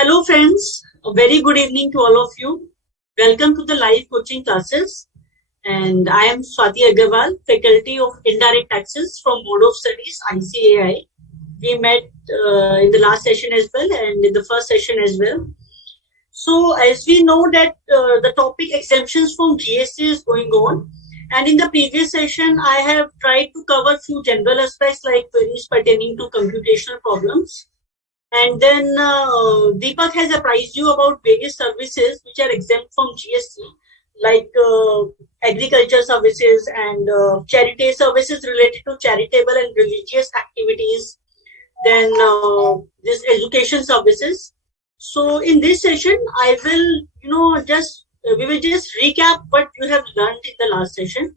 Hello friends, a very good evening to all of you. Welcome to the live coaching classes, and I am Swati Agarwal, Faculty of Indirect Taxes from Board of Studies, ICAI. We met in the last session as well and in the first session as well. So as we know that the topic exemptions from GST is going on, and in the previous session I have tried to cover few general aspects like queries pertaining to computational problems. And then Deepak has apprised you about various services which are exempt from GST, like agriculture services and charity services related to charitable and religious activities. Then this education services. So in this session, I will, we will just recap what you have learned in the last session.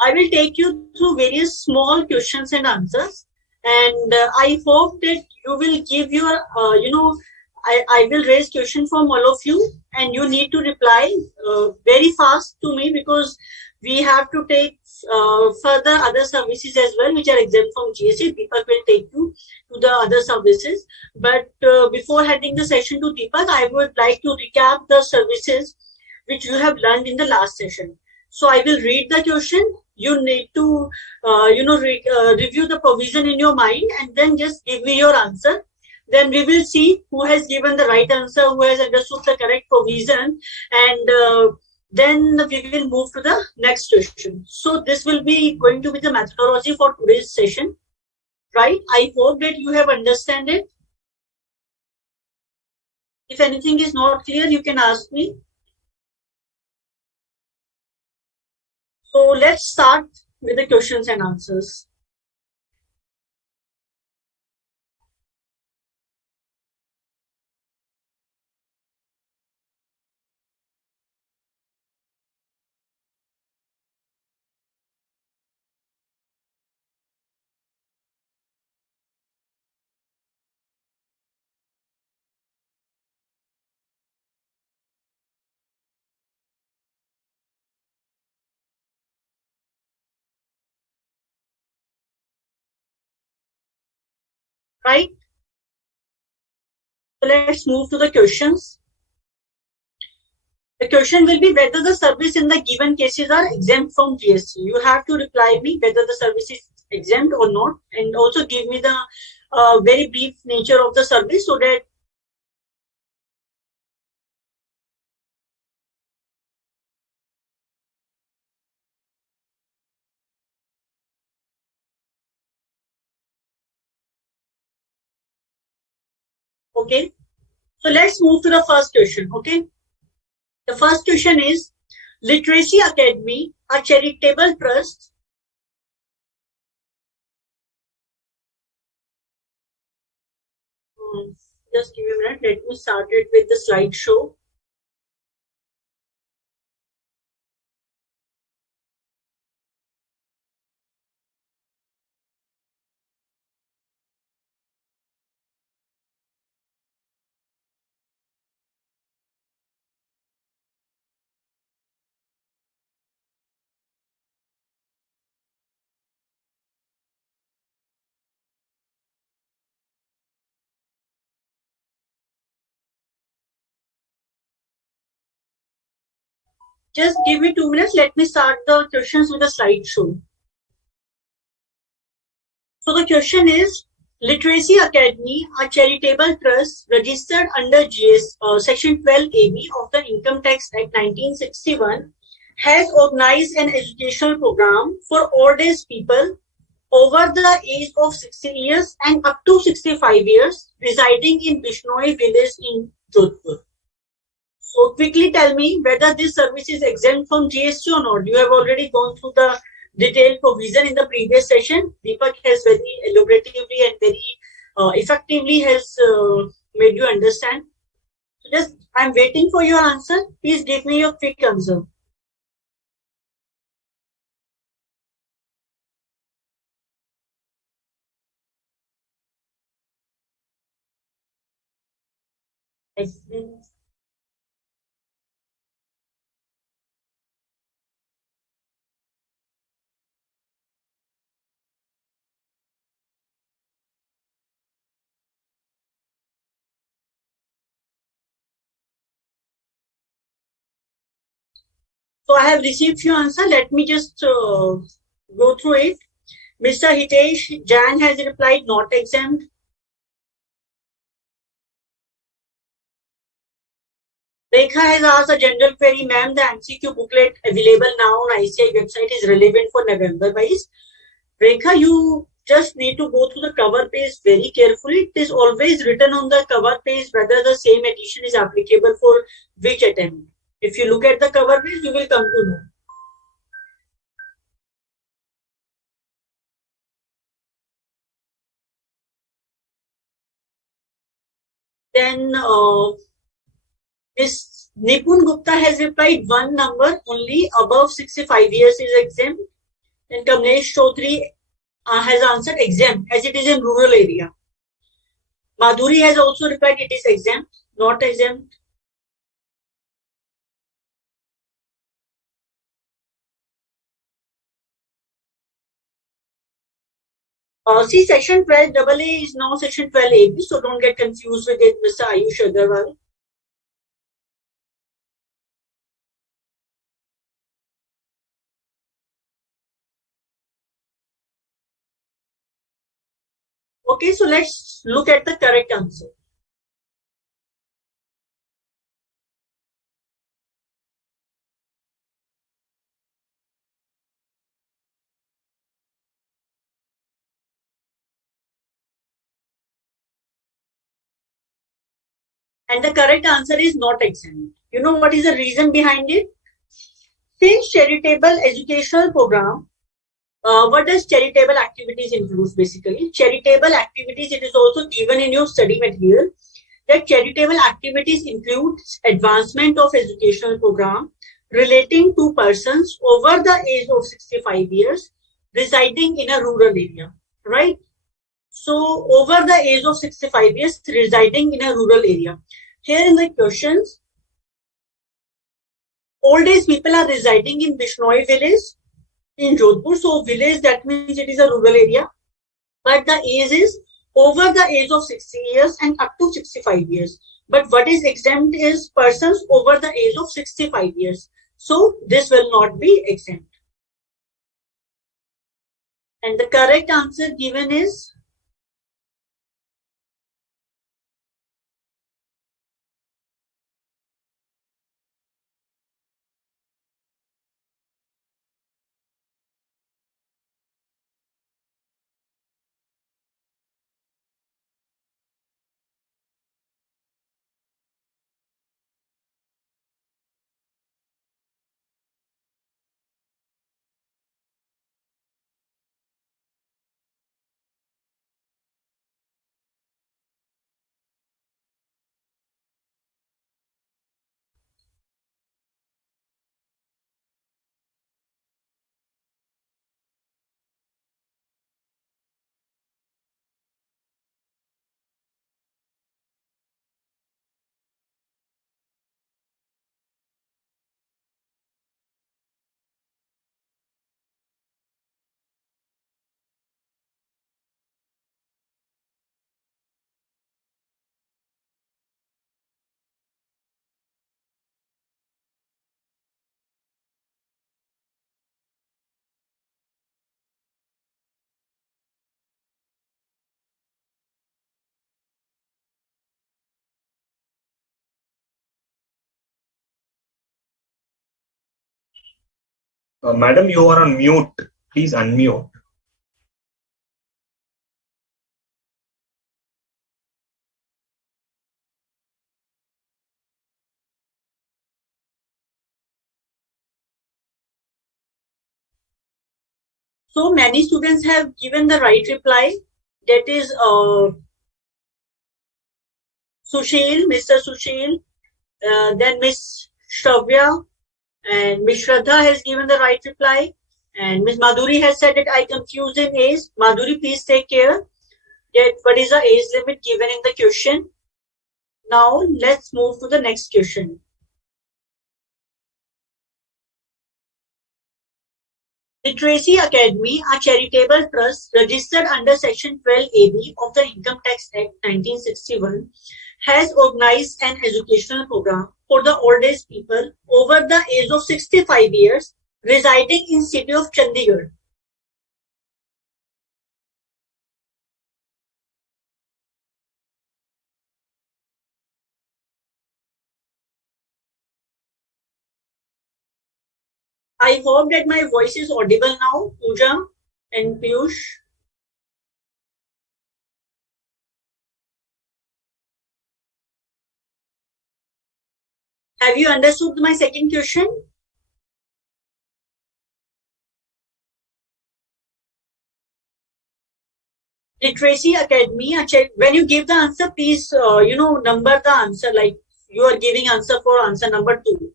I will take you through various small questions and answers, and I hope that you will give your, I will raise question from all of you, and you need to reply very fast to me because we have to take further other services as well, which are exempt from GST. Deepak will take you to the other services. But before handing the session to Deepak, I would like to recap the services which you have learned in the last session. So I will read the question. You need to, review the provision in your mind and then just give me your answer. Then we will see who has given the right answer, who has understood the correct provision, and then we will move to the next question. So this will be going to be the methodology for today's session, right? I hope that you have understand it. If anything is not clear, you can ask me. So let's start with the questions and answers. Right? So let's move to the questions. The question will be whether the service in the given cases are exempt from GST. You have to reply me whether the service is exempt or not, and also give me the very brief nature of the service so that okay. So let's move to the first question. Okay. The first question is Literacy Academy, a charitable trust. Just give me a minute. Let me start it with the slideshow. Just give me 2 minutes. Let me start the questions with a slideshow. So the question is, Literacy Academy, a charitable trust registered under Section 12AB of the Income Tax Act 1961, has organized an educational program for old age people over the age of 60 years and up to 65 years residing in Bishnoi village in Jodhpur. So quickly tell me whether this service is exempt from GST or not. You have already gone through the detailed provision in the previous session. Deepak has very elaboratively and very effectively has made you understand. So just I'm waiting for your answer. Please give me your quick answer. Excellent. So I have received few answers. Let me just go through it. Mr. Hitesh Jan has replied not exempt. Rekha has asked a general query, ma'am. The MCQ booklet available now on ICI website is relevant for November wise. Rekha, you just need to go through the cover page very carefully. It is always written on the cover page whether the same edition is applicable for which attempt. If you look at the cover page, you will come to know. Then Ms. Nipun Gupta has replied one number only above 65 years is exempt. Then Kamlesh Chaudhary has answered exempt as it is in rural area. Madhuri has also replied it is exempt, not exempt. See, section 12AA is now section 12AB, so don't get confused with it, Mr. Ayush Agarwal. Okay, so let's look at the correct answer. And the correct answer is not exempt. You know what is the reason behind it? Since charitable educational program, what does charitable activities include basically? Charitable activities, it is also given in your study material that charitable activities includes advancement of educational program relating to persons over the age of 65 years residing in a rural area, right? So over the age of 65 years residing in a rural area. Here in the questions, old age people are residing in Bishnoi village in Jodhpur. So village, that means it is a rural area. But the age is over the age of 60 years and up to 65 years. But what is exempt is persons over the age of 65 years. So this will not be exempt. And the correct answer given is Madam, you are on mute. Please unmute. so many students have given the right reply. That is Sushil, Mr. Sushil, then Miss Shravya, and Miss Shraddha has given the right reply. And Miss Madhuri has said that I confused in age. Madhuri, please take care. That what is the age limit given in the question? Now let's move to the next question. Literacy Academy, a charitable trust registered under Section 12AB of the Income Tax Act 1961, has organized an educational program for the old age people over the age of 65 years residing in city of Chandigarh. I hope that my voice is audible now, Pooja and Piyush. Have you understood my second question? Literacy Academy. When you give the answer, please, number the answer, like you are giving answer for answer number 2.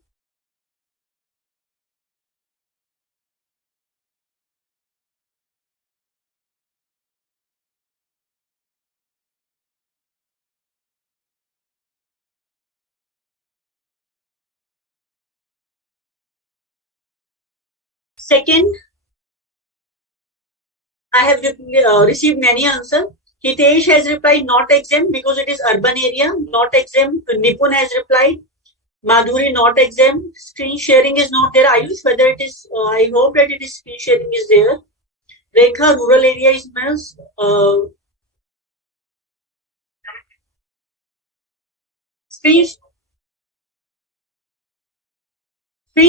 Second, I have received many answers. Hitesh has replied not exempt because it is urban area, not exempt. Nipun has replied. Madhuri not exempt. Screen sharing is not there. Ayush, whether it is, I hope that it is screen sharing is there. Rekha, rural area is means. Screen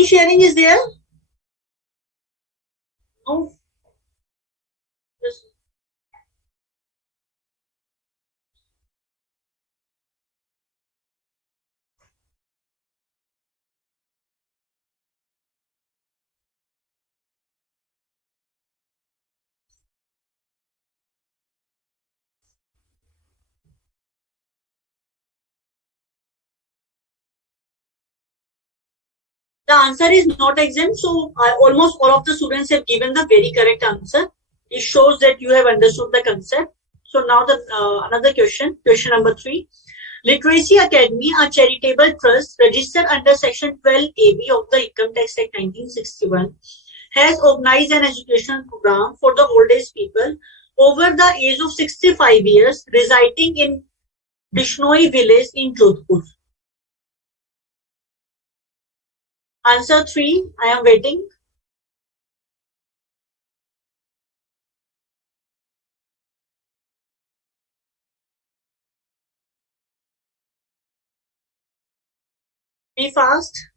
sharing is there? No. Yes. The answer is not exempt. So almost all of the students have given the very correct answer. It shows that you have understood the concept. So now the another question number 3. Literacy Academy, a charitable trust registered under Section 12AB of the Income Tax Act 1961, has organized an educational program for the old age people over the age of 65 years residing in Bishnoi village in Jodhpur. Answer 3, I am waiting. Be fast.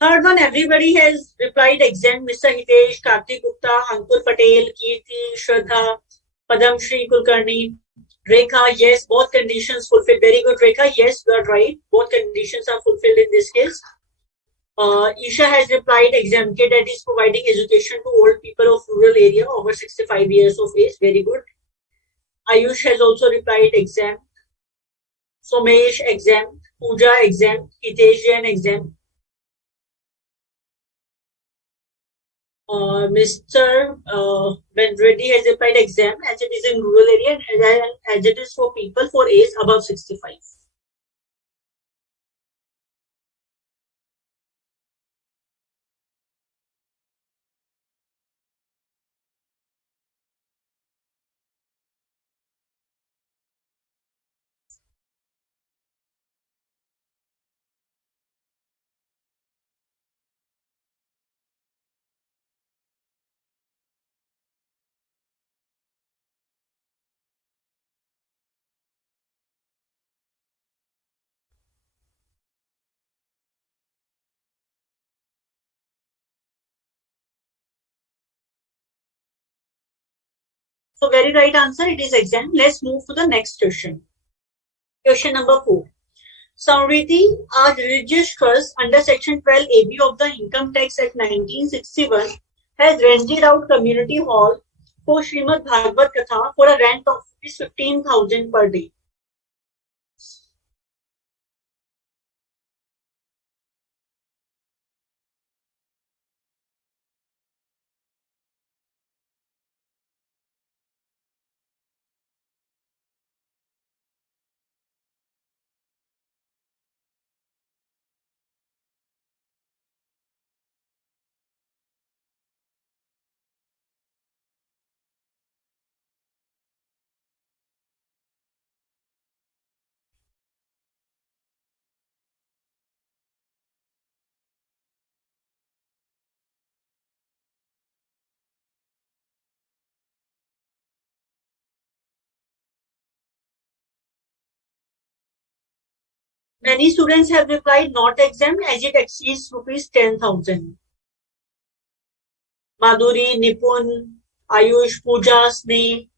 Third one, everybody has replied exempt. Mr. Hitesh, Kartik Gupta, Ankur Patel, Kirti, Shraddha, Padam Shri Kulkarni, Rekha, yes, both conditions fulfilled. Very good, Rekha. Yes, you are right. Both conditions are fulfilled in this case. Isha has replied exempted, that is providing education to old people of rural area over 65 years of age. Very good. Ayush has also replied exempt. Somesh exempt. Pooja exempt. Hitesh Jain exempt. Mr. Ben Reddy has replied exempt as it is in rural area and as it is for people for age above 65. So very right answer, it is exempt. Let's move to the next question. Question number 4. Samriti, a religious trust under Section 12AB of the Income Tax Act 1961 has rented out community hall for Srimad Bhagavad Katha for a rent of 15,000 per day. Many students have replied not exempt as it exceeds rupees 10,000. Madhuri, Nipun, Ayush, Pooja, Sneh,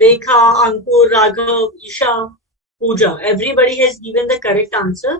Rekha, Ankur, Raghav, Isha, Pooja. Everybody has given the correct answer.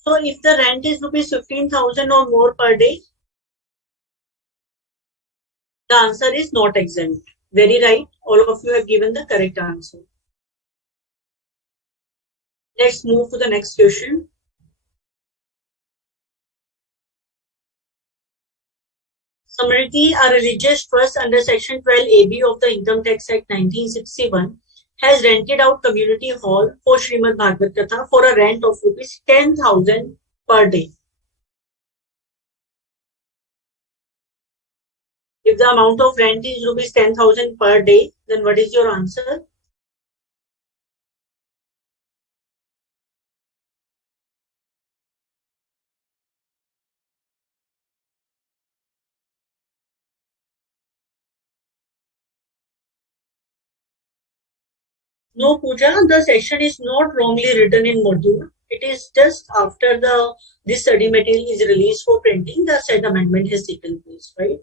So if the rent is rupees 15,000 or more per day, the answer is not exempt. Very right. All of you have given the correct answer. Let's move to the next question. Samriti, a religious trust under Section 12AB of the Income Tax Act 1961 has rented out community hall for Srimad Bhagavad Katha for a rent of rupees 10,000 per day. If the amount of rent is rupees 10,000 per day, then what is your answer? No, Pooja, the session is not wrongly written in module. It is just after this study material is released for printing, the said amendment has taken place, right?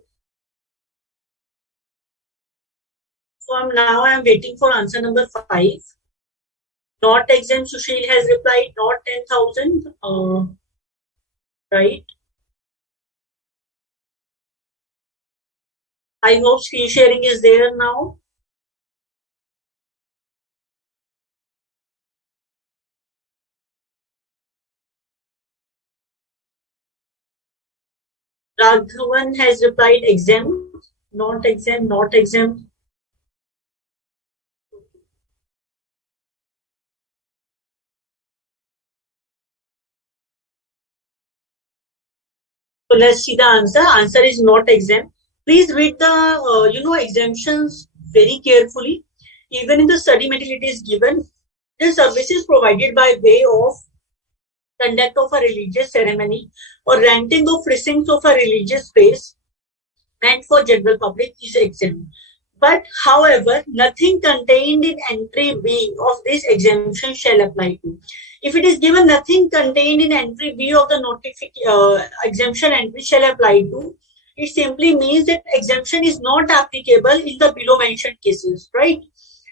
So I am waiting for answer number 5. Not exempt, Sushil has replied not 10,000, right? I hope screen sharing is there now. Raghavan has replied exempt, not exempt, not exempt. So let's see the answer. Answer is not exempt. Please read the exemptions very carefully. Even in the study material it is given. The services provided by way of conduct of a religious ceremony or renting of precincts of a religious space meant for general public is exempt. But however, nothing contained in entry B of this exemption shall apply to. If it is given nothing contained in entry B of the exemption entry shall apply to, it simply means that exemption is not applicable in the below mentioned cases, right?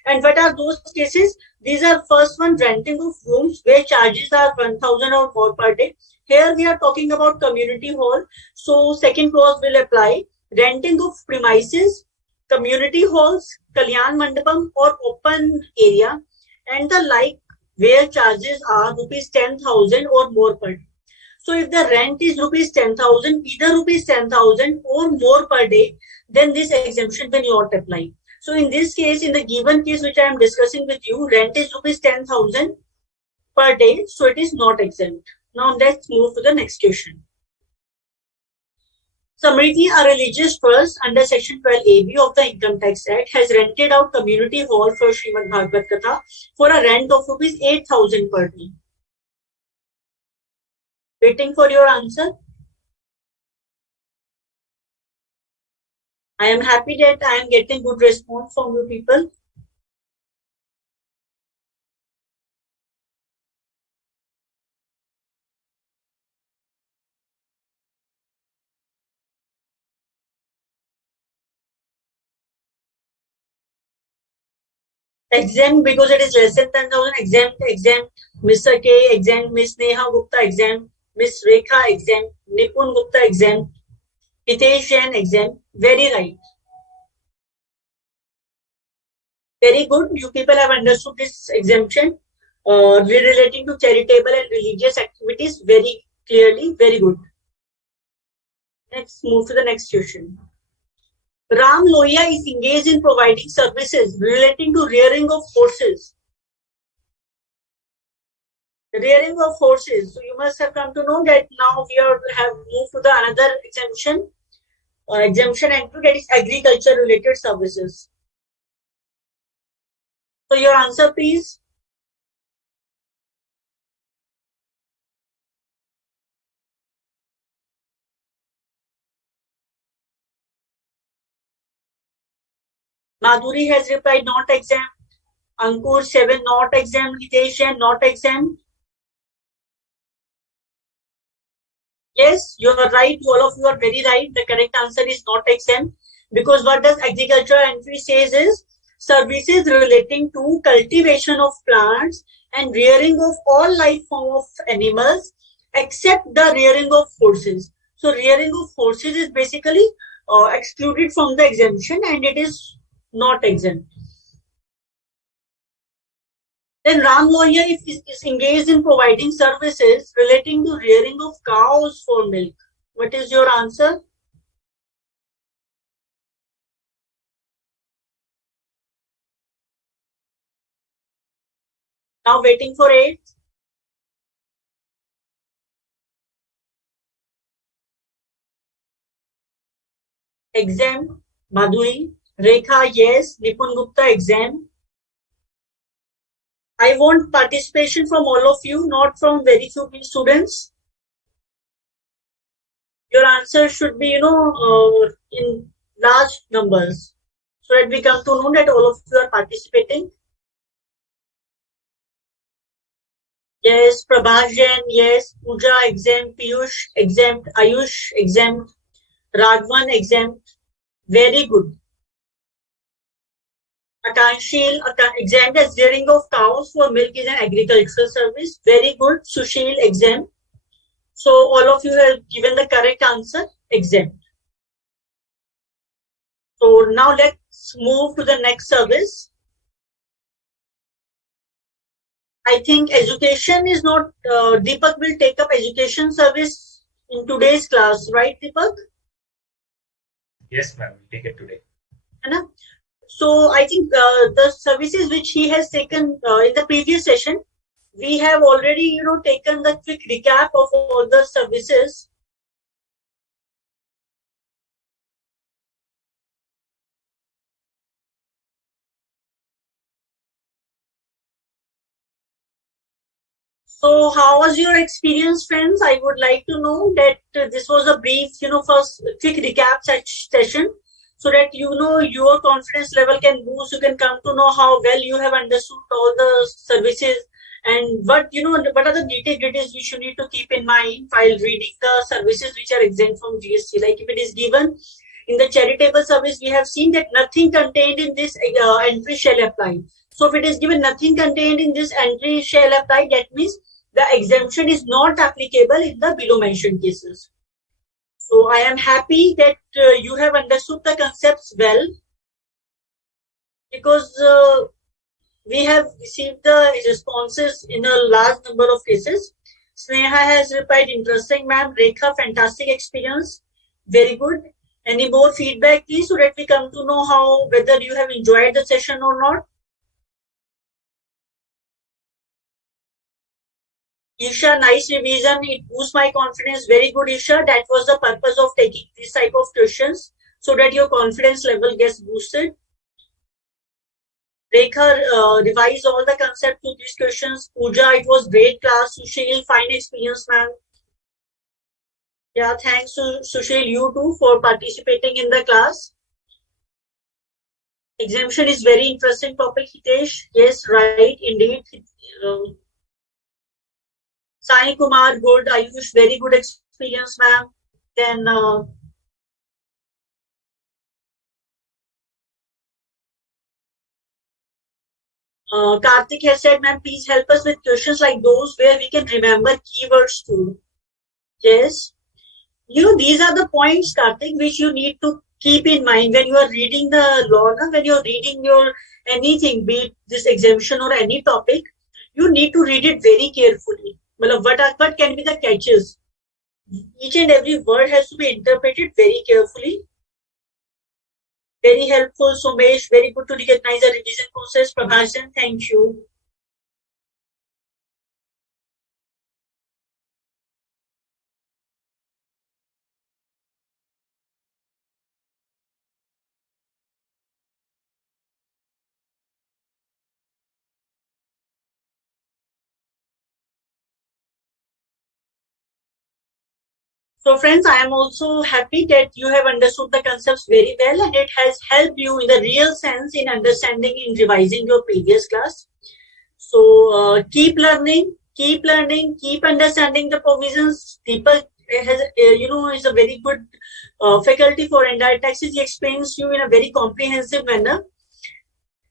And what are those cases? These are first one, renting of rooms where charges are 1,000 or more per day. Here we are talking about community hall. So second clause will apply. Renting of premises, community halls, Kalyan Mandapam or open area and the like where charges are rupees 10,000 or more per day. So if the rent is rupees 10,000, either rupees 10,000 or more per day, then this exemption will not apply. So in this case, in the given case which I am discussing with you, rent is rupees 10,000 per day, so it is not exempt. Now let's move to the next question. Samriti, a religious trust under section 12AB of the Income Tax Act has rented out community hall for Srimad Bhagavad Katha for a rent of rupees 8,000 per day. Waiting for your answer. I am happy that I am getting good response from you people. Exempt because it is less than 10,000, exempt, Mr. K, exempt, Miss Neha Gupta, exempt, Miss Rekha, exempt, Nipun Gupta, exempt, Hitesh Jain, exempt. Very right. Very good. You people have understood this exemption relating to charitable and religious activities very clearly. Very good. Let's move to the next question. Ram Loya is engaged in providing services relating to rearing of horses. Rearing of horses. So you must have come to know that now we have moved to the another exemption entry, that is agriculture related services. So your answer please. Madhuri has replied not exempt. Ankur 7 not exempt. Hitesh Jain not exempt. Yes, you are right. All of you are very right. The correct answer is not exempt because what does agriculture entry says is services relating to cultivation of plants and rearing of all life form of animals except the rearing of horses. So rearing of horses is basically excluded from the exemption and it is not exempt. Then Ram Loya is engaged in providing services relating to rearing of cows for milk. What is your answer? Now waiting for 8. Exempt. Madhuri. Rekha, yes. Nipun Gupta, exempt. I want participation from all of you, not from very few students. Your answer should be, in large numbers, so that we come to know that all of you are participating. Yes, Prabhas Jain, yes. Pooja, exempt. Piyush, exempt. Ayush, exempt. Raghavan, exempt. Very good. Akanshil, exempt as rearing of cows for milk is an agricultural service. Very good. Sushil, exempt. So all of you have given the correct answer, exempt. So now let's move to the next service. I think education is not, Deepak will take up education service in today's class, right Deepak? Yes, ma'am. We'll take it today. So I think the services which he has taken in the previous session, we have already, taken the quick recap of all the services. So how was your experience, friends? I would like to know that this was a brief, first quick recap session. so that you know your confidence level can boost. You can come to know how well you have understood all the services, and what what are the nitty-gritties which you need to keep in mind while reading the services which are exempt from GST. Like if it is given in the charitable service, we have seen that nothing contained in this entry shall apply. So if it is given nothing contained in this entry shall apply, that means the exemption is not applicable in the below mentioned cases. So I am happy that you have understood the concepts well, because we have received the responses in a large number of cases. Sneha has replied, interesting ma'am. Rekha, fantastic experience. Very good. Any more feedback please, so that we come to know how whether you have enjoyed the session or not. Isha, nice revision. It boosts my confidence. Very good, Isha. That was the purpose of taking this type of questions, so that your confidence level gets boosted. Rekha, revise all the concepts to these questions. Pooja, it was great class. Sushil, fine experience, ma'am. Yeah, thanks to Sushil, you too, for participating in the class. Exemption is very interesting topic, Hitesh. Yes, right, indeed. Sai Kumar, good. Ayush, very good experience, ma'am. Then Karthik has said, ma'am, please help us with questions like those where we can remember keywords too. Yes. These are the points, Karthik, which you need to keep in mind when you are reading the law, when you are reading your anything, be it this exemption or any topic, you need to read it very carefully. What can be the catches? Each and every word has to be interpreted very carefully. Very helpful, Somesh. Very good to recognize the revision process. Prabhashan, thank you. So friends, I am also happy that you have understood the concepts very well, and it has helped you in the real sense in understanding, in revising your previous class. So keep learning, keep understanding the provisions. Deepak has, is a very good faculty for indirect taxes. He explains you in a very comprehensive manner.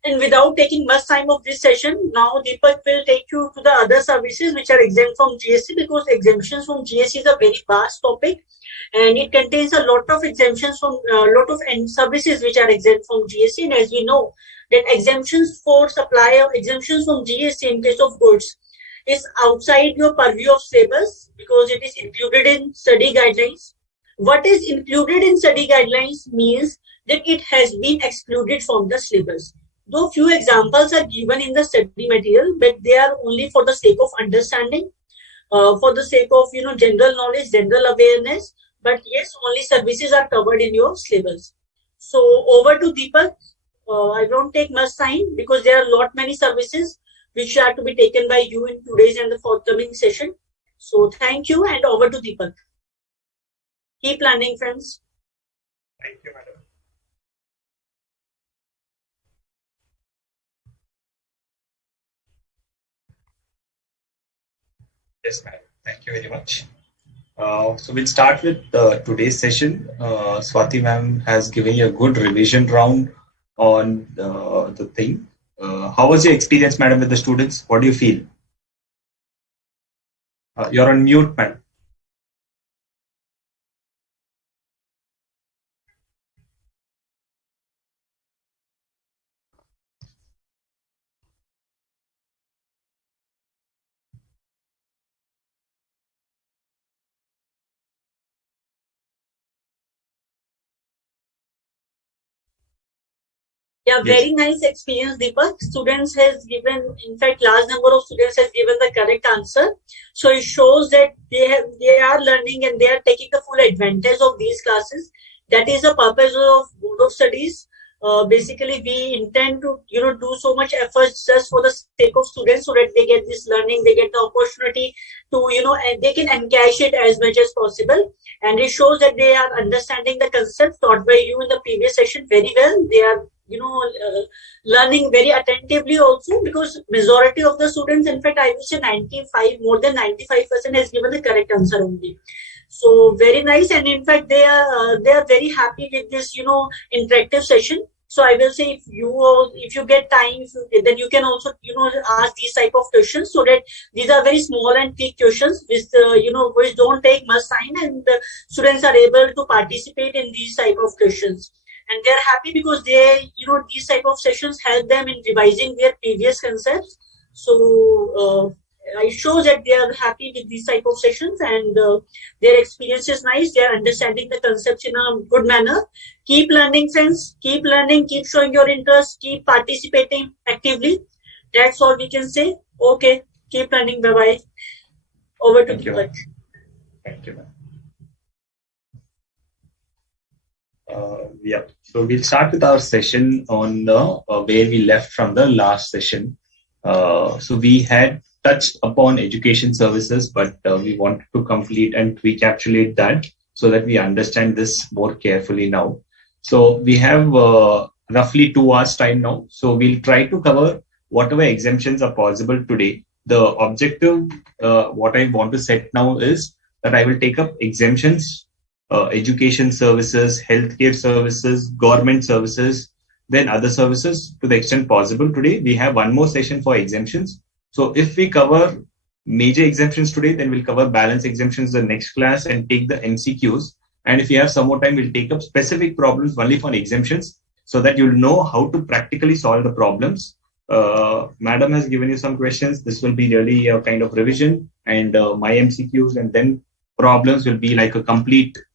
And without taking much time of this session, now Deepak will take you to the other services which are exempt from GST, because exemptions from GST is a very vast topic, and it contains a lot of exemptions from lot of services which are exempt from GST. And as we know that exemptions for supply or exemptions from GST in case of goods is outside your purview of syllabus, because it is included in study guidelines. What is included in study guidelines means that it has been excluded from the syllabus. Though few examples are given in the study material, but they are only for the sake of understanding, for the sake of general knowledge, general awareness. But yes, only services are covered in your syllabus. So over to Deepak. I don't take much time because there are many services which are to be taken by you in today's and the forthcoming session. So thank you, and over to Deepak. Keep learning, friends. Thank you, madam. Yes, ma'am. Thank you very much. So we'll start with today's session. Swati ma'am has given you a good revision round on the thing. How was your experience, madam, with the students? What do you feel? You're on mute, madam. Yeah, very nice experience, Deepak. Students has given, in fact, large number of students has given the correct answer. So it shows that they are learning and they are taking the full advantage of these classes. That is the purpose of Board of Studies. basically we intend to do so much efforts just for the sake of students so that they get this learning, they get the opportunity to and they can encash it as much as possible, and it shows that they are understanding the concept taught by you in the previous session very well. They are learning very attentively also, because majority of the students, in fact I would say 95, more than 95% has given the correct answer only. So very nice, and in fact they are very happy with this interactive session. So I will say, if you get time, then you can also ask these type of questions, so that these are very small and quick questions which which don't take much time, and the students are able to participate in these type of questions, and they're happy because these type of sessions help them in revising their previous concepts. So it shows that they are happy with these type of sessions, and their experience is nice. They are understanding the concepts in a good manner. Keep learning, friends. Keep learning. Keep showing your interest. Keep participating actively. That's all we can say. Okay. Keep learning. Bye bye. Over to you. Thank you, ma'am. Yeah. So we'll start with our session on where we left from the last session. So we had touched upon education services, but we wanted to complete and recapitulate that so that we understand this more carefully now. So we have roughly 2 hours time now. So we'll try to cover whatever exemptions are possible today. The objective, what I want to set now is that I will take up exemptions, education services, healthcare services, government services, then other services to the extent possible. Today, we have one more session for exemptions. So if we cover major exemptions today, then we'll cover balance exemptions the next class and take the MCQs. And if we have some more time, we'll take up specific problems only for exemptions so that you'll know how to practically solve the problems. Madam has given you some questions. This will be really a kind of revision, and my MCQs and then problems will be like a completeness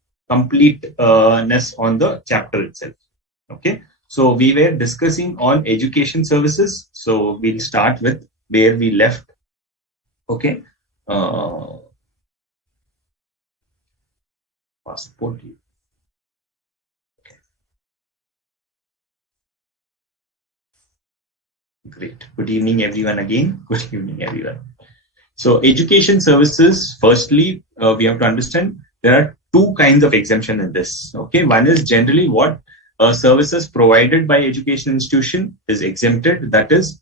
on the chapter itself. Okay. So we were discussing on education services. So we'll start with where we left. Okay. Passport. Great. Good evening, everyone again. Good evening, everyone. So education services, firstly, we have to understand there are 2 kinds of exemption in this. Okay. One is generally what services provided by education institution is exempted. That is,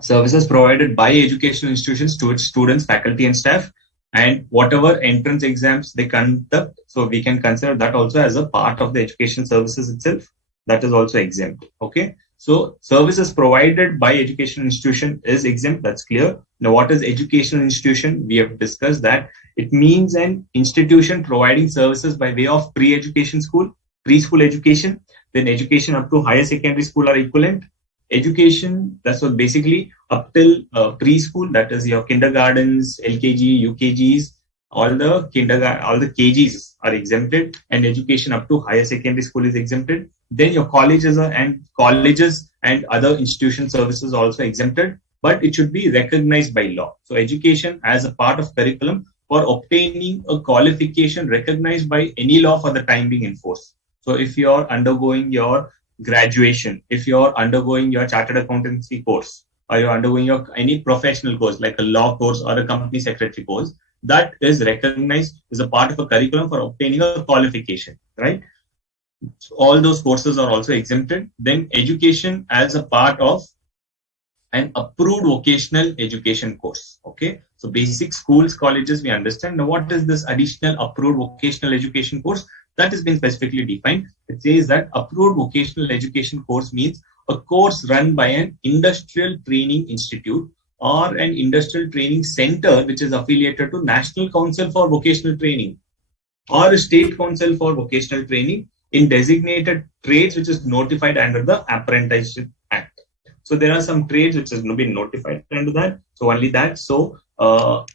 services provided by educational institutions to its students, faculty, and staff, and whatever entrance exams they conduct. So we can consider that also as a part of the education services itself. That is also exempt. Okay. So services provided by educational institution is exempt. That's clear. Now, what is educational institution? We have discussed that it means an institution providing services by way of pre-education school, preschool education, then education up to higher secondary school or equivalent. Education, that's what basically up till preschool, that is your kindergartens, LKG, UKGs, all the KGs are exempted, and education up to higher secondary school is exempted. Then your colleges and other institution services are also exempted, but it should be recognized by law. So education as a part of curriculum for obtaining a qualification recognized by any law for the time being enforced. So if you're undergoing your graduation, if you're undergoing your chartered accountancy course, or you're undergoing any professional course like a law course or a company secretary course, that is recognized as a part of a curriculum for obtaining a qualification, right? So all those courses are also exempted. Then education as a part of an approved vocational education course. Okay, so basic schools, colleges, we understand. Now, what is this additional approved vocational education course? That has been specifically defined. It says that approved vocational education course means a course run by an industrial training institute or an industrial training center which is affiliated to National Council for Vocational Training or a state council for vocational training in designated trades which is notified under the Apprenticeship Act. So there are some trades which has been notified under that. So only that. So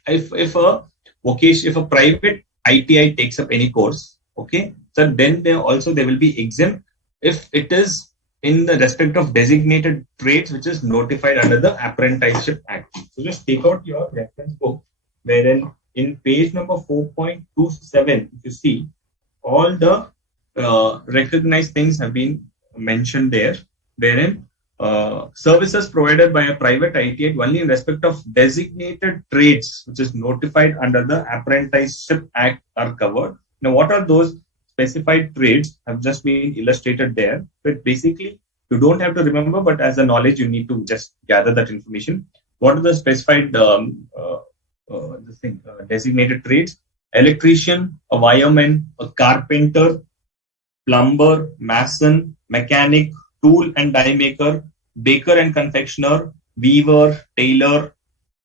if a private ITI takes up any course, okay, so then they will be exempt if it is in the respect of designated trades which is notified under the Apprenticeship Act. So just take out your reference book, wherein in page number 4.27, if you see all the recognized things have been mentioned there, wherein services provided by a private ITI only in respect of designated trades, which is notified under the Apprenticeship Act, are covered. Now, what are those specified trades? Have just been illustrated there. But basically, you don't have to remember, but as a knowledge, you need to just gather that information. What are the specified designated trades? Electrician, a wireman, a carpenter, plumber, mason, mechanic, tool and die maker, baker and confectioner, weaver, tailor,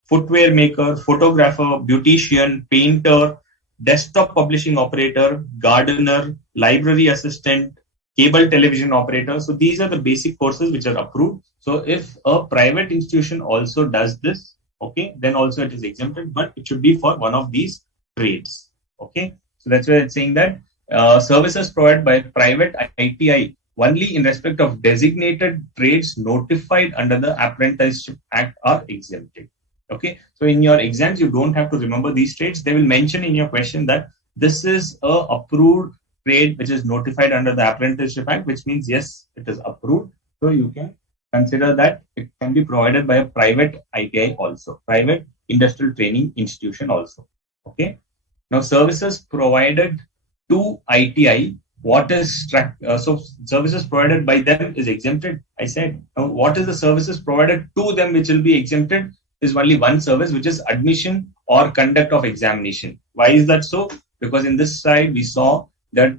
footwear maker, photographer, beautician, painter, desktop publishing operator, gardener, library assistant, cable television operator. So these are the basic courses which are approved. So if a private institution also does this, okay, then also it is exempted, but it should be for one of these trades. Okay, so that's why it's saying that services provided by private ITI only in respect of designated trades notified under the Apprenticeship Act are exempted. Okay, so in your exams, you don't have to remember these trades. They will mention in your question that this is a approved trade which is notified under the Apprenticeship Act, which means yes, it is approved. So you can consider that it can be provided by a private ITI also, private industrial training institution also. Okay, now services provided to ITI, what is so services provided by them is exempted. I said, now what is the services provided to them which will be exempted? Is only one service, which is admission or conduct of examination. Why is that so? Because in this slide we saw that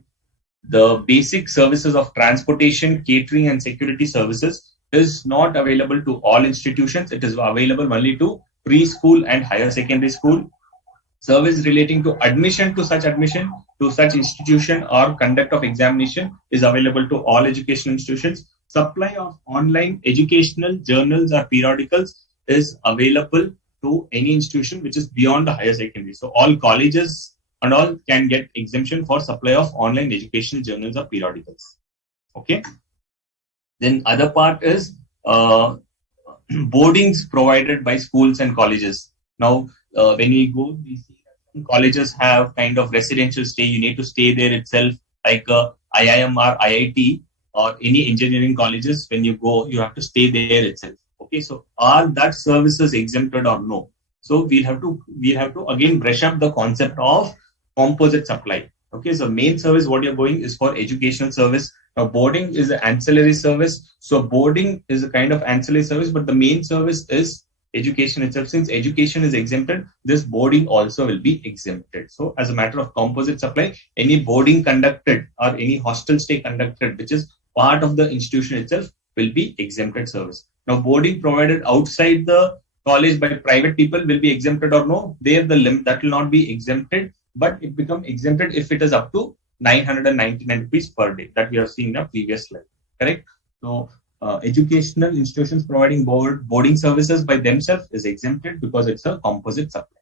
the basic services of transportation, catering, and security services is not available to all institutions. It is available only to preschool and higher secondary school. Service relating to admission to such institution or conduct of examination is available to all educational institutions. Supply of online educational journals or periodicals is available to any institution which is beyond the higher secondary. So all colleges and all can get exemption for supply of online educational journals or periodicals. Okay. Then other part is boardings provided by schools and colleges. Now, when we go, we see that some colleges have kind of residential stay. You need to stay there itself, like IIM or IIT or any engineering colleges. When you go, you have to stay there itself. Okay, so are that services exempted or no? So we have to again brush up the concept of composite supply. Okay, so main service what you're going is for educational service. Now boarding is an ancillary service. So boarding is a kind of ancillary service, but the main service is education itself. Since education is exempted, this boarding also will be exempted. So as a matter of composite supply, any boarding conducted or any hostel stay conducted, which is part of the institution itself, will be exempted service. Now, boarding provided outside the college by private people will be exempted or no? There the limit that will not be exempted, but it becomes exempted if it is up to 999 rupees per day that we have seen in the previous slide. Correct? So, educational institutions providing boarding services by themselves is exempted because it's a composite supply.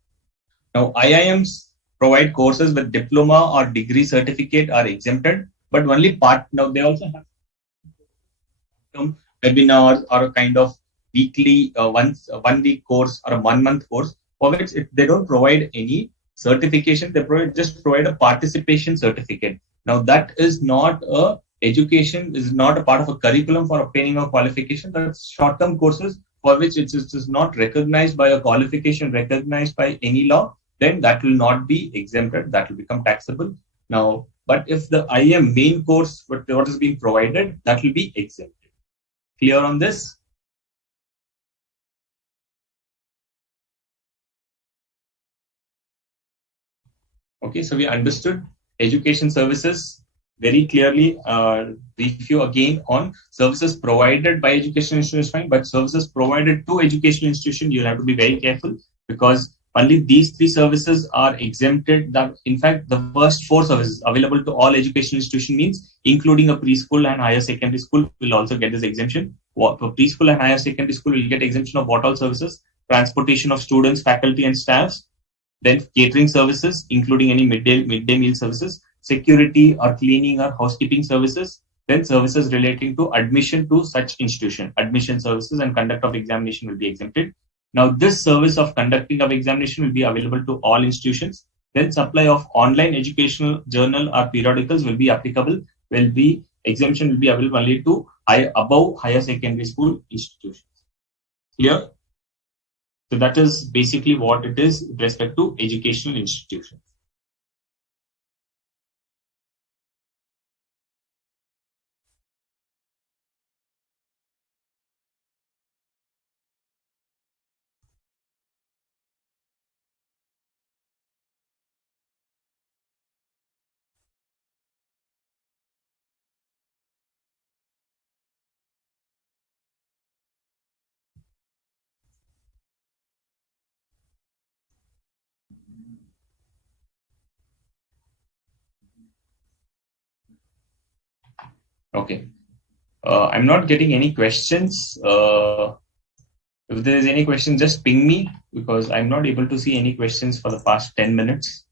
Now, IIMs provide courses with diploma or degree certificate are exempted, but only part. Now, they also have webinars or a kind of weekly 1 week course or a 1 month course for which they don't provide any certification. They just provide a participation certificate. Now that is not a education, is not a part of a curriculum for obtaining a qualification. That's short-term courses for which it is not recognized by a qualification recognized by any law. Then that will not be exempted. That will become taxable. Now, but if the IIM main course, what is being provided, that will be exempted. Clear on this? Okay, so we understood education services very clearly. Review again on services provided by educational institution is fine, but services provided to educational institution, you'll have to be very careful because only these three services are exempted. That in fact, the first four services available to all educational institution means including a preschool and higher secondary school will also get this exemption. For preschool and higher secondary school will get exemption of what all services? Transportation of students, faculty and staffs, then catering services, including any midday meal services, security or cleaning or housekeeping services, then services relating to admission to such institution, admission services and conduct of examination will be exempted. Now, this service of conducting of examination will be available to all institutions. Then supply of online educational journal or periodicals will be applicable exemption will be available only to above higher secondary school institutions. Clear? So that is basically what it is with respect to educational institutions. Okay. I'm not getting any questions. If there is any question, just ping me because I'm not able to see any questions for the past 10 minutes.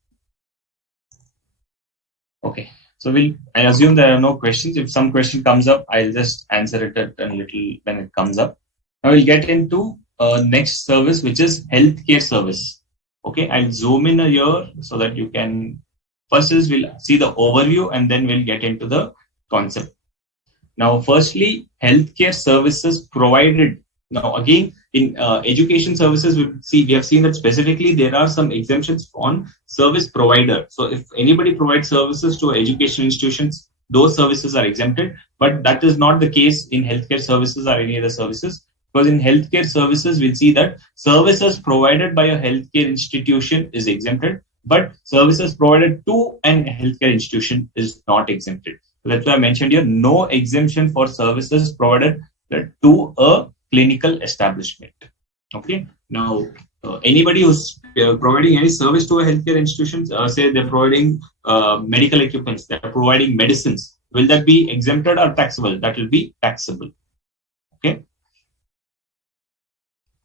Okay. So I assume there are no questions. If some question comes up, I'll just answer it at a little when it comes up. Now we'll get into next service, which is healthcare service. Okay. I'll zoom in here so that you can, first is we'll see the overview and then we'll get into the concept. Now, firstly, healthcare services provided. Now, again, in education services, we have seen that specifically there are some exemptions on service provider. So, if anybody provides services to educational institutions, those services are exempted. But that is not the case in healthcare services or any other services. Because in healthcare services, we'll see that services provided by a healthcare institution is exempted, but services provided to an healthcare institution is not exempted. That's why I mentioned here, no exemption for services provided to a clinical establishment. Okay. Now, anybody who's providing any service to a healthcare institution, say they're providing medical equipments, they're providing medicines, will that be exempted or taxable? That will be taxable. Okay.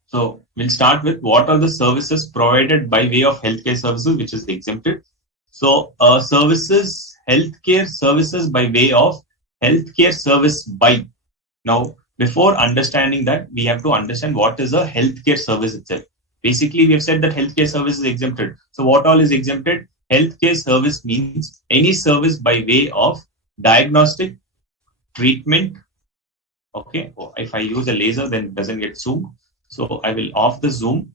So we'll start with what are the services provided by way of healthcare services, which is exempted. So healthcare services by way of healthcare service by. Now, before understanding that, we have to understand what is a healthcare service itself. Basically, we have said that healthcare service is exempted. So what all is exempted? Healthcare service means any service by way of diagnostic, treatment. Okay, if I use a laser, then it doesn't get zoom. So I will off the zoom.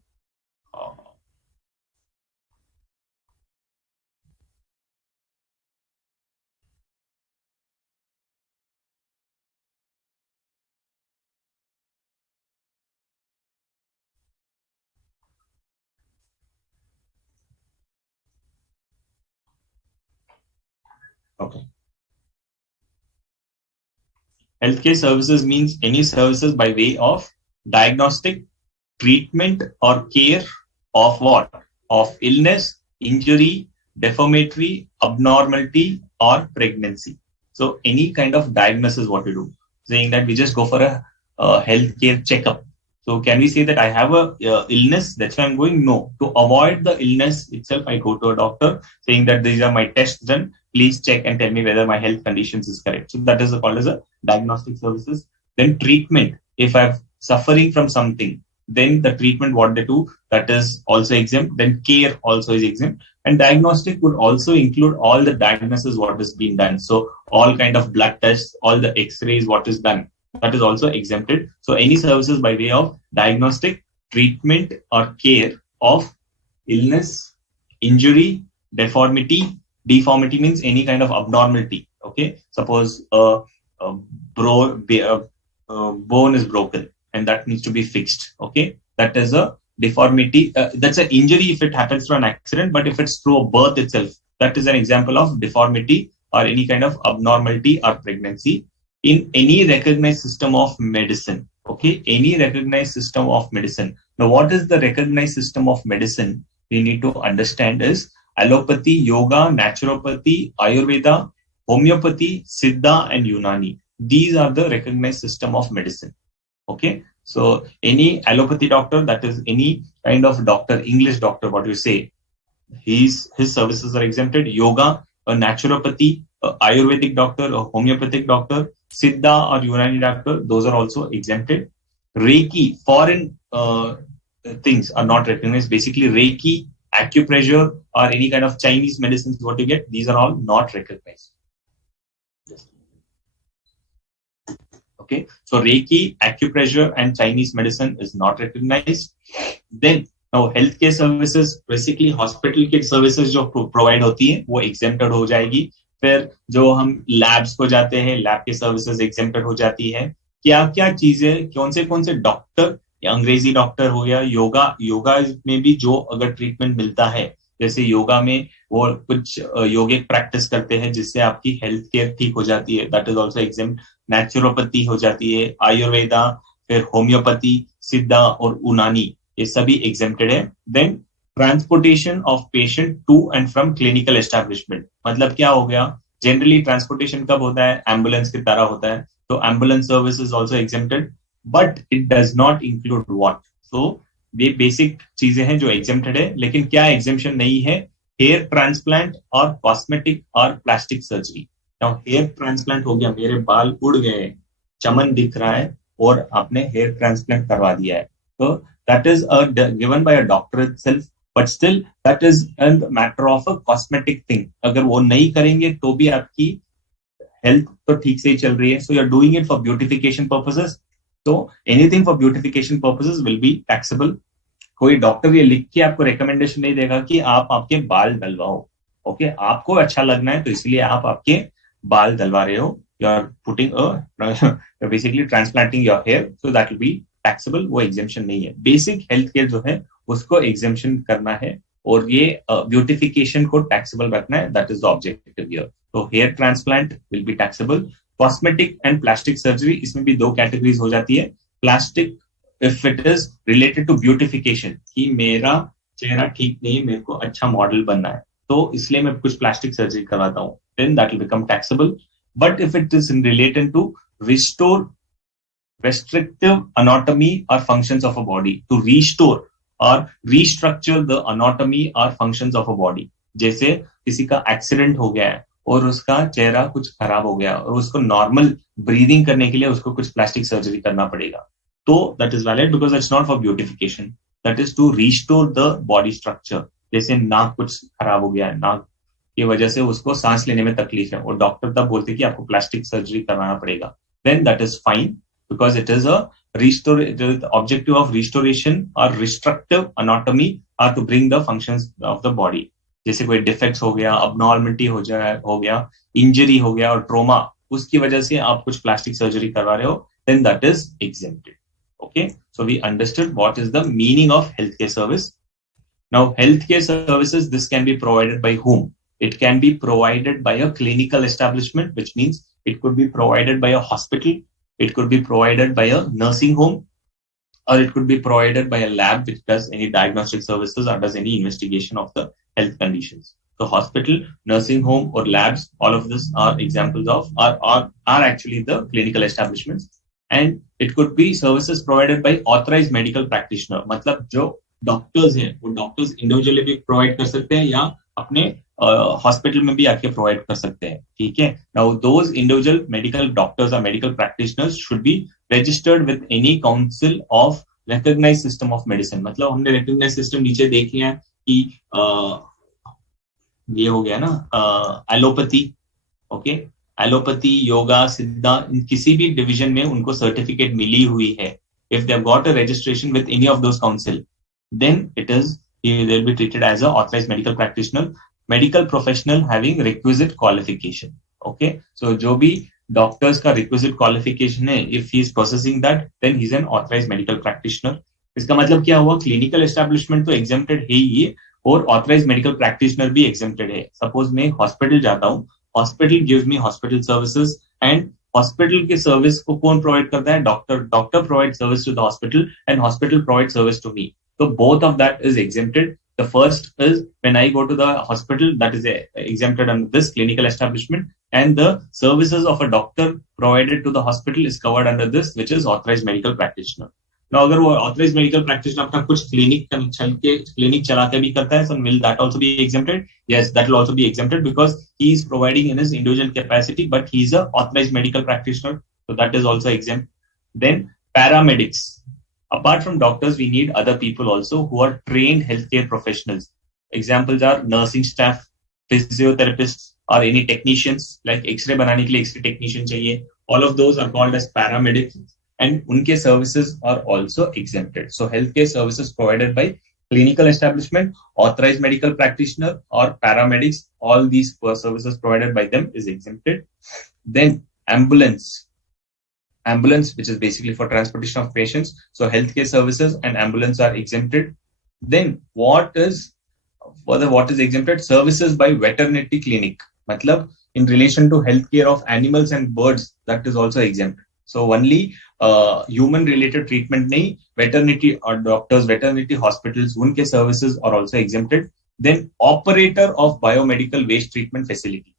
Okay. Healthcare services means any services by way of diagnostic, treatment or care of what? Of illness, injury, deformity, abnormality or pregnancy. So any kind of diagnosis what we do. Saying that we just go for a healthcare checkup. So can we say that I have a illness, that's why I'm going? No. To avoid the illness itself, I go to a doctor saying that these are my tests done. Please check and tell me whether my health conditions is correct. So that is called as a diagnostic services. Then treatment. If I'm suffering from something, then the treatment what they do, that is also exempt. Then care also is exempt. And diagnostic would also include all the diagnosis what has been done. So all kind of blood tests, all the x-rays what is done, that is also exempted. So any services by way of diagnostic, treatment or care of illness, injury, deformity. Deformity means any kind of abnormality. Okay, suppose a bone is broken and that needs to be fixed. Okay, that is a deformity. That's an injury if it happens through an accident, but if it's through a birth itself, that is an example of deformity or any kind of abnormality or pregnancy in any recognized system of medicine. Okay, any recognized system of medicine. Now, what is the recognized system of medicine? We need to understand is allopathy, yoga, naturopathy, Ayurveda, homeopathy, Siddha, and Unani. These are the recognized system of medicine. Okay, so any allopathy doctor, that is any kind of doctor, English doctor, what you say, his services are exempted. Yoga, a naturopathy, a Ayurvedic doctor, a homeopathic doctor, Siddha or Unani doctor, those are also exempted. Reiki, foreign things are not recognized. Basically, Reiki, acupressure, or any kind of Chinese medicines, what you get, these are all not recognized. Okay, so Reiki, acupressure, and Chinese medicine is not recognized. Then now healthcare services, basically hospital के services जो provide होती हैं वो exempted हो जाएगी. फिर जो हम labs को जाते हैं, lab के services exempted हो जाती है. क्या क्या चीजें, कौन से डॉक्टर, अंग्रेजी डॉक्टर हो गया, योगा में भी जो अगर ट्रीटमेंट मिलता है, जैसे योगा में वो कुछ योगिक प्रैक्टिस करते हैं जिससे आपकी हेल्थ केयर ठीक हो जाती है, that is also exempt. Naturopathy हो जाती है, आयुर्वेदा, फिर होम्योपैथी, सिद्धा और यूनानी, ये सभी एग्जेम्प्टेड है. Then transportation of patient to and from clinical establishment, मतलब क्या हो गया, जनरली ट्रांसपोर्टेशन कब होता है, एम्बुलेंस की तरह होता है, तो ambulance service is also exempted, but it does not include what. So ये बेसिक चीजें हैं जो एग्जेम्प्टेड है, लेकिन क्या एग्जेम्पशन नहीं है, हेयर ट्रांसप्लांट और कॉस्मेटिक और plastic surgery. Now here transplant हो गया, मेरे बाल उड़ गए, चमन दिख रहा है और आपने हेयर ट्रांसप्लांट करवा दिया है, तो that is given by a doctor itself, but still that is a matter of a cosmetic thing. अगर वो नहीं करेंगे तो भी आपकी हेल्थ तो ठीक से ही चल रही है. So you are doing it for beautification purposes, तो anything for beautification purposes will be taxable. कोई डॉक्टर ये लिख के आपको रिकमेंडेशन नहीं देगा कि आप आपके बाल डलवाओ. ओके, आपको अच्छा लगना है तो इसलिए आप आपके बाल डलवा रहे हो, you are putting basically transplanting your hair, so that will be taxable. वो एग्जेम्पशन नहीं है. बेसिक हेल्थ केयर जो है उसको एग्जेम्पशन करना है और ये ब्यूटिफिकेशन को टैक्सेबल रखना है, that is the objective here. तो hair transplant will be taxable. Cosmetic and plastic surgery, इसमें भी दो कैटेगरीज हो जाती है. Plastic if it is related to beautification, कि मेरा चेहरा ठीक नहीं, मेरे को अच्छा मॉडल बनना है, तो इसलिए मैं कुछ प्लास्टिक सर्जरी करवाता हूँ, then that will become taxable. But if it is related to restore restrictive anatomy or functions of a body, to restore or restructure the anatomy or functions of a body, जैसे किसी का accident हो गया है और उसका चेहरा कुछ खराब हो गया और उसको नॉर्मल ब्रीदिंग करने के लिए उसको कुछ प्लास्टिक सर्जरी करना पड़ेगा, तो that is valid because it's not for beautification, that is to restore the body structure. जैसे नाक कुछ खराब हो गया है, नाक की वजह से उसको सांस लेने में तकलीफ है और डॉक्टर तब बोलते हैं कि आपको प्लास्टिक सर्जरी करवाना पड़ेगा, then that is fine because it is a restore, the objective of restoration or restructive anatomy are to bring the functions of the body. जैसे कोई डिफेक्ट्स हो गया, abnormality हो गया, इंजरी हो गया और ट्रोमा, उसकी वजह से आप कुछ प्लास्टिक सर्जरी करवा रहे हो, then that is exempted. Okay, so we understood what is the meaning of healthcare service. Now, healthcare services, this can be provided by whom? It can be provided by a clinical establishment, which means it could be provided by a hospital, it could be provided by a nursing home, or it could be provided by a lab which does any diagnostic services or does any investigation of the health conditions. So hospital, nursing home or labs, all of this are examples of, are actually the clinical establishments. And it could be services provided by authorized medical practitioner. मतलब जो doctors हैं वो doctors individually भी provide कर सकते हैं या अपने हॉस्पिटल में भी आके प्रोवाइड कर सकते हैं. ठीक है, now those individual medical doctors और medical practitioners should be registered with any council of recognized system of medicine. मतलब हमने recognized system नीचे देख लिया कि ये हो गया ना एलोपैथी. ओके, एलोपैथी, योगा, सिद्धा, किसी भी डिवीजन में उनको सर्टिफिकेट मिली हुई है. If they have got a registration with any of those council, then it is they'll be treated as a authorized medical practitioner, medical professional having requisite qualification. Okay, so जो भी doctors का requisite qualification है, if he is processing that then he is an authorised medical practitioner. इसका मतलब क्या हुआ, clinical establishment तो exempted है ही और ऑथराइज्ड मेडिकल प्रैक्टिशनर भी एग्जेम्प्टेड है. सपोज मैं हॉस्पिटल जाता हूँ, hospital gives me hospital services and hospital के सर्विस को कौन प्रोवाइड करता है, doctor. Doctor provide service to the hospital and hospital provide service to me. So both of that is exempted. The first is when I go to the hospital, that is exempted under this clinical establishment, and the services of a doctor provided to the hospital is covered under this, which is authorized medical practitioner. Now, अगर वो authorized medical practitioner अपना कुछ clinic चला के भी करता है, so will that also be exempted? Yes, that will also be exempted because he is providing in his individual capacity, but he is a authorized medical practitioner, so that is also exempt. Then paramedics. Apart from doctors, we need other people also who are trained healthcare professionals. Examples are nursing staff, physiotherapists, or any technicians, like X-ray बनाने के लिए X-ray technician चाहिए. All of those are called as paramedics, and उनके services are also exempted. So healthcare services provided by clinical establishment, authorized medical practitioner, or paramedics, all these services provided by them is exempted. Then ambulance, which is basically for transportation of patients. So healthcare services and ambulance are exempted. Then what is exempted? Services by veterinary clinic. Matlab, in relation to healthcare of animals and birds, that is also exempt. So only human related treatment nahi, veterinary or doctors, veterinary hospitals, unke services are also exempted. Then operator of biomedical waste treatment facility.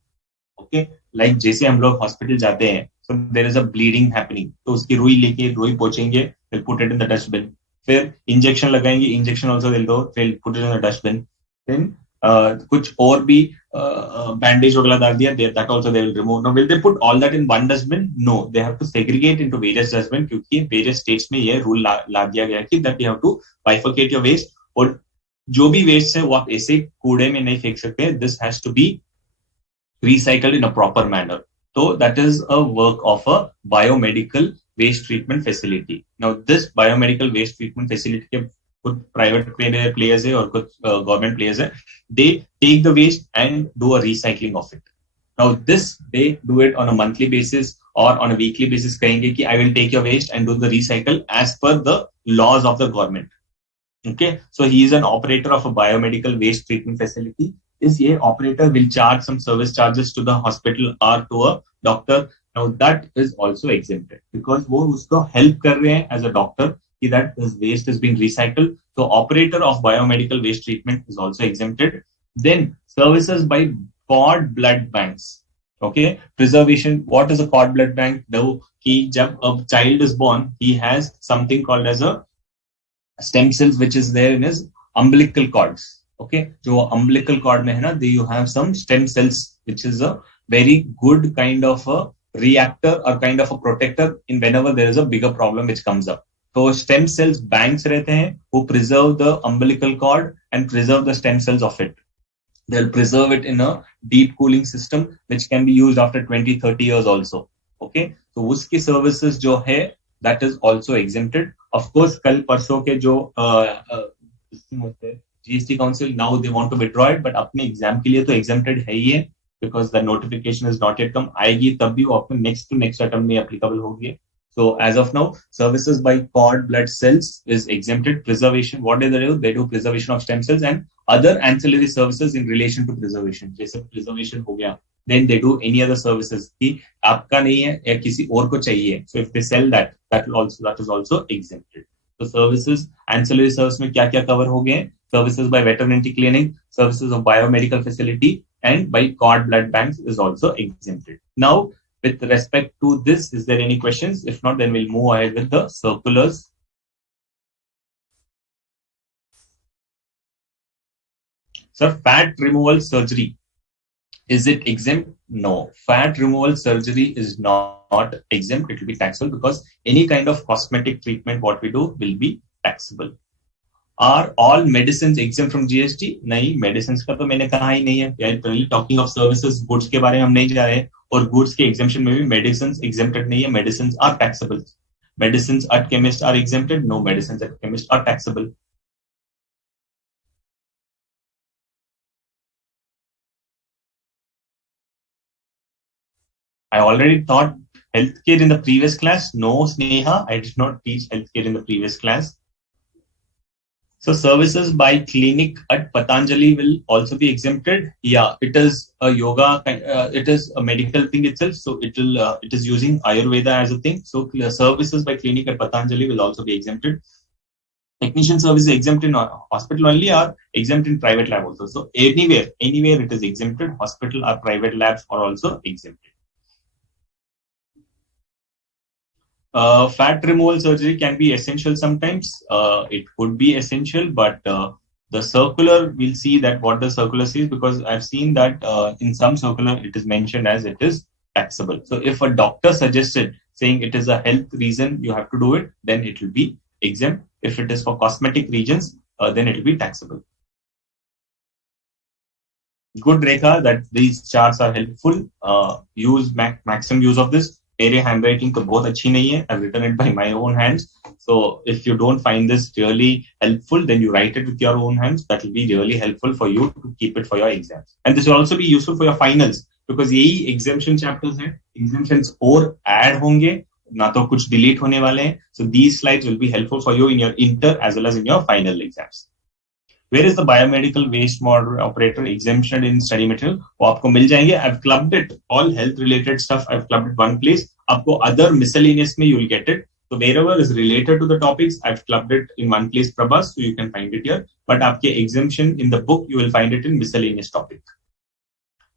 Okay, like जैसे हम लोग hospital जाते हैं, so there is a bleeding happening, तो उसकी रुई लेके रुई पोंछेंगे, they'll put it in the dustbin. फिर इंजेक्शन लगाएंगे, injection also they'll put it in the dustbin. Then कुछ और भी बैंडेज वगैरह डाल दिया, that also they will remove. Now will they put all that in one dustbin? No, they have to segregate into various dustbin, क्योंकि various states में ये rule ला दिया गया कि that you have to bifurcate your waste, और जो भी waste है वो आप ऐसे कूड़े में नहीं फेंक सकते. This has to be recycled in a proper manner. So that is a work of a biomedical waste treatment facility. Now this biomedical waste treatment facility के कुछ private players है और कुछ government players है, they take the waste and do a recycling of it. Now this they do it on a monthly basis or on a weekly basis. कहेंगे कि I will take your waste and do the recycle as per the laws of the government. Okay, so he is an operator of a biomedical waste treatment facility. Is ये operator will charge some service charges to the hospital or to a doctor. Now that is also exempted because वो उसको help कर रहे हैं as a doctor कि that his waste is being recycled. So operator of biomedical waste treatment is also exempted. Then services by cord blood banks. Okay, preservation. What is a cord blood bank? Though कि जब a child is born, he has something called as a stem cells which is there in his umbilical cords. Okay, जो umbilical cord में है ना, you have some stem cells which is a very good kind of a reactor or kind of a protector in whenever there is a bigger problem which comes up. So stem cells banks रहते हैं who preserve the umbilical cord and preserve the stem cells of it. They'll preserve it in a deep cooling system which can be used after 20-30 years also. Okay, so उसकी services जो है that is also exempted. Of course, कल परसों के जो GST Council now they want to withdraw it, but अपने exam के लिए तो exempted है ही है because the notification is not yet come. आएगी तब भी वो आपको next to next attempt में applicable होगी. So as of now, services by cord blood cells is exempted. Preservation, what do they do? They do preservation of stem cells and other ancillary services in relation to preservation. जैसे preservation हो गया, then they do any other services कि आपका नहीं है या किसी और को चाहिए. So if they sell that, that is also exempted. So services, ancillary service में क्या क्या cover हो गए? Services by veterinary clinic, services of biomedical facility, and by cord blood banks is also exempted. Now, with respect to this, is there any questions? If not, then we'll move ahead with the circulars. Sir, fat removal surgery, is it exempt? No, fat removal surgery is not exempt. It will be taxable because any kind of cosmetic treatment what we do will be taxable. Are all medicines exempt from GST? नहीं, medicines का तो मैंने कहा ही नहीं है. We are only talking of services, goods के बारे में हम नहीं जा रहे हैं. और goods के exemption में भी medicines exempted नहीं है. Medicines are taxable. Medicines at chemist are exempted. No, medicines at chemist are taxable. I already taught healthcare in the previous class. No, Sneha, I did not teach healthcare in the previous class. So services by clinic at Patanjali will also be exempted. Yeah, it is a yoga, it is a medical thing itself. So it is using Ayurveda as a thing. So services by clinic at Patanjali will also be exempted. Technician services exempt in hospital only or exempt in private lab also. So anywhere it is exempted. Hospital or private labs are also exempted. Fat removal surgery can be essential sometimes. It could be essential, but the circular, we'll see that what the circular says, because I've seen that in some circular it is mentioned as it is taxable. So if a doctor suggested saying it is a health reason you have to do it, then it will be exempt. If it is for cosmetic reasons, then it will be taxable. Good, Rekha, that these charts are helpful. Use maximum use of this. मेरे handwriting तो बहुत अच्छी नहीं है. I've written it by my own hands. So if you don't find this really helpful, then you write it with your own hands. That will be really helpful for you to keep it for your exams. And this will also be useful for your finals because यही exemption chapters हैं. Exemptions और add होंगे, ना तो कुछ delete होने वाले हैं. So these slides will be helpful for you in your inter as well as in your final exams. Where is the biomedical waste model operator exemption in study material? वो आपको मिल जाएंगे. I've clubbed it. All health related stuff I've clubbed it one place. आपको other miscellaneous में you'll get it. So wherever is related to the topics, I've clubbed it in one place, Prabhas, so you can find it here. But आपके exemption in the book, you will find it in miscellaneous topic.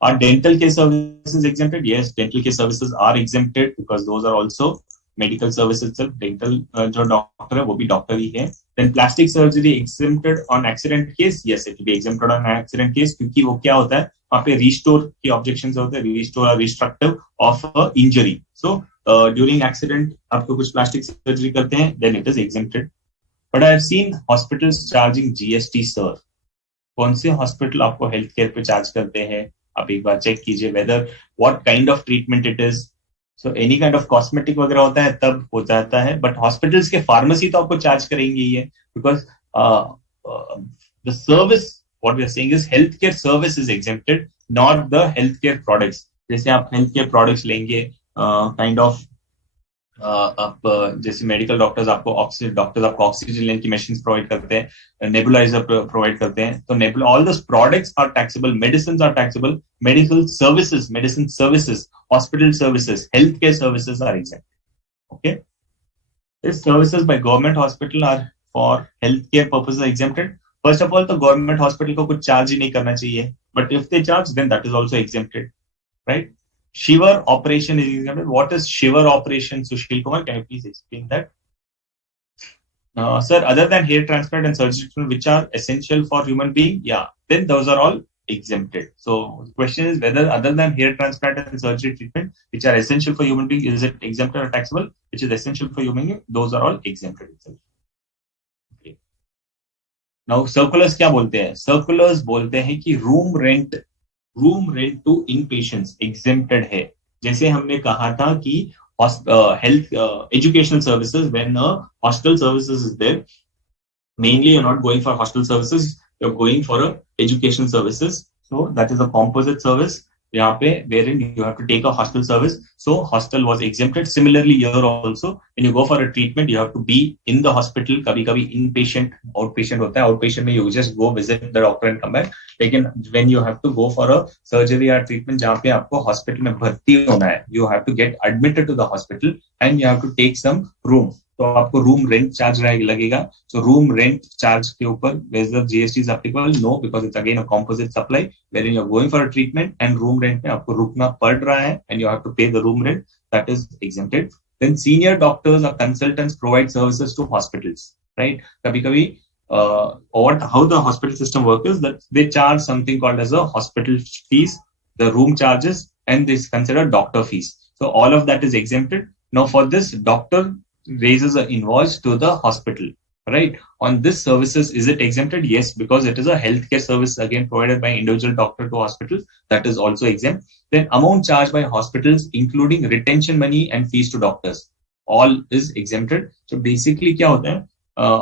Are dental care services exempted? Yes, dental care services are exempted because those are also medical services itself. Dental जो doctor है वो भी doctor ही है. Then plastic surgery exempted on accident case? Yes, it will be exempted on accident case क्योंकि वो क्या होता है वहाँ पे restore के objections होते हैं, restore or restructive of injury. So during accident आपको कुछ plastic surgery करते हैं, then it is exempted. But I have seen hospitals charging GST, sir. कौन से hospital आपको health care पे charge करते हैं? आप एक बार चेक कीजिए whether what kind of treatment it is. So any kind of cosmetic वगैरह होता है तब हो जाता है, but hospitals के pharmacy तो आपको charge करेंगे ही है because the service what we are saying is healthcare service is exempted, not the healthcare products. जैसे आप healthcare products लेंगे kind of आप जैसे मेडिकल डॉक्टर्स आपको ऑक्सीजन लेने की मशीन्स प्रोवाइड करते हैं, नेबुलाइजर प्रोवाइड करते हैं, तो all those products are taxable, medicines are taxable, medical services, medicine services, hospital services, health care services are exempt. Okay, this services by government hospital are for health care purposes exempted. First of all तो government hospital को कुछ charge ही नहीं करना चाहिए, but if they charge then that is also exempted, right? Shiver operation is exempted. What is shiver operation, Sushil Kumar? Can you please explain that? Sir, other than hair transplant and surgery treatment, which are essential for human being, yeah, then those are all exempted. So the question is whether other than hair transplant and surgery treatment, which are essential for human being, is it exempted or taxable? Which is essential for human being, those are all exempted itself. Okay. Now circulars क्या बोलते हैं? Circulars बोलते हैं कि room rent to inpatients exempted है. जैसे हमने कहा था कि health educational services, when hostel services is there, mainly you are not going for hostel services, you are going for educational services. So that is a composite service यहाँ पे wherein you have to take a hostel service. So hostel was exempted. Similarly here also when you go for a treatment you have to be in the hospital. कभी inpatient, outpatient होता है. Outpatient में you just go visit the doctor and come back. लेकिन when you have to go for a surgery or treatment जहाँ पे आपको hospital में भर्ती होना है, you have to get admitted to the hospital and you have to take some room. तो आपको रूम रेंट चार्ज लगेगा. सो रूम रेंट चार्ज के ऊपर whether GST is applicable, no, because it's again a composite supply wherein you're going for a treatment and room rent में आपको रुकना पड़ रहा है and you have to pay the room rent, that is exempted. Then senior doctors or consultants provide services to hospitals, right? कभी how the hospital system works is that they charge something called as a hospital fees, the room charges, and this considered doctor fees. So all of that is exempted. Now for this, doctor raises an invoice to the hospital, right? On this services, is it exempted? Yes, because it is a healthcare service again provided by individual doctor to hospitals, that is also exempt. Then amount charged by hospitals, including retention money and fees to doctors, all is exempted. So basically क्या होता है,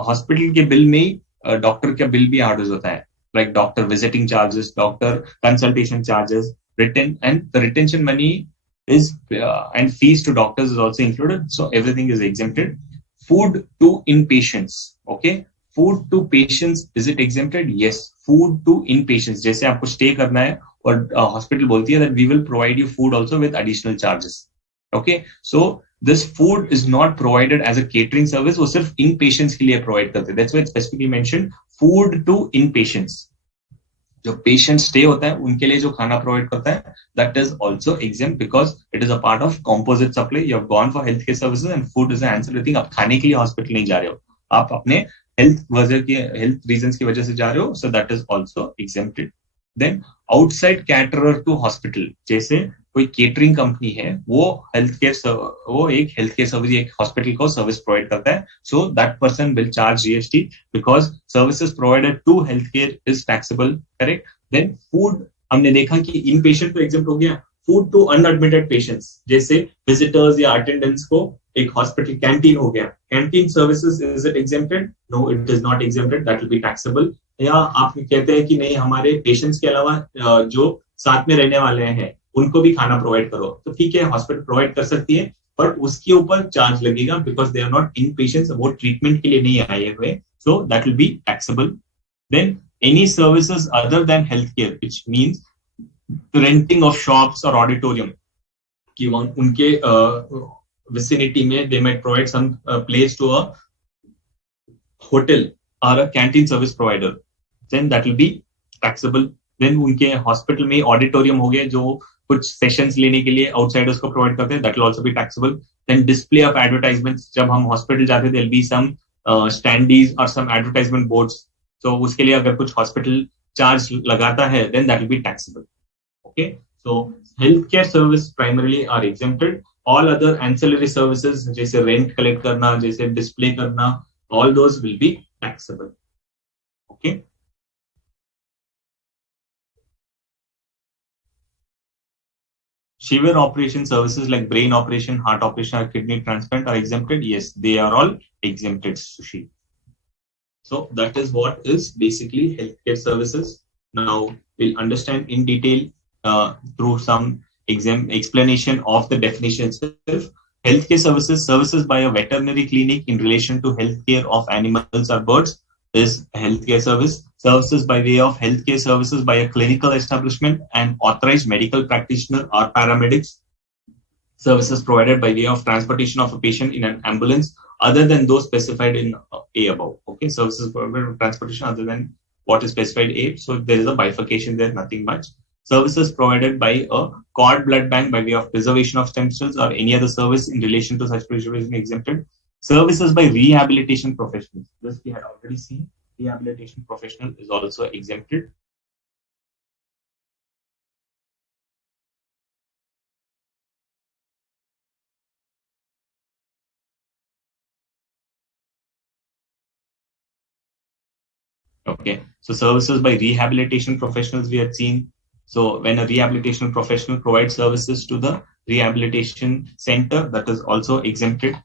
hospital के bill में doctor का bill भी orders होता है, like doctor visiting charges, doctor consultation charges, and the retention money is and fees to doctors is also included. So everything is exempted. Food to inpatients, okay? Food to patients, is it exempted? Yes. Food to inpatients, जैसे आपको stay करना है और hospital बोलती है that we will provide you food also with additional charges, okay? So this food is not provided as a catering service, वो सिर्फ inpatients के लिए प्रोवाइड करते हैं. That's why it's specifically mentioned food to inpatients. जो patient stay होता है उनके लिए जो खाना प्रोवाइड करता है, that is also exempt because it is a part of composite supply. You have gone for health care services and food is an answer thing. आप खाने के लिए हॉस्पिटल नहीं जा रहे हो, आप अपने हेल्थ रीजंस की वजह से जा रहे हो, so that is also exempted. Then outside caterer to hospital, जैसे कोई केटरिंग कंपनी है, वो एक हेल्थ केयर सर्विस एक हॉस्पिटल को सर्विस प्रोवाइड करता है, so that person will charge GST because services provided to health care is taxable, correct? Then food हमने देखा कि इन पेशेंट तो एग्जेम्प्ट हो गया, फूड टू अनएडमिटेड पेशेंट्स जैसे विजिटर्स या अटेंडेंट्स को एक हॉस्पिटल कैंटीन हो गया, canteen services is it exempted? No, it is not exempted, that will be taxable. या आप कहते हैं कि नहीं हमारे पेशेंट्स के अलावा जो साथ में रहने वाले हैं उनको भी खाना प्रोवाइड करो, तो ठीक है हॉस्पिटल प्रोवाइड कर सकती है, बट उसके ऊपर चार्ज लगेगा because they are not inpatients, वो ट्रीटमेंट के लिए नहीं आए हुए, so that will be taxable. Then any services other than health care which means renting of shops और ऑडिटोरियम, कि उनके विसिनिटी में they might provide some place to a hotel or a canteen service provider, then that will be taxable. Then उनके hospital में auditorium हो गए जो कुछ सेशंस लेने के लिए आउटसाइडर्स को प्रोवाइड करते हैं, that will also be taxable. Then display of advertisements, जब हम हॉस्पिटल जाते हैं there will be some standees or some advertisement boards, so उसके लिए अगर कुछ हॉस्पिटल चार्ज लगाता है then that will be taxable. Okay, so healthcare service primarily are exempted. All other ancillary services जैसे रेंट कलेक्ट करना, जैसे डिस्प्ले करना, all those will be taxable. Okay. Severe operation services like brain operation, heart operation, or kidney transplant are exempted. Yes, they are all exempted, Sushi. So that is what is basically healthcare services. Now we'll understand in detail through some explanation of the definition itself. Healthcare services, services by a veterinary clinic in relation to healthcare of animals or birds is healthcare service. Services by way of healthcare services by a clinical establishment and authorized medical practitioner or paramedics. Services provided by way of transportation of a patient in an ambulance other than those specified in A above. Okay, services provided for transportation other than what is specified A. So there is a bifurcation there, nothing much. Services provided by a cord blood bank by way of preservation of stem cells or any other service in relation to such preservation exempted. Services by rehabilitation professionals. This we had already seen. Rehabilitation professional is also exempted. Okay, so services by rehabilitation professionals we had seen. So when a rehabilitation professional provides services to the rehabilitation center, that is also exempted.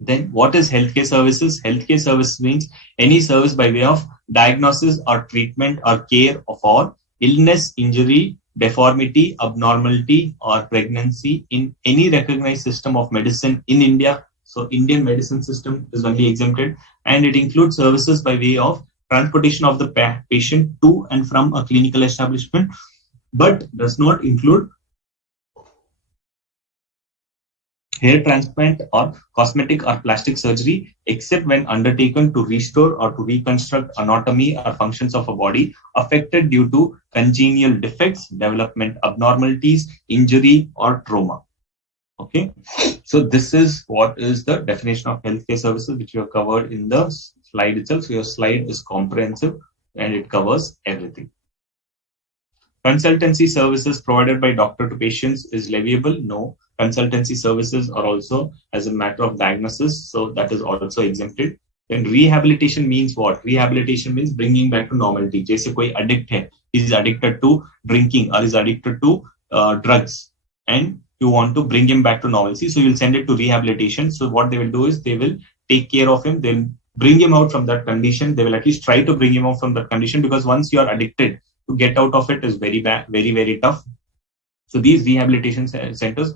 Then what is healthcare services? Healthcare service means any service by way of diagnosis or treatment or care for illness, injury, deformity, abnormality, or pregnancy in any recognized system of medicine in India. So Indian medicine system is only exempted, and it includes services by way of transportation of the patient to and from a clinical establishment, but does not include hair transplant or cosmetic or plastic surgery, except when undertaken to restore or to reconstruct anatomy or functions of a body affected due to congenital defects, development abnormalities, injury, or trauma. Okay, so this is what is the definition of healthcare services, which you have covered in the slide itself. So your slide is comprehensive and it covers everything. Consultancy services provided by doctor to patients is leviable? No. Consultancy services are also as a matter of diagnosis, so that is also exempted. Then rehabilitation means what? Rehabilitation means bringing back to normality. जैसे कोई addict है, is addicted to drinking or is addicted to drugs, and you want to bring him back to normalcy, so you'll send it to rehabilitation. So what they will do is they will take care of him, they'll bring him out from that condition. They will at least try to bring him out from that condition, because once you are addicted, to get out of it is very bad, very, very tough. So these rehabilitation centers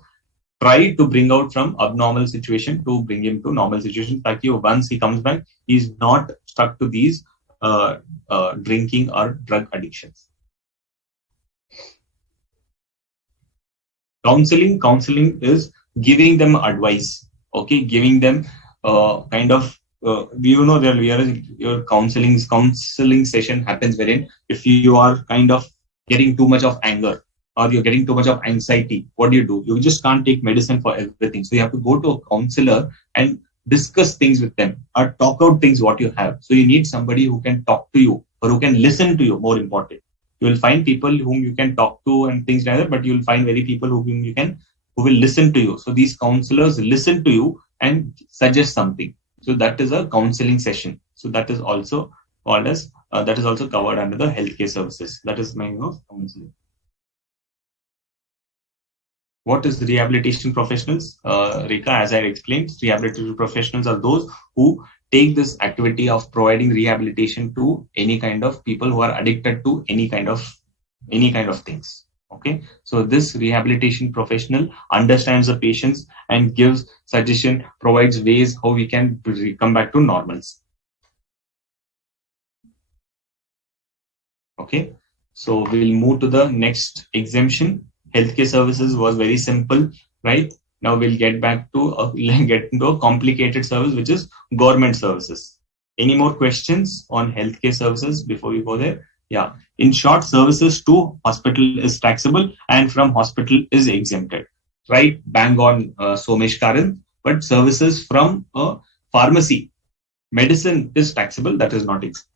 try to bring out from abnormal situation to bring him to normal situation, ताकि once he comes back, he is not stuck to these drinking or drug addictions. Counseling is giving them advice. Okay, giving them kind of your counseling session happens wherein if you are kind of getting too much of anger or you're getting too much of anxiety, what do? You just can't take medicine for everything. So you have to go to a counselor and discuss things with them or talk out things what you have. So you need somebody who can talk to you or who can listen to you, more important. You will find people whom you can talk to and things like that, but you will find very people who will listen to you. So these counselors listen to you and suggest something. So that is a counseling session. So that is also called as that is also covered under the healthcare services. That is meaning of counseling. What is rehabilitation professionals? Rekha, as I explained, rehabilitation professionals are those who take this activity of providing rehabilitation to any kind of people who are addicted to any kind of things. Okay, so this rehabilitation professional understands the patients and gives suggestion, provides ways how we can come back to normals. Okay, so we'll move to the next exemption. Healthcare services was very simple, right? Now we'll get back to get into a complicated service, which is government services. Any more questions on healthcare services before we go there? Yeah. In short, services to hospital is taxable and from hospital is exempted. Right? Bang on, Somesh Karan. But services from a pharmacy, medicine is taxable, that is not exempt.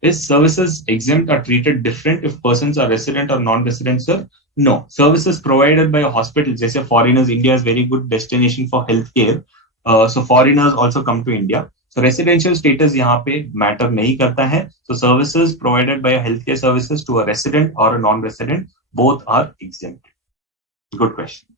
Is services exempt or treated different if persons are resident or non-resident, sir? No. Services provided by a hospital, जैसे foreigners, India is very good destination for healthcare. So foreigners also come to India. So residential status यहाँ पे matter नहीं करता है. So services provided by a healthcare services to a resident or a non-resident, both are exempt. Good question.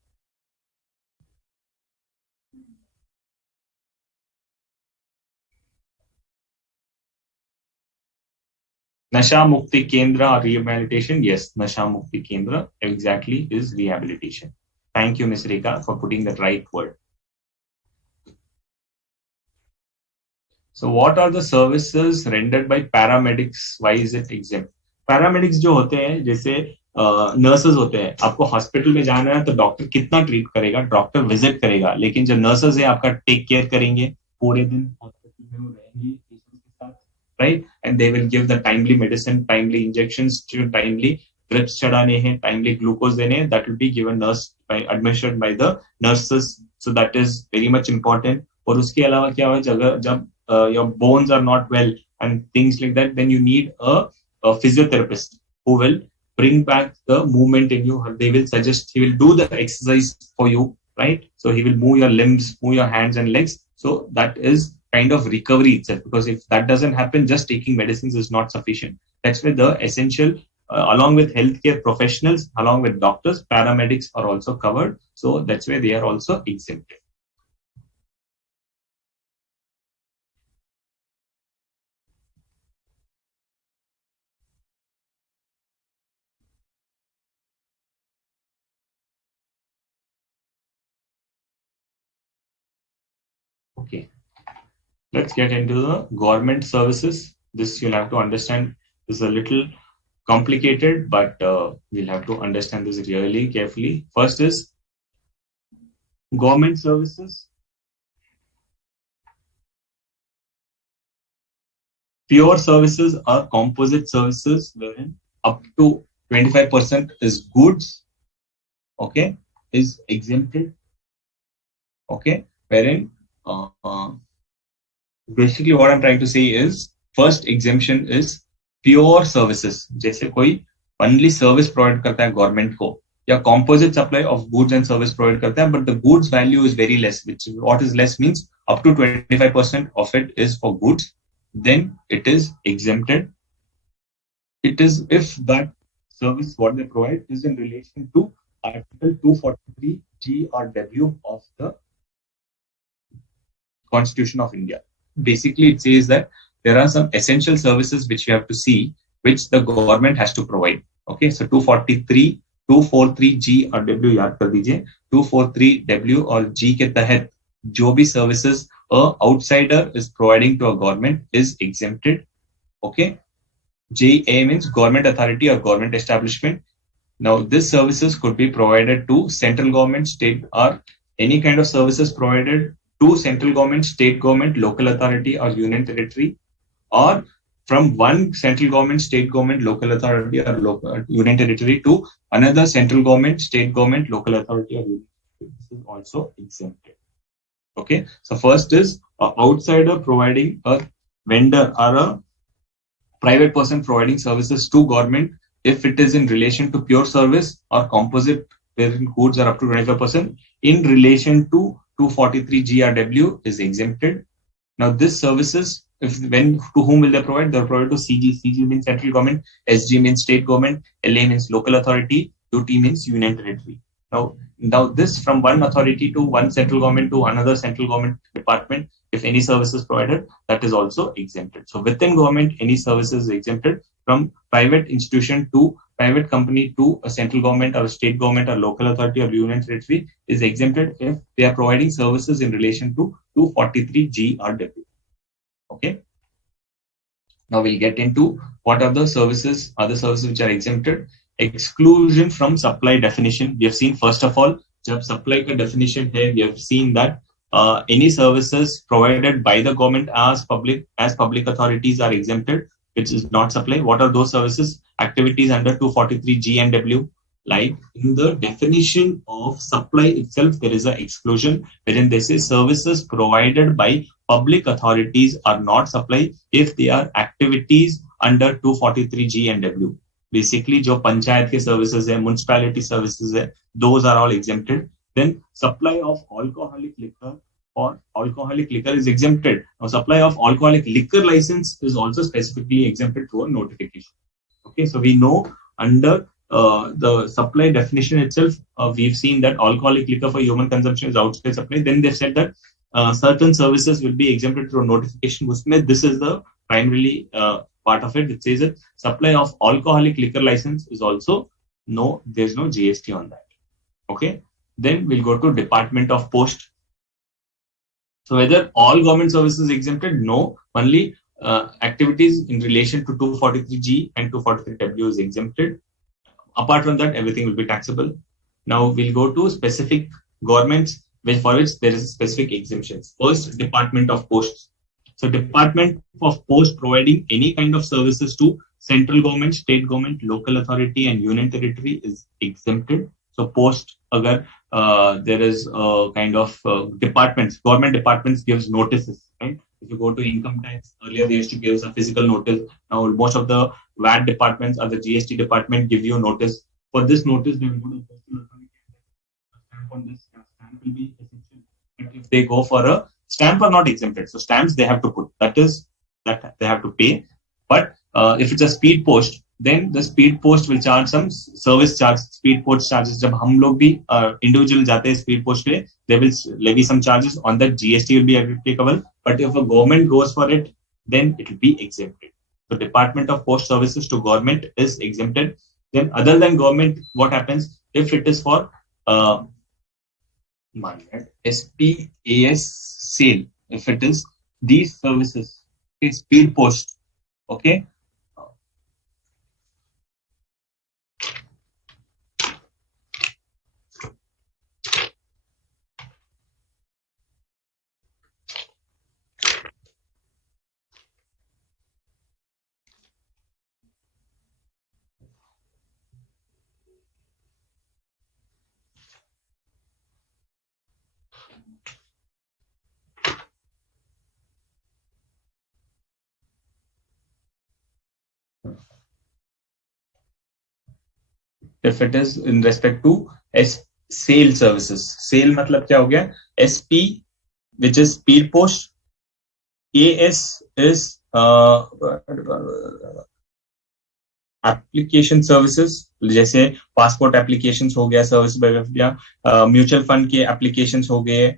Nasha Mukti Kendra or rehabilitation? Yes, Nasha Mukti Kendra exactly is rehabilitation. Thank you, Ms. Rekha, for putting that right word. So what are the services rendered by paramedics? Why is it exempt? Paramedics जो होते हैं, जैसे nurses होते हैं, आपको hospital में जाना है तो डॉक्टर कितना ट्रीट करेगा? डॉक्टर विजिट करेगा, लेकिन जो नर्सेज है आपका टेक केयर करेंगे, पूरे दिन हॉस्पिटल में वो रहेंगे right? And they will give the timely medicine, timely injections, timely drips चढ़ाने हैं, timely glucose देने हैं. That will be given administered by the nurses. So that is very much important. और उसके अलावा क्या होगा, जब your bones are not well and things like that, then you need a physiotherapist who will bring back the movement in you. They will suggest, he will do the exercise for you, right? So he will move your limbs, move your hands and legs. So that is kind of recovery itself, because if that doesn't happen, just taking medicines is not sufficient. That's why the essential, along with healthcare professionals, along with doctors, paramedics are also covered. So that's why they are also exempted. Okay. Let's get into the government services. This you'll have to understand is a little complicated, but we'll have to understand this really carefully. First is government services. Pure services are composite services wherein up to 25% is goods, okay, is exempted, okay, wherein basically what I'm trying to say is first exemption is pure services. जैसे कोई only service provide करता है government को, या composite supply of goods and service provide करता है, but the goods value is very less, which what is less means up to 25% of it is for goods, then it is exempted. It is if that service what they provide is in relation to Article 243 G or W of the Constitution of India. Basically, it says that there are some essential services which you have to see, which the government has to provide. Okay, so 243 G और W याद कर दीजिए. 243 W और G के तहत जो भी services a outsider is providing to a government is exempted. Okay, JA means government authority or government establishment. Now, these services could be provided to central government, state, or any kind of services provided to central government, state government, local authority, or union territory, or from one central government, state government, local authority, or local, union territory to another central government, state government, local authority, or union territory. This is also exempted. Okay, so first is an outsider providing, a vendor or a private person providing services to government if it is in relation to pure service or composite wherein goods are up to 25%, in relation to 243 GRW is exempted. Now this services, to whom will they provide? They're provided to CG. CG means central government, SG means state government, LA means local authority, UT means union territory. Now this from one authority to one central government to another central government department, if any service is provided, that is also exempted. So within government, any services is exempted. From private institution to private company to a central government or a state government or local authority or union territory is exempted if they are providing services in relation to 243 GRW. Okay. Now we'll get into what are the services, other services which are exempted. Exclusion from supply definition. We have seen first of all, जब supply का definition है, we have seen that any services provided by the government as public authorities are exempted, which is not supply. What are those services? Activities under 243 G and W. Like in the definition of supply itself, there is an exclusion wherein they say services provided by public authorities are not supply if they are activities under 243 G and W. Basically, जो पंचायत के services है, municipality services है, those are all exempted. Then supply of alcoholic liquor or alcoholic liquor is exempted. Now, supply of alcoholic liquor license is also specifically exempted through a notification. Okay, so we know under the supply definition itself, we've seen that alcoholic liquor for human consumption is outside supply. Then they've said that certain services will be exempted through a notification. This is the primarily part of it. It says that supply of alcoholic liquor license is also there's no GST on that. Okay. Then we'll go to Department of Post. So whether all government services exempted? No, only activities in relation to 243G and 243W is exempted. Apart from that, everything will be taxable. Now we'll go to specific governments for which there is specific exemptions. First, Department of Posts. So Department of Post providing any kind of services to central government, state government, local authority and union territory is exempted. So post, agar there is a kind of departments, government departments gives notices, right? If you go to income tax, earlier they used to give us a physical notice. Now most of the VAT departments or the GST department give you a notice. For this notice, they will go to the postal authority and stamp on this. Stamp will be essential. But if they go for a stamp, are not exempted. So stamps they have to put. That they have to pay. But if it's a speed post, then the speed post will charge some service charge. Speed post charges. जब हम लोग भी individual जाते हैं speed post पे, they will levy some charges on that. GST will be applicable. But if a government goes for it, then it will be exempted. So Department of Post Services to government is exempted. Then other than government, what happens if it is for SPAS sale? If it is these services, okay, speed post, okay. If it is in respect to sale services. Sale मतलब क्या हो गया? SP, which is speed post. AS is application services, जैसे passport applications हो गया, service या mutual fund के applications हो गए,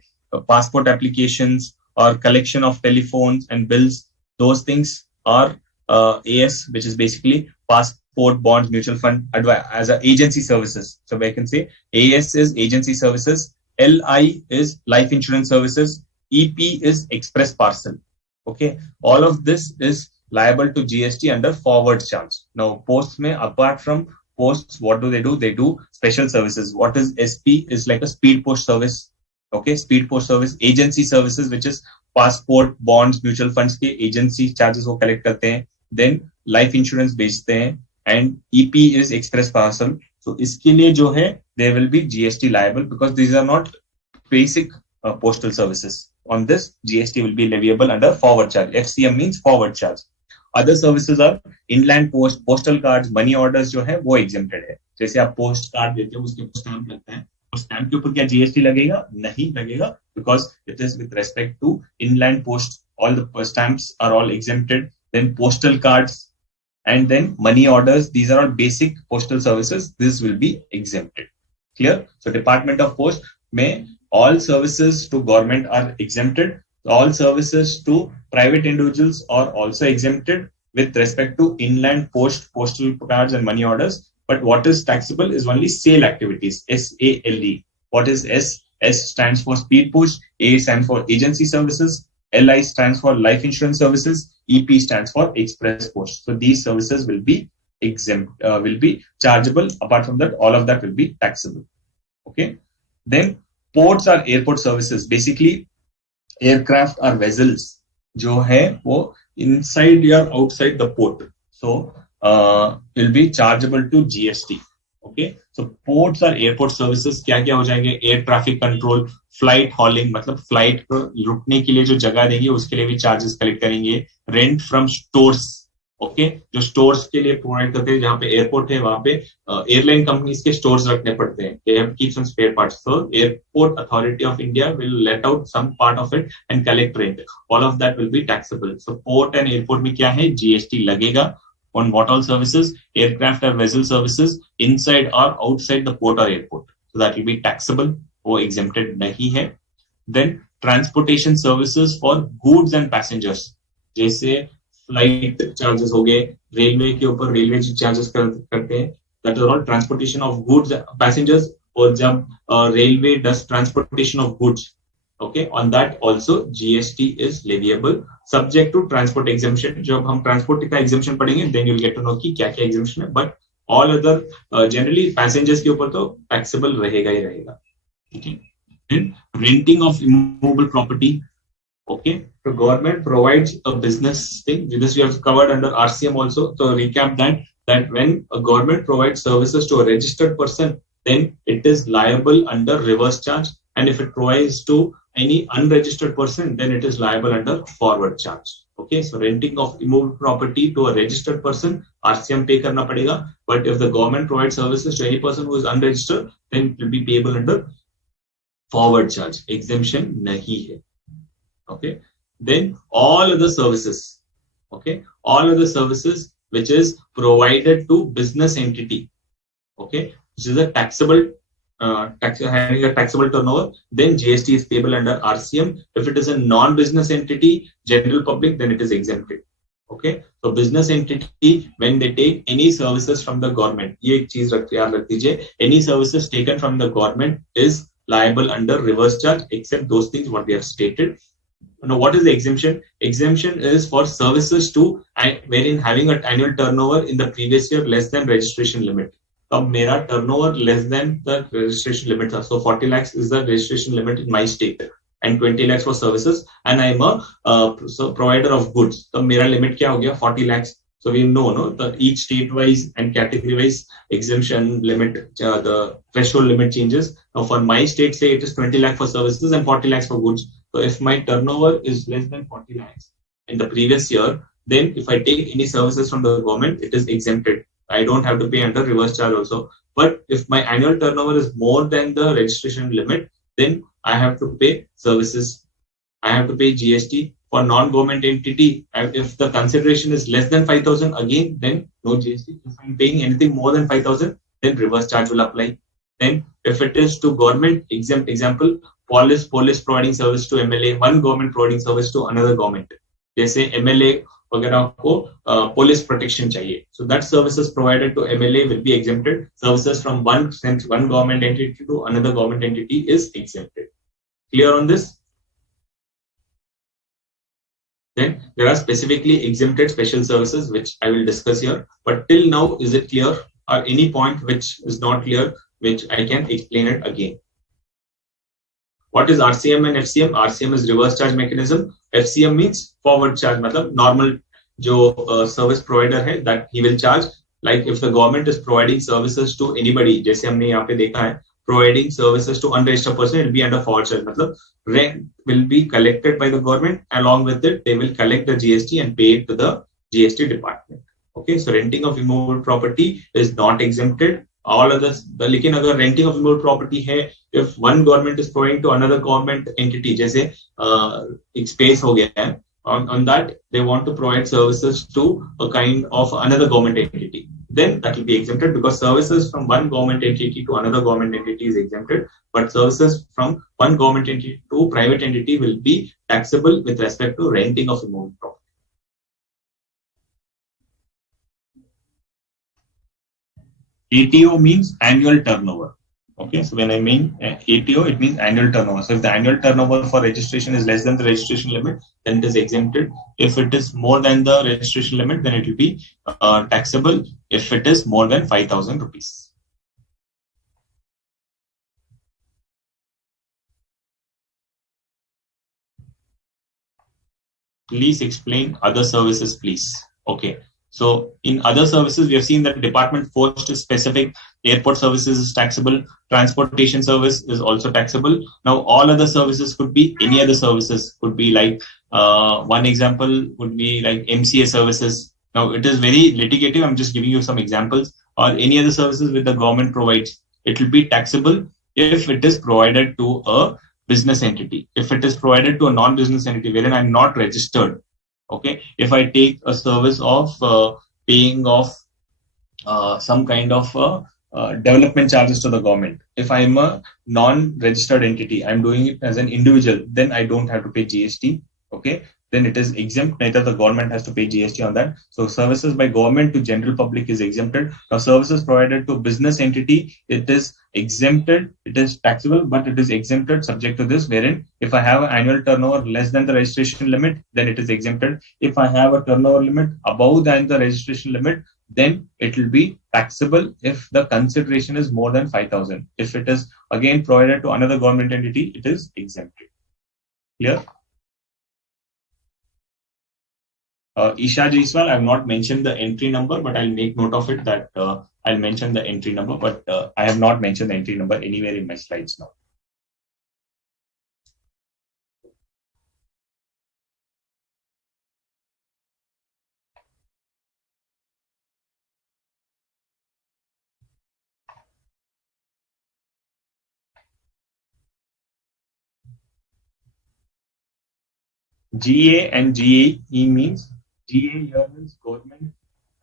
passport applications or collection of telephones and bills. Those things are AS, which is basically passport, bonds, mutual fund as a agency services. So I can say AS is agency services, LI is life insurance services, EP is express parcel. Okay, all of this is liable to GST under forward charge. Now, posts mein, apart from posts, what do? They do special services. What is SP? Is like a speed post service. Okay, speed post service, agency services, which is passport, bonds, mutual funds के agency charges वो collect करते हैं. Then life insurance बेचते हैं. And EP is express parcel. So इसके लिए जो है, there will be GST liable because these are not basic postal services. On this, GST will be leviable under forward charge. FCM means forward charge. Other services are inland post, postal cards, money orders जो है वो exempted है. जैसे आप post card देते हो उसके ऊपर stamp लगता है. तो स्टैंप के ऊपर क्या जीएसटी लगेगा? नहीं लगेगा, because it is with respect to inland post. All the stamps are all exempted. Then postal cards and then money orders, these are all basic postal services, this will be exempted. Clear? So Department of Post may all services to government are exempted. All services to private individuals are also exempted with respect to inland post, postal cards and money orders. But what is taxable is only sale activities, SALE. What is S? S stands for speed push, A stands for agency services, LI stands for life insurance services, EP stands for express post. So these services will be exempt, will be chargeable. Apart from that, all of that will be taxable. Okay. Then ports or airport services, basically aircraft or vessels जो है वो inside or outside the port, so will be chargeable to GST. Okay, so ports और airport services क्या क्या हो जाएंगे? Air traffic control, flight हॉलिंग, मतलब flight को रुकने के लिए जो जगह देंगे उसके लिए भी चार्जेस कलेक्ट करेंगे. रेंट फ्रॉम स्टोर्स, ओके, जो स्टोर्स के लिए प्रोवाइड करते हैं, जहाँ पे एयरपोर्ट है वहां पे एयरलाइन कंपनीज के स्टोर्स रखने पड़ते हैं. They have keep some spare parts, so Airport Authority of India will let out some part of it and collect rent. All of that will be taxable. So port and airport में क्या है? GST लगेगा. On what all services? Aircraft or vessel services inside or outside the port or airport. So that will be taxable. वो exempted नहीं है. Then transportation services for goods and passengers. जैसे flight charges हो गए, railway के ऊपर railway charges करते हैं. That is all transportation of goods passengers. और जब railway does transportation of goods, okay, on that also GST is leviable subject to transport exemption. जब हम transport का exemption पढ़ेंगे then you'll get to know कि क्या क्या exemption है, but all other generally passengers के ऊपर तो taxable रहेगा ही रहेगा. Okay. Then renting of immovable property. Okay, so government provides a business thing. This we have covered under RCM also. So recap that when a government provides services to a registered person, then it is liable under reverse charge. And if it provides to any unregistered person, then it is liable under forward charge. Okay, so renting of immovable property to a registered person, RCM pay karna padega. But if the government provides services to any person who is unregistered, then it will be payable under forward charge. Exemption nahi hai. Okay, then all other services. Okay, all other services which is provided to business entity. Okay, which is a taxable. Having a taxable turnover, then GST is payable under RCM. If it is a non-business entity, general public, then it is exempted. Okay, so business entity, when they take any services from the government, ये एक चीज याद रख दीजिए, any services taken from the government is liable under reverse charge, except those things what we have stated. Now, what is the exemption? Exemption is for services to wherein having an annual turnover in the previous year less than registration limit. अब मेरा turnover less than the registration limit था, so 40 lakhs is the registration limit in my state and 20 lakhs for services, and I am a so provider of goods. तो मेरा limit क्या हो गया? 40 lakhs. So we know, no, the each state wise and category wise exemption limit, the threshold limit changes. Now for my state, say it is 20 lakh for services and 40 lakhs for goods. So if my turnover is less than 40 lakhs in the previous year, then if I take any services from the government, it is exempted. I don't have to pay under reverse charge also. But if my annual turnover is more than the registration limit, then I have to pay services. I have to pay GST. For non-government entity, if the consideration is less than 5,000, again, then no GST. If I'm paying anything more than 5,000, then reverse charge will apply. Then if it is to government, example, police providing service to MLA, one government providing service to another government. जैसे MLA वगैरह को police protection चाहिए. So that services provided to MLA will be exempted. Services from one government entity to another government entity is exempted. Clear on this? Then there are specifically exempted special services which I will discuss here. But till now, is it clear? Or any point which is not clear, which I can explain it again. What is RCM and FCM? RCM is reverse charge mechanism. FCM means forward charge. मतलब normal जो service provider है, that he will charge. Like if the government is providing services to anybody, जैसे हमने यहाँ पे देखा है, providing services to unregistered person, it will be under forward charge. मतलब rent will be collected by the government. Along with it, they will collect the GST and pay it to the GST department. Okay, so renting of immovable property is not exempted. all others, लेकिन अगर renting of immovable property है, if one government is providing to another government entity, जैसे एक space हो गया है, on that they want to provide services to a kind of another government entity, then that will be exempted, because services from one government entity to another government entity is exempted, but services from one government entity to private entity will be taxable with respect to renting of immovable property. ATO means annual turnover. Okay, so when I mean ATO, it means annual turnover. So if the annual turnover for registration is less than the registration limit, then it is exempted. If it is more than the registration limit, then it will be taxable if it is more than 5,000 rupees. Please explain other services, please. Okay. So in other services, we have seen that department post is specific, airport services is taxable, transportation service is also taxable. Now all other services could be any other services, could be like one example would be like MCA services. Now it is very litigative. I'm just giving you some examples, or any other services which the government provides. It will be taxable if it is provided to a business entity. If it is provided to a non-business entity wherein I'm not registered, okay, if I take a service of paying off some kind of development charges to the government, if I'm a non-registered entity, I'm doing it as an individual, then I don't have to pay GST. Okay, then it is exempt. Neither the government has to pay GST on that. So services by government to general public is exempted. Now services provided to business entity, it is exempted. It is taxable, but it is exempted subject to this, wherein if I have an annual turnover less than the registration limit, then it is exempted. If I have a turnover limit above than the registration limit, then it will be taxable if the consideration is more than 5,000. If it is again provided to another government entity, it is exempted. Clear? Isha Jaiswal, I have not mentioned the entry number, but I'll make note of it that I'll mention the entry number, but I have not mentioned the entry number anywhere in my slides now. GA and GAE means GA here means government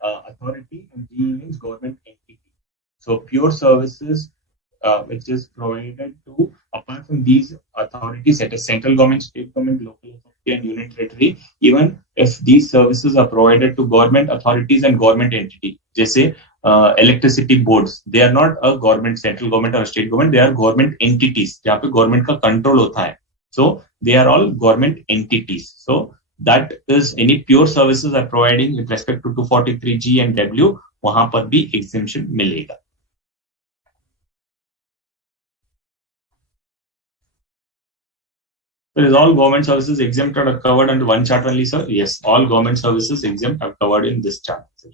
authority and GE means government entity. So pure services which is provided to, apart from these authorities, such as central government, state government, local authority, and union territory, even if these services are provided to government authorities and government entity, जैसे electricity boards, they are not a government, central government or a state government, they are government entities, जहाँ पे government का control होता है. So they are all government entities. So that is any pure services are providing with respect to 243G and W, वहां पर भी exemption मिलेगा. So is all government services exempt or covered under one chart only, sir? Yes, all government services exempt are covered in this chart, sir.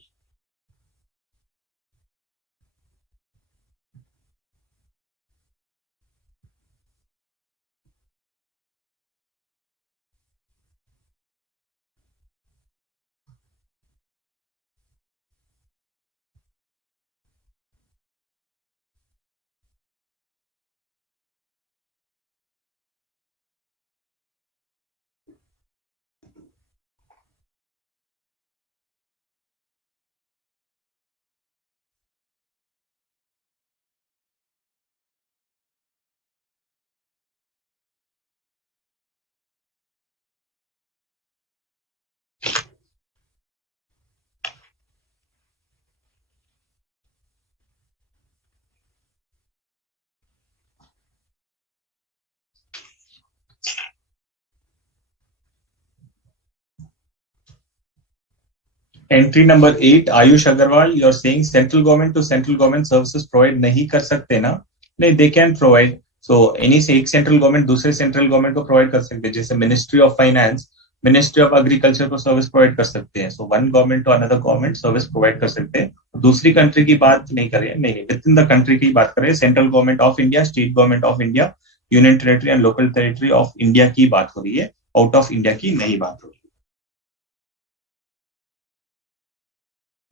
Entry number 8, Ayush Agarwal, you're saying central government to central government services provide नहीं कर सकते ना? नहीं, they can provide. So any से एक central government दूसरे central government को provide कर सकते हैं, जैसे Ministry of Finance, Ministry of Agriculture को service provide कर सकते हैं. So one government to another government service provide कर सकते हैं. दूसरी country की बात नहीं कर रहे हैं, नहीं, within the country की बात कर रहे हैं. Central government of India, state government of India, union territory and local territory of India की बात हो रही है, out of India की नहीं बात हो रही है.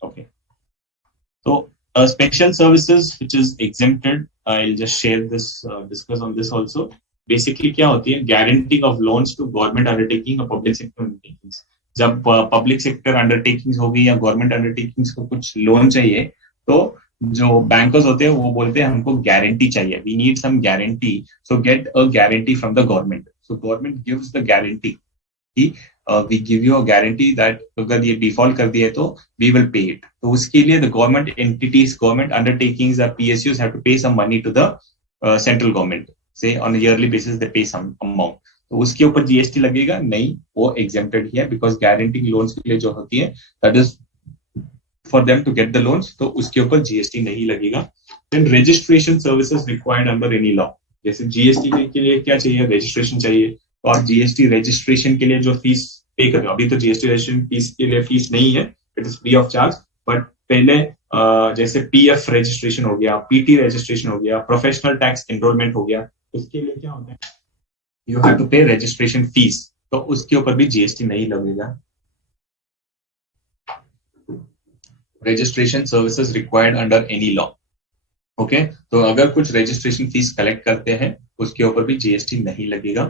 Okay. So Special services which is exempted, I'll just share this, discuss on this also. Basically क्या होती है, guaranteeing of loans to government undertaking और public sector undertakings. जब पब्लिक सेक्टर अंडरटेकिंग्स होगी या गवर्नमेंट अंडरटेकिंग्स को कुछ लोन चाहिए, तो जो बैंकर्स होते हैं वो बोलते हैं हमको गारंटी चाहिए, we need some guarantee, so get a guarantee from the government. So government gives the guarantee, we give you a guarantee that अगर ये डिफॉल्ट कर दिए तो वी विल पे इट. तो उसके लिए the government entities, government undertakings, PSUs have to pay some money to the central government, से on yearly basis they pay some amount. तो उसके ऊपर जीएसटी लगेगा नहीं, वो एग्जेम्प्टेड ही है, बिकॉज गारंटिंग लोन्स के लिए जो होती है that is for them to get the loans, तो उसके ऊपर जीएसटी नहीं लगेगा. Then registration services required under any law. जैसे जीएसटी के लिए क्या चाहिए, रजिस्ट्रेशन चाहिए. तो आप जीएसटी रजिस्ट्रेशन के लिए जो फीस पे कर रहे हो, अभी तो जीएसटी रजिस्ट्रेशन फीस के लिए फीस नहीं है, it is free of charge. But पहले जैसे पीएफ रजिस्ट्रेशन हो गया, पीटी रजिस्ट्रेशन हो गया, प्रोफेशनल टैक्स एनरोलमेंट हो गया, उसके लिए क्या होता है, यू हैव टू पे रजिस्ट्रेशन फीस, तो उसके ऊपर भी जीएसटी नहीं लगेगा. Registration services required under any law. Okay, तो अगर कुछ रजिस्ट्रेशन फीस कलेक्ट करते हैं उसके ऊपर भी जीएसटी नहीं लगेगा.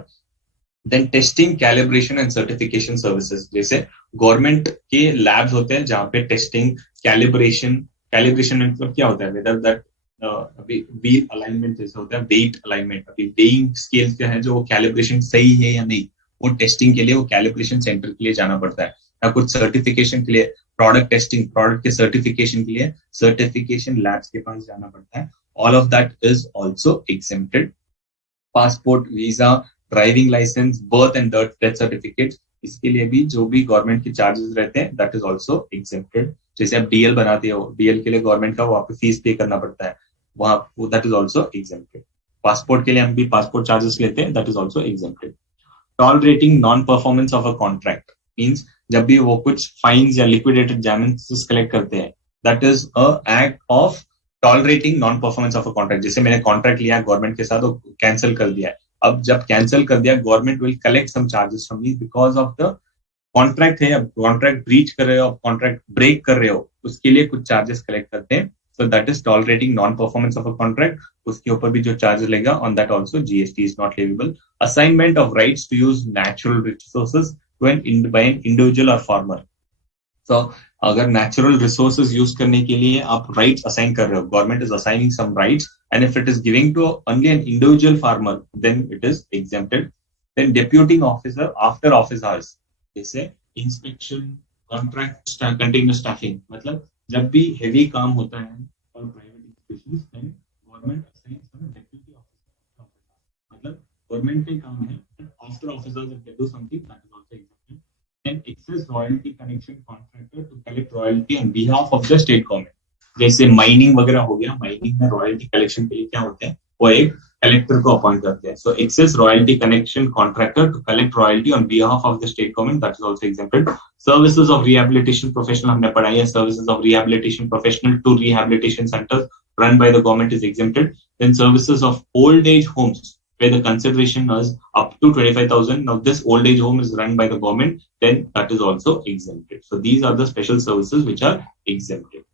Then testing, calibration and certification services. जैसे गवर्नमेंट के लैब्स होते हैं जहां पे टेस्टिंग, कैलिब्रेशन मतलब क्या होता है, वेदर दैट अभी व्हील अलाइनमेंट जैसे होता है, वेट अलाइनमेंट, अभी वेइंग स्केल क्या है जो वो कैलिब्रेशन सही है या नहीं, वो टेस्टिंग के लिए वो कैलिब्रेशन सेंटर के लिए जाना पड़ता है. या कुछ सर्टिफिकेशन के लिए, प्रोडक्ट टेस्टिंग, प्रोडक्ट के सर्टिफिकेशन के लिए सर्टिफिकेशन लैब्स के पास जाना पड़ता है. All of that is also exempted. Passport, visa, driving licence, birth and death certificate, इसके लिए भी जो भी गवर्नमेंट के चार्जेस रहते हैं दैट इज ऑल्सो exempted. जैसे आप डीएल बनाते हो, डीएल के लिए गवर्नमेंट का वहां पे फीस पे करना पड़ता है, वहां that is also exempted. Passport के लिए हम भी पासपोर्ट चार्जेस लेते हैं, that is also exempted. Tolerating non performance of a contract means जब भी वो कुछ फाइन्स या लिक्विडेटेड डैमेजेस कलेक्ट करते हैं, that is a act of tolerating non performance of a contract. जैसे मैंने कॉन्ट्रैक्ट लिया गवर्नमेंट के साथ, वो कैंसिल कर दिया है, अब जब कैंसिल कर दिया government will collect some charges from me because of the contract है. अब कॉन्ट्रैक्ट ब्रीच कर रहे हो, कॉन्ट्रैक्ट ब्रेक कर रहे हो, उसके लिए कुछ चार्जेस कलेक्ट करते हैं. So that is tolerating non-performance of a contract. उसके ऊपर भी जो चार्जेस लेगा, on that also GST is not leviable. Assignment of rights to use natural resources by an individual or farmer. So अगर natural resources use करने के लिए आप rights assign कर रहे हो, government is assigning some rights, and if it is giving to only an individual farmer, then it is exempted. Then deputing officer after office hours, जैसे inspection, contract, continuous staffing, मतलब जब भी heavy काम होता है और private institutions, then government assigns some deputy officer, मतलब government का काम है, after officers if they do something that is also accepted. Then access royalty connection contractor to collect royalty on behalf of the state government. जैसे mining वगैरह हो गया, mining में royalty collection के लिए क्या होते हैं, वो एक कलेक्टर को अपॉइंट करते हैं. So access royalty connection contractor to collect royalty on behalf of the state government, that is also accepted. Services of rehabilitation professional हमने पढ़ाई है, services of rehabilitation professional to rehabilitation centres run by the government is exempted. Then services of old age homes where the consideration is up to 25,000. Now this old age home is run by the government, then that is also exempted. So these are the special services which are exempted.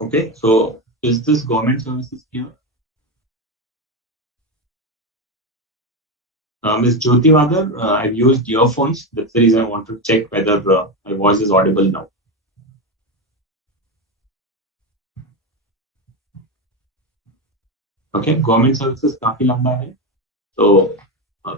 Okay, so is this government services here? Ms. Jyoti Vagar, I've used earphones. That's the reason I want to check whether my voice is audible now. Okay, government services काफी लंबा है, so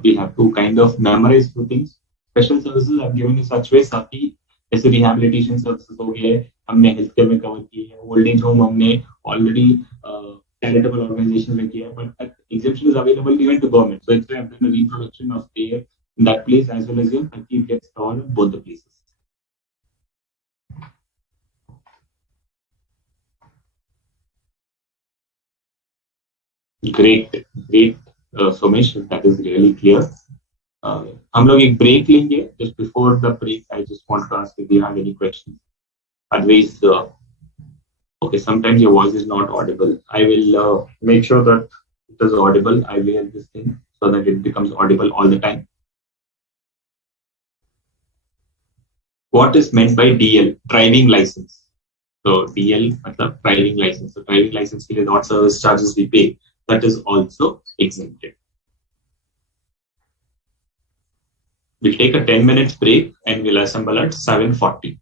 we have to kind of memorize few things. Special services I've given in such way ताकि जैसे rehabilitation services हो गए, हमने health care में cover किए हैं, ओल्ड एज होम हमने ऑलरेडी charitable organization में किया, but exemption is available even to government. So it's I've done a reproduction of there in that place as well as here, ताकि it gets covered in both the places. Great, Somesh, that is really clear. हम लोग एक break लेंगे. Just before the break, I just want to ask if you have any questions. Otherwise, okay, sometimes your voice is not audible. I will make sure that it is audible. I will this thing so that it becomes audible all the time. What is meant by DL? Driving license. So DL मतलब driving license. So driving license के लिए not service charges we pay. That is also exempted. We'll take a 10 minutes break and we'll assemble at 7:40.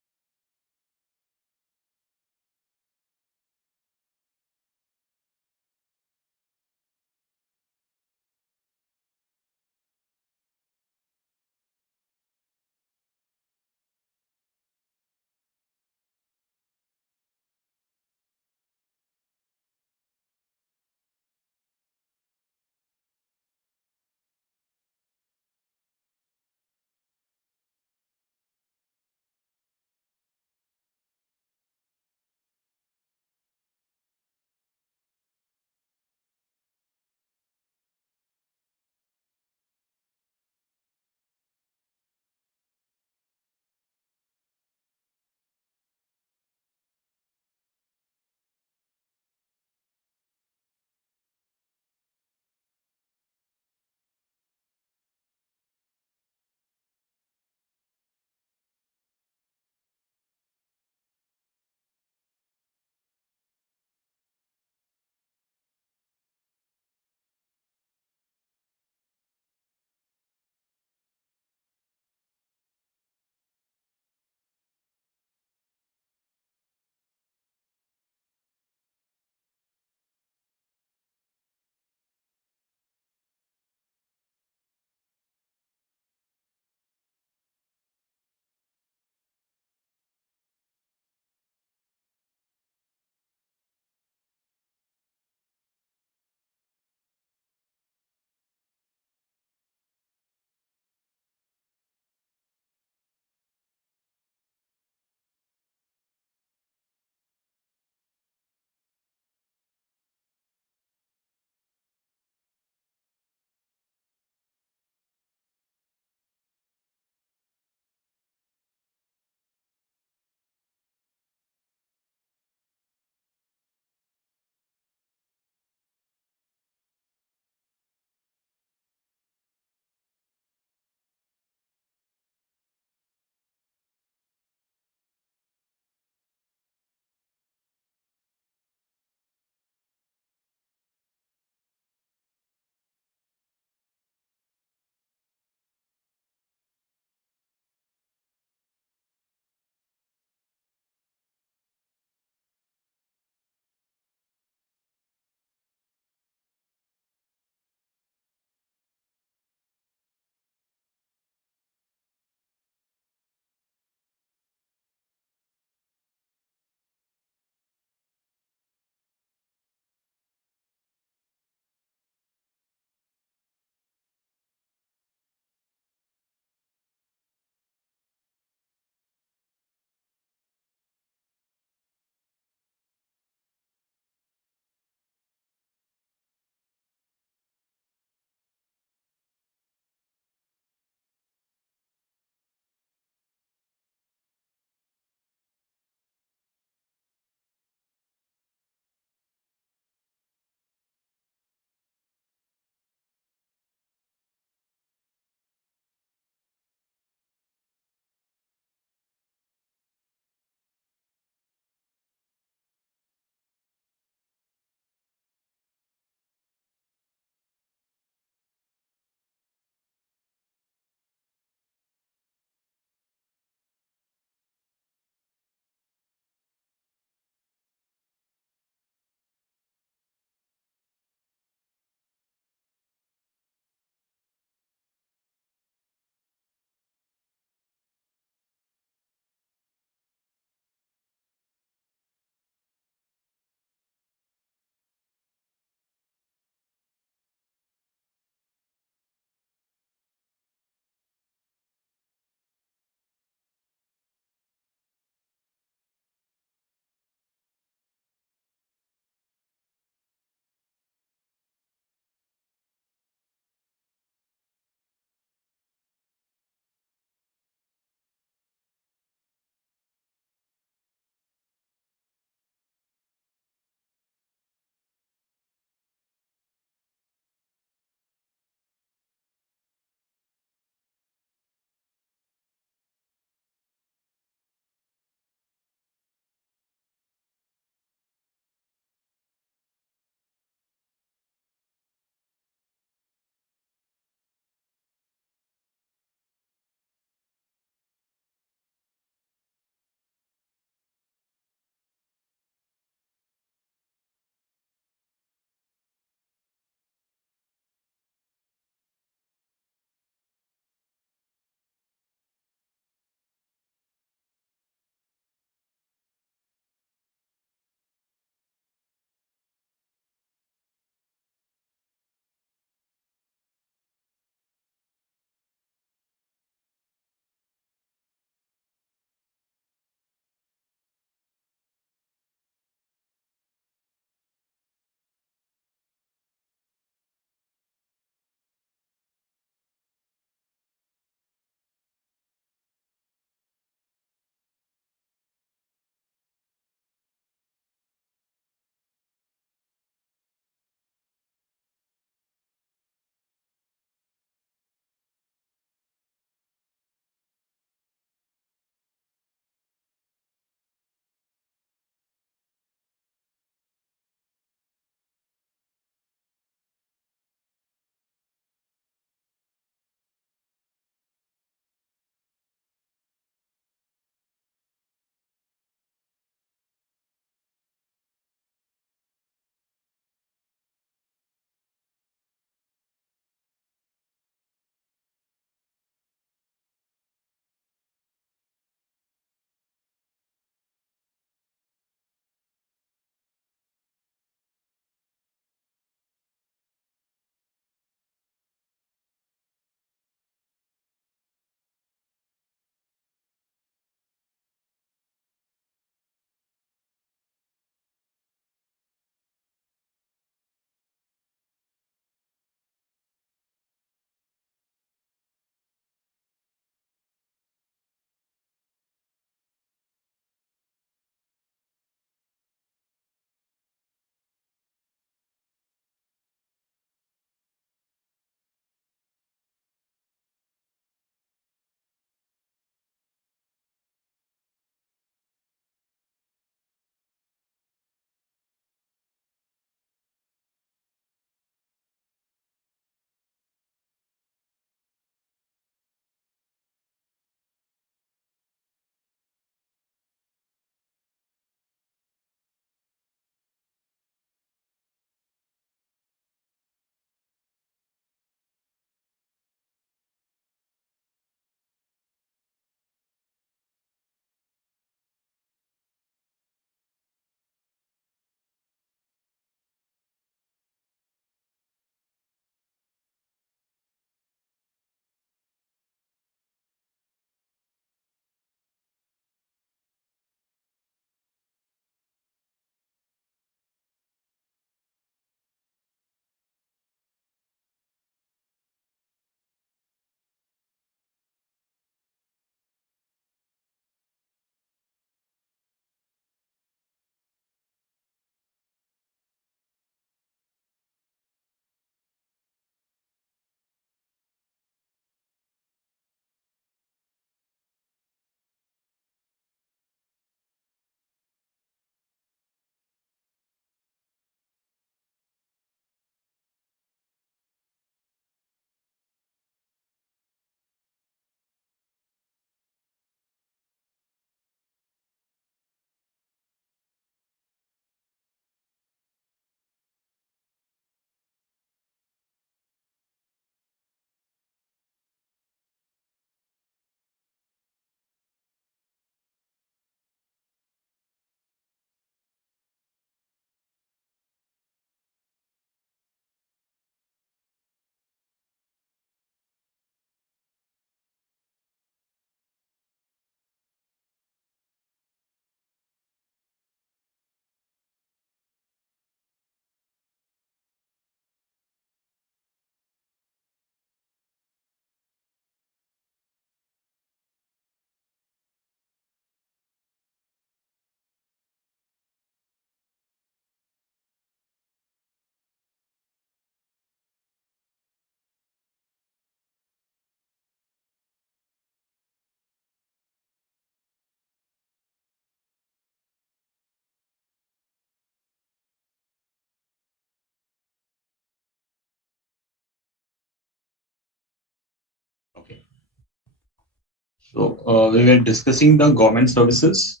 So we were discussing the government services,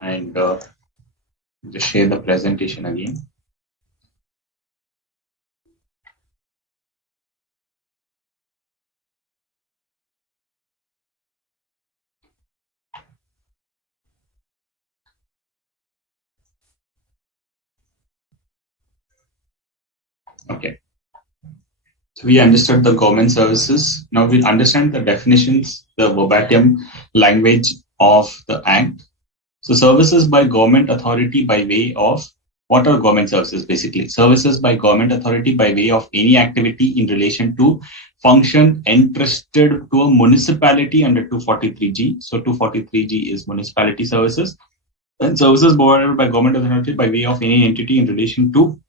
and just share the presentation again. Okay. So we understood the government services. Now we'll understand the definitions, the verbatim language of the Act. So services by government authority by way of, what are government services basically? Services by government authority by way of any activity in relation to function entrusted to a municipality under 243G. So 243G is municipality services. And services provided by government authority by way of any entity in relation to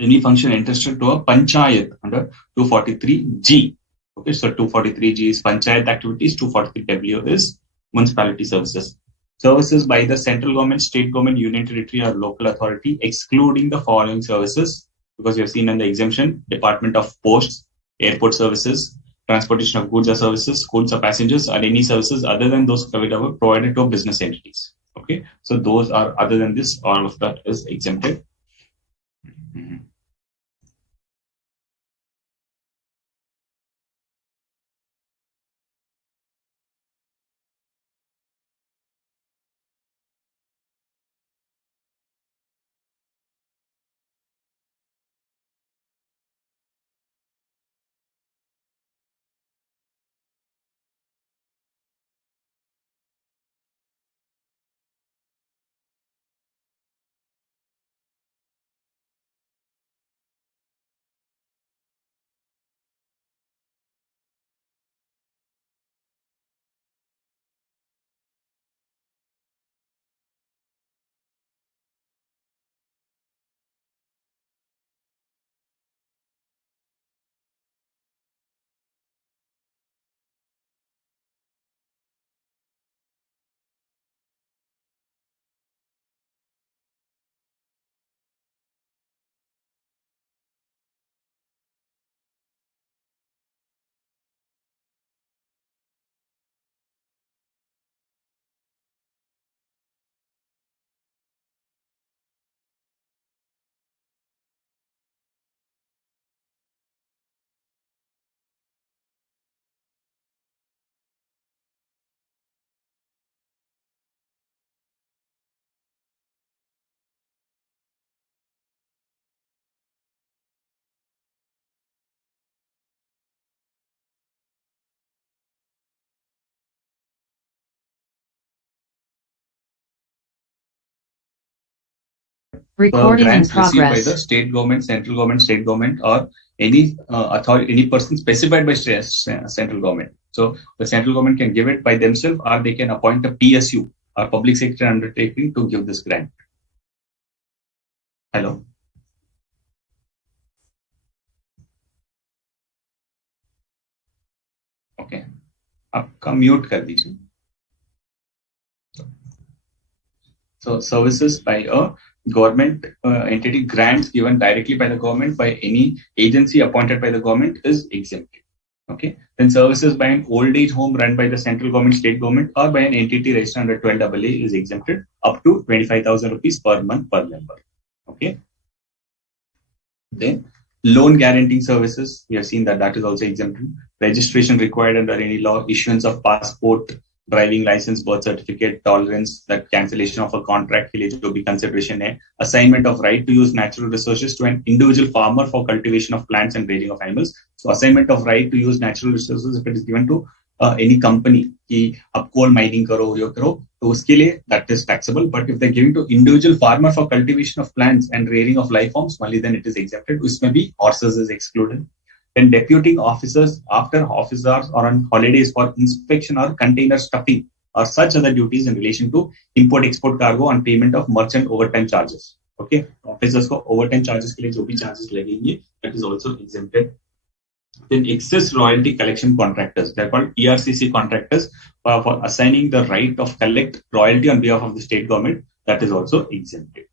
any function entrusted to a panchayat under 243G. Okay, so 243G is panchayat activities, 243W is municipality services. Services by the central government, state government, union territory, or local authority, excluding the following services, because you have seen in the exemption: Department of Posts, airport services, transportation of goods or services, goods or passengers, or any services other than those provided to business entities. Okay, so those are, other than this, all of that is exempted. Mm-hmm. Recording in grants received by progress. the state government, central government, state government, or any authority, any person specified by central government. So the central government can give it by themselves, or they can appoint a PSU, or public sector undertaking, to give this grant. Hello. Okay. आपका mute कर दीजिए. So services by a government entity, grants given directly by the government by any agency appointed by the government is exempted. Okay. Then services by an old age home run by the central government, state government, or by an entity registered under 12AA is exempted up to 25,000 rupees per month per member. Okay. Then loan guaranteeing services, we have seen that that is also exempted. Registration required under any law, issuance of passport, driving license, birth certificate, tolerance, that cancellation of a contract के लिए जो भी consideration है, assignment of right to use natural resources to an individual farmer for cultivation of plants and raising of animals. So assignment of right to use natural resources, if it is given to any company कि आप coal mining करो यो करो, तो उसके लिए that is taxable. But if they're giving to individual farmer for cultivation of plants and rearing of life forms, only then it is exempted. उसमें भी horses is excluded. Then deputing officers after office hours or on holidays for inspection or container stuffing or such other duties in relation to import-export cargo on payment of merchant overtime charges. Okay, officers को overtime charges के लिए जो भी charges लगेंगे, that is also exempted. Then excess royalty collection contractors, they're called ERCC contractors, for assigning the right of collect royalty on behalf of the state government, that is also exempted.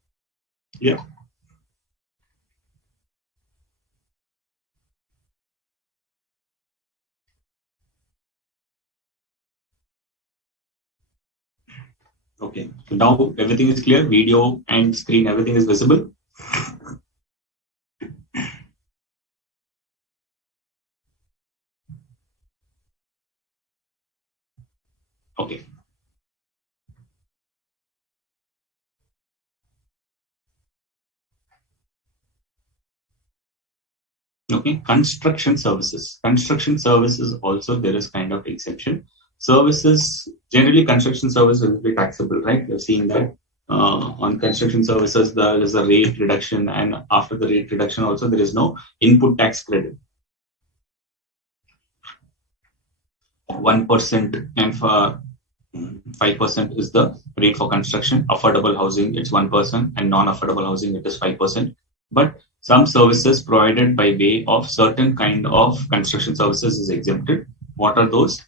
Yeah. Okay, so now everything is clear. Video and screen, everything is visible. Okay. Okay, construction services. Construction services also there is kind of exemption. Services, generally construction service will be taxable, right? You're seeing that on construction services there is a rate reduction, and after the rate reduction also there is no input tax credit. 1% and for 5% is the rate for construction. Affordable housing, it's 1%, and non-affordable housing, it is 5%. But some services provided by way of certain kind of construction services is exempted. What are those?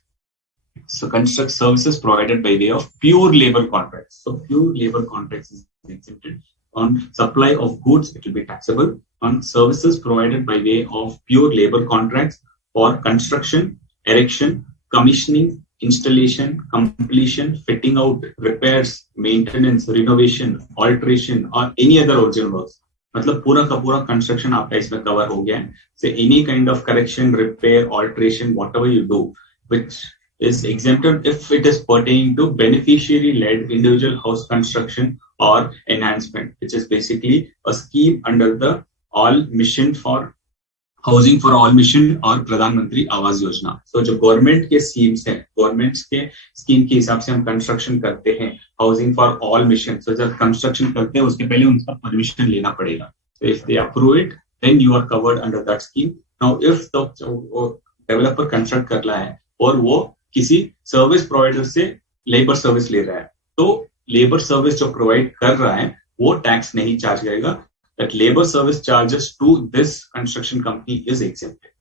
So construct services provided by way of pure labor contracts. So pure labor contracts is exempted. On supply of goods, it will be taxable. On services provided by way of pure labor contracts for construction, erection, commissioning, installation, completion, fitting out, repairs, maintenance, renovation, alteration, or any other original works. मतलब पूरा का पूरा construction आपका इसमें cover हो गया है. So any kind of correction, repair, alteration, whatever you do, which is exempted if it is pertaining to beneficiary-led individual house construction or enhancement, which is basically a scheme under the All Mission for housing for all mission और प्रधानमंत्री आवास योजना. तो जो government के schemes हैं, government के scheme के हिसाब से हम कंस्ट्रक्शन करते हैं हाउसिंग फॉर ऑल मिशन. तो जब कंस्ट्रक्शन करते हैं उसके पहले उनका परमिशन लेना पड़ेगा. तो if they approve it then you are covered under that scheme. Now if the developer construct कर रहा है और वो किसी सर्विस प्रोवाइडर से लेबर सर्विस ले रहा है, तो लेबर सर्विस जो प्रोवाइड कर रहा है वो टैक्स नहीं चार्ज करेगा. That labor service charges to this construction company is exempted.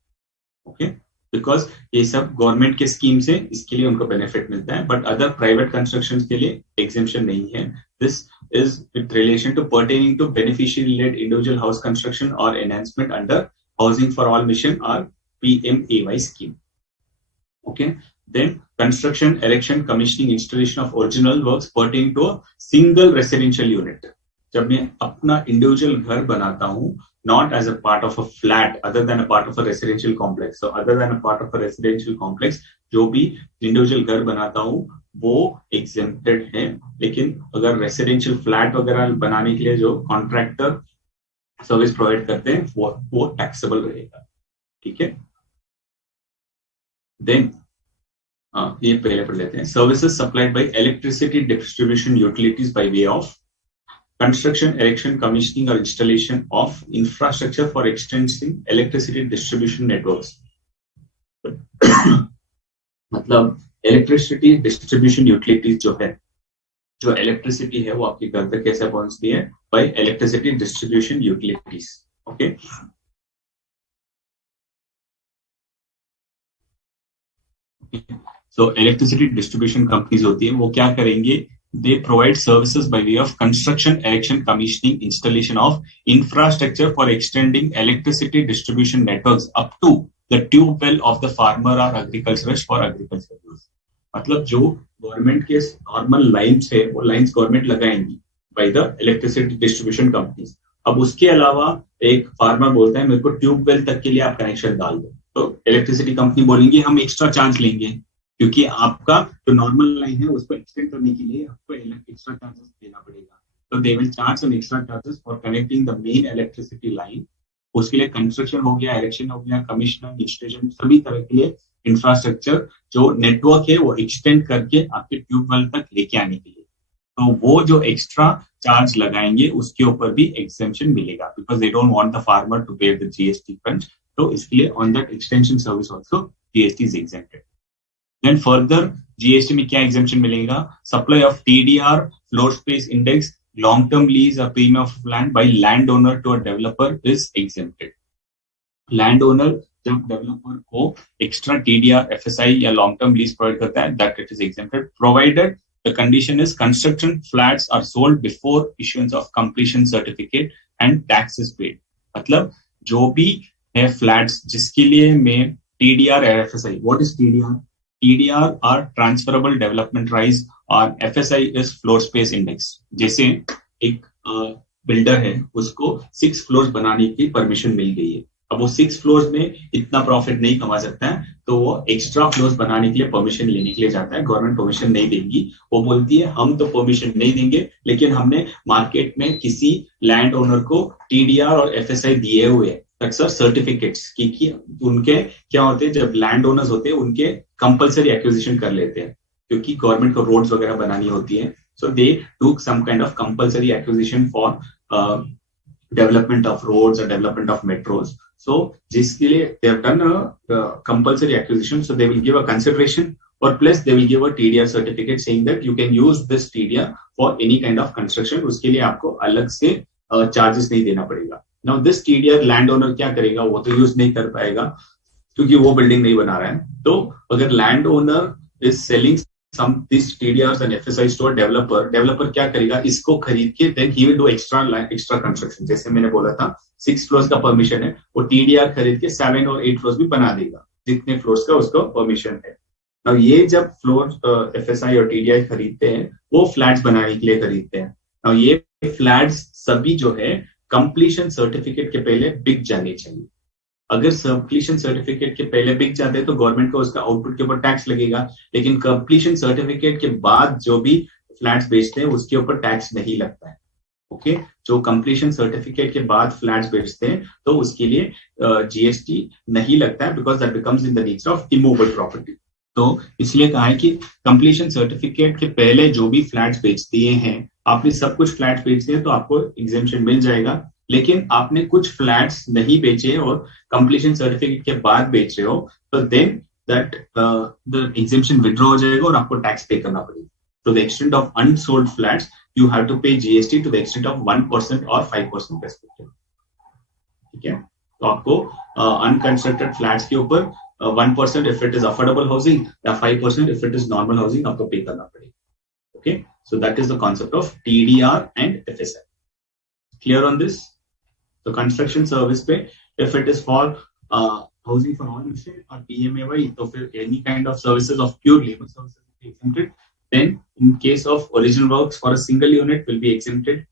Okay, because ये सब गवर्नमेंट के स्कीम से इसके लिए उनको बेनिफिट मिलता है, बट अदर प्राइवेट कंस्ट्रक्शन के लिए एग्जेम्पशन नहीं है. This is with relation to pertaining to beneficiary led individual house construction और enhancement under housing for all mission और PMAY scheme. Okay, then construction, erection, commissioning, installation of original works pertaining to a single residential unit. जब मैं अपना individual घर बनाता हूँ, not as a part of a flat, other than a part of a residential complex. So other than a part of a residential complex, जो भी individual घर बनाता हूँ वो exempted है. लेकिन अगर रेसिडेंशियल फ्लैट वगैरह बनाने के लिए जो कॉन्ट्रैक्टर सर्विस प्रोवाइड करते हैं वो टैक्सेबल रहेगा. ठीक है, देन ये पहले पढ़ लेते हैं. Services supplied by electricity distribution utilities by way of construction, erection, commissioning or installation of infrastructure for extending electricity distribution networks. मतलब इलेक्ट्रिसिटी डिस्ट्रीब्यूशन यूटिलिटीज जो है, जो इलेक्ट्रिसिटी है वो आपके घर तक कैसे पहुंचती है? Bye electricity distribution utilities. Okay, सो इलेक्ट्रिसिटी डिस्ट्रीब्यूशन कंपनीज होती है, वो क्या करेंगे? They provide services by way of construction, erection, commissioning, installation of infrastructure for extending electricity distribution networks up to the tube well of the farmer or agriculturist for agricultural use. मतलब जो government के normal lines है वो lines government लगाएंगी by the electricity distribution companies. अब उसके अलावा एक फार्मर बोलता है मेरे को ट्यूब वेल तक के लिए आप कनेक्शन डाल दो, तो इलेक्ट्रिसिटी कंपनी बोलेंगे हम एक्स्ट्रा चार्ज लेंगे, क्योंकि आपका जो नॉर्मल लाइन है उसको एक्सटेंड करने के लिए आपको एक्स्ट्रा चार्जेस देना पड़ेगा. तो they will charge some extra charges for connecting the main electricity line. उसके लिए कंस्ट्रक्शन हो गया, इरेक्शन हो गया, कमीशनिंग, इंस्टॉलेशन, सभी तरह के लिए इंफ्रास्ट्रक्चर जो नेटवर्क है वो एक्सटेंड करके आपके ट्यूबवेल तक लेके आने के लिए. तो वो जो एक्स्ट्रा चार्ज लगाएंगे उसके ऊपर भी एग्जेम्पशन मिलेगा, because they don't want the farmer to pay the GST fund. तो इसके लिए on that extension service also GST is exempted. Then further GST में क्या exemption मिलेगा? Supply of TDR, floor space index, long-term lease or premium of land by landowner to a developer is exempted. Landowner जब developer को extra TDR, FSI या long-term lease provide करता है, that it is exempted, provided the condition is construction flats are sold before issuance of completion certificate and tax is paid. मतलब जो भी है flats जिसके लिए मैं TDR or FSI, what is TDR? TDR are transferable development rights और FSI is floor space index. जैसे एक बिल्डर है, उसको 6 फ्लोर्स बनाने की परमिशन मिल गई है. अब वो 6 फ्लोर्स में इतना प्रॉफिट नहीं कमा सकता है, तो वो एक्स्ट्रा फ्लोर्स बनाने के लिए परमिशन लेने के लिए जाता है. गवर्नमेंट परमिशन नहीं देगी. वो बोलती है हम तो परमिशन नहीं देंगे, लेकिन हमने मार्केट में किसी लैंड ओनर को TDR और FSI दिए हुए हैं, दैट्स सर्टिफिकेट्स की उनके क्या होते हैं, जब लैंड ओनर्स होते हैं उनके कंपलसरी एक्विजिशन कर लेते हैं, क्योंकि गवर्नमेंट को रोड्स वगैरह बनानी होती है. So they do some kind of compulsory acquisition for development of roads or development of metros. So जिसके लिए they have done a compulsory acquisition, so they will give a consideration or plus they will give a TDR certificate saying that you can use this TDR for any kind of construction. उसके लिए आपको अलग से charges नहीं देना पड़ेगा. Now this TDR land owner क्या करेगा, वो तो use नहीं कर पाएगा क्योंकि वो बिल्डिंग नहीं बना रहा है. तो अगर land owner is selling some these TDRs and FSIs to a developer क्या करेगा, इसको खरीद के then he will do extra construction. जैसे मैंने बोला था 6 फ्लोर्स का परमिशन है, वो TDR खरीद के 7 और 8 फ्लोर्स भी बना देगा, जितने फ्लोर्स का उसको परमिशन है. अब ये जब फ्लोर FSI और TDI खरीदते हैं, वो फ्लैट्स बनाने के लिए खरीदते हैं. अब ये फ्लैट्स सभी जो है कंप्लीशन सर्टिफिकेट के पहले बिक जाने चाहिए. अगर कंप्लीशन सर्टिफिकेट के पहले बिक जाते हैं तो गवर्नमेंट को उसका आउटपुट के ऊपर टैक्स लगेगा, लेकिन कंप्लीशन सर्टिफिकेट के बाद जो भी फ्लैट्स बेचते हैं उसके ऊपर टैक्स नहीं लगता है. ओके, जो कंप्लीशन सर्टिफिकेट के बाद फ्लैट्स बेचते हैं तो उसके लिए GST नहीं लगता है, because that becomes in the nature of immovable property. तो इसलिए कहा है कि कंप्लीशन सर्टिफिकेट के पहले जो भी फ्लैट्स बेच दिए हैं, आपने सब कुछ फ्लैट्स बेच दिए तो आपको एग्जेम्पशन मिल जाएगा. लेकिन आपने कुछ फ्लैट्स नहीं बेचे और कंप्लीशन सर्टिफिकेट के बाद बेच रहे हो, तो then that the exemption withdraw हो जाएगा और आपको टैक्स पे करना पड़ेगा. To the extent of unsold flats you have to pay GST to the extent of 1% और 5% रेस्पेक्टिव. ठीक है, तो आपको अनकंस्ट्रक्टेड फ्लैट्स के ऊपर 1% if it is affordable housing या 5% if it is normal housing आपको पे करना पड़ेगा. Okay, so that is the concept of TDR and FSI. Clear on this? So construction service पे if it is for housing for all or PMAY, तो फिर any kind of services of pure labor services will be exempted. Then in case of original works for a single unit will be exempted,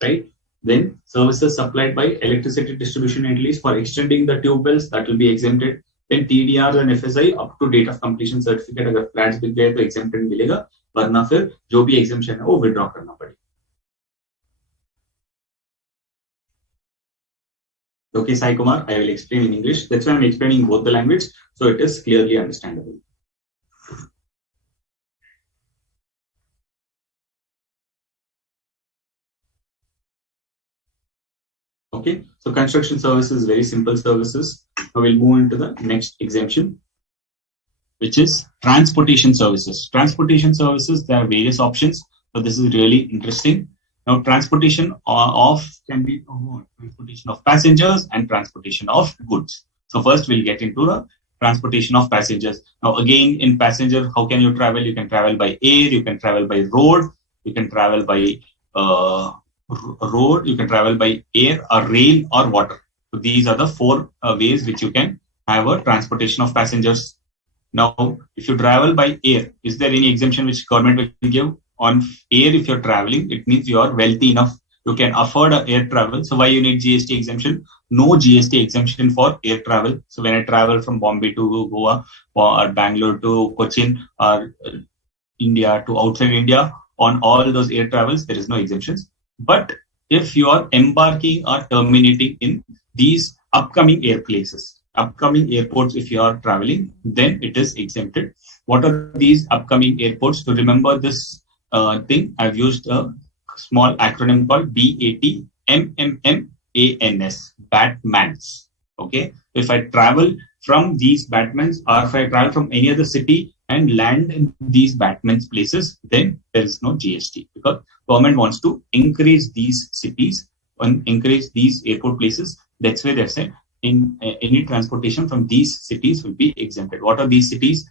right? Then services supplied by electricity distribution entities for extending the tube wells, that will be exempted. Then TDRs and FSI up to date of completion certificate अगर flats बिक गए तो exempted मिलेगा, वरना फिर जो भी exemption है वो withdraw करना पड़ेगा. Okay, Sai Kumar, I will explain in English. That's why I'm explaining both the language, so it is clearly understandable. Okay, so construction services, very simple services. Now we'll move into the next exemption, which is transportation services. Transportation services, there are various options, so this is really interesting. Now, transportation of can be transportation of passengers and transportation of goods. So first we'll get into the transportation of passengers. Now again, in passenger, how can you travel? You can travel by air, you can travel by road, you can travel by road, you can travel by air or rail or water. So these are the 4 ways which you can have a transportation of passengers. Now, if you travel by air, is there any exemption which government will give? On air, if you're traveling, it means you are wealthy enough, you can afford a air travel. So why you need GST exemption? No GST exemption for air travel. So when I travel from Bombay to Goa or Bangalore to Cochin or India to outside India, on all those air travels, there is no exemptions. But if you are embarking or terminating in these upcoming air places, upcoming airports, if you are traveling, then it is exempted. What are these upcoming airports? To remember this thing, I've used a small acronym called BATMMMANS, Batmans. Okay, if I travel from these Batmans or if I travel from any other city and land in these Batmans places, then there is no GST, because government wants to encourage these cities and encourage these airport places. That's why they've said in any transportation from these cities will be exempted. What are these cities?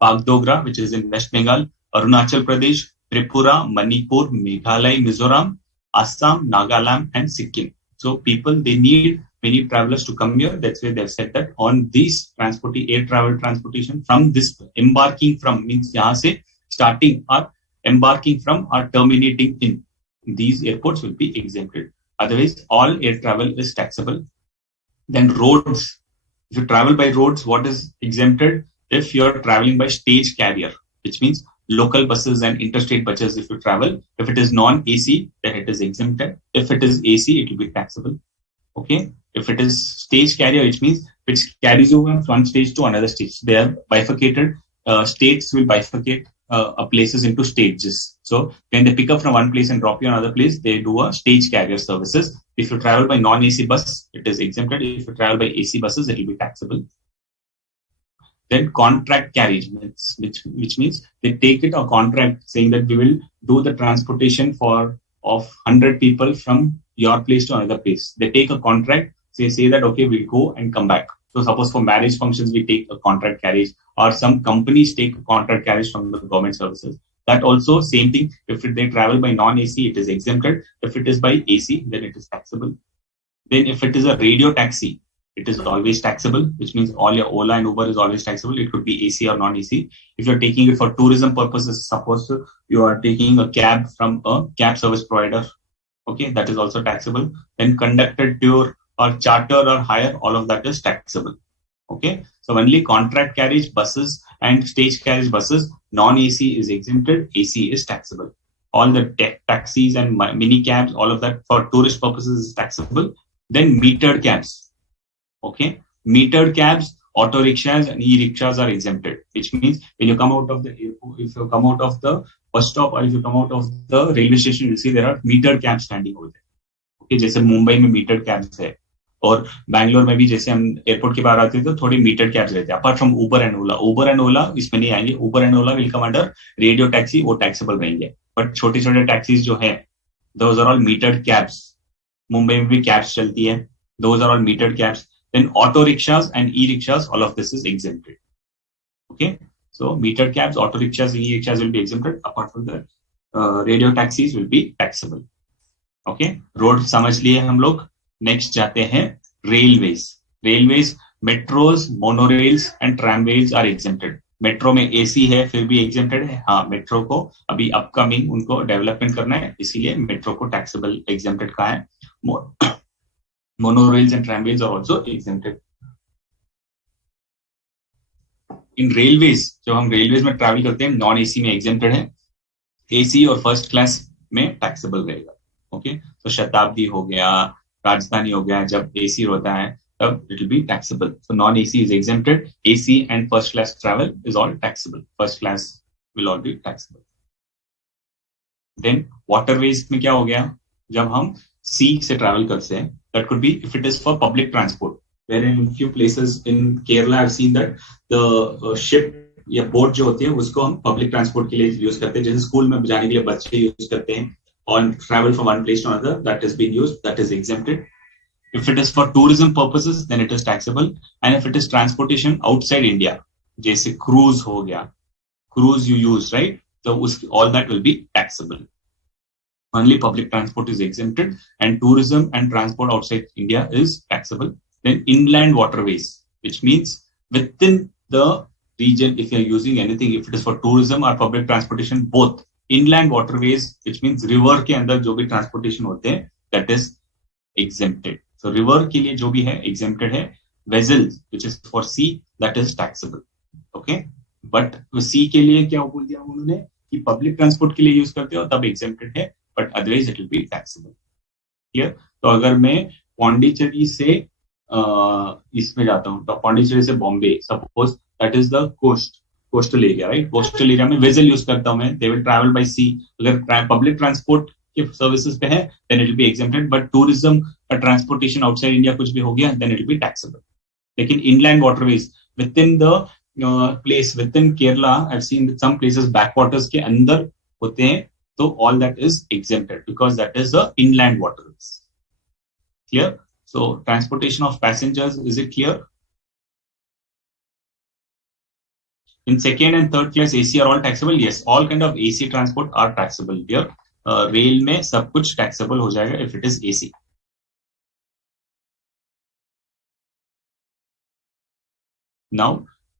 Bagdogra, which is in West Bengal, Arunachal Pradesh, Tripura, Manipur, Meghalaya, Mizoram, Assam, Nagaland, and Sikkim. So people, they need many travelers to come here. That's why they've said that on this air travel transportation from this embarking from means यहाँ से starting or embarking from or terminating in these airports will be exempted. Otherwise, all air travel is taxable. Then roads. If you travel by roads, what is exempted? If you're traveling by stage carrier, which means local buses and interstate buses, if you travel, if it is non-AC, then it is exempted. If it is AC, it will be taxable. Okay. If it is stage carrier, which means which carries you from one stage to another stage. They are bifurcated. States will bifurcate places into stages. So when they pick up from one place and drop you another place, they do a stage carrier services. If you travel by non-AC bus, it is exempted. If you travel by AC buses, it will be taxable. Then contract carriage, which means they take it a contract saying that we will do the transportation of 100 people from your place to another place. They take a contract, say that, okay, we'll go and come back. So suppose for marriage functions, we take a contract carriage, or some companies take a contract carriage from the government services. That also same thing. If they travel by non-AC, it is exempted. If it is by AC, then it is taxable. Then if it is a radio taxi, it is always taxable, which means all your Ola and Uber is always taxable. It could be AC or non-AC. If you're taking it for tourism purposes, suppose you are taking a cab from a cab service provider, okay, that is also taxable. Then conducted tour or charter or hire, all of that is taxable. Okay, so only contract carriage buses and stage carriage buses, non-AC is exempted, AC is taxable. All the taxis and mini cabs, all of that for tourist purposes is taxable. Then metered cabs. Okay, metered cabs, auto rickshaws and e-rickshaws are exempted, which means when you come out of the airport, if you come out of the bus stop or if you come out of the railway station, you see there are metered cabs standing over there. Okay, जैसे मुंबई में metered cabs है और बैंगलोर में भी जैसे हम airport के बाहर आते हैं तो थोड़ी मीटर कैब्स रहते हैं. Apart from Uber and Ola इसमें नहीं आएंगे. Uber and Ola will come under radio taxi, वो टैक्सेबल रहेंगे. बट छोटे छोटे टैक्सीज जो है, those are all metered cabs. Mumbai में भी कैब्स चलती है, those are all metered cabs. Then auto rickshaws and e-rickshaws, all of this is exempted. Okay, so metered cabs, auto rickshaws, and e-rickshaws will be exempted. Apart from that, radio taxis will be taxable. Okay, road समझ लिए हम लोग. Next जाते हैं railways. Railways, metros, monorails and tramways are exempted. Metro में AC है फिर भी एग्जेम्प्टेड है. हाँ, मेट्रो को अभी अपकमिंग उनको डेवलपमेंट करना है, इसीलिए मेट्रो को टैक्सेबल एग्जेम्प्टेड कहा है. Monorails and tramways are also exempted. In railways, जब हम रेलवेज में ट्रैवल करते हैं, नॉन एसी में एग्जेम्प्टेड है, एसी और फर्स्ट क्लास में टैक्सेबल रहेगा. ओके, तो शताब्दी हो गया, राजधानी हो गया, जब एसी होता है तब it will be taxable. So non AC is exempted. AC and first class travel is all taxable. First class will all be taxable. Then waterways में क्या हो गया, जब हम सी से ट्रैवल करते हैं, that could be if it is for public transport, where in few places in Kerala I've seen that the ship या बोट जो होती है उसको हम पब्लिक ट्रांसपोर्ट के लिए यूज करते हैं. जैसे स्कूल में जाने के लिए बच्चे यूज करते हैं, on travel from one place to another, that has been used, that is exempted. If it is for tourism purposes, then it is taxable. And if it is transportation outside India, जैसे cruise हो गया, cruise you use, right? So all that will be taxable. Only public transport is exempted, and tourism and transport outside India is taxable. Then inland waterways, which means within the region, if you are using anything, if it is for tourism or public transportation, both. Inland waterways, which means river के अंदर जो भी transportation होते हैं, that is exempted. So river के लिए जो भी है exempted है. Vessels, which is for sea, that is taxable. Okay, but sea के लिए क्या बोल दिया उन्होंने कि public transport के लिए use करते हो तब exempted है, but otherwise it will be taxable. Clear? तो अगर मैं पौंडीचेरी से इसमें जाता हूँ, तो पौंडीचेरी से Bombay, suppose that is the coastal area, right? Coastal area में वेसल यूज करता हूँ मैं, they will travel by sea. अगर पब्लिक ट्रांसपोर्ट के सर्विसेज पे है, then it will be exempted. But tourism का ट्रांसपोर्टेशन आउटसाइड इंडिया कुछ भी हो गया, then it will be taxable. लेकिन inland waterways within the place, within Kerala I have seen some places backwaters के अंदर होते हैं, so all that is exempted because that is the inland waterways. Clear? So transportation of passengers, is it clear? In second and third class AC are all taxable. Yes, all kind of AC transport are taxable here. Rail में सब कुछ taxable हो जाएगा if it is AC. Now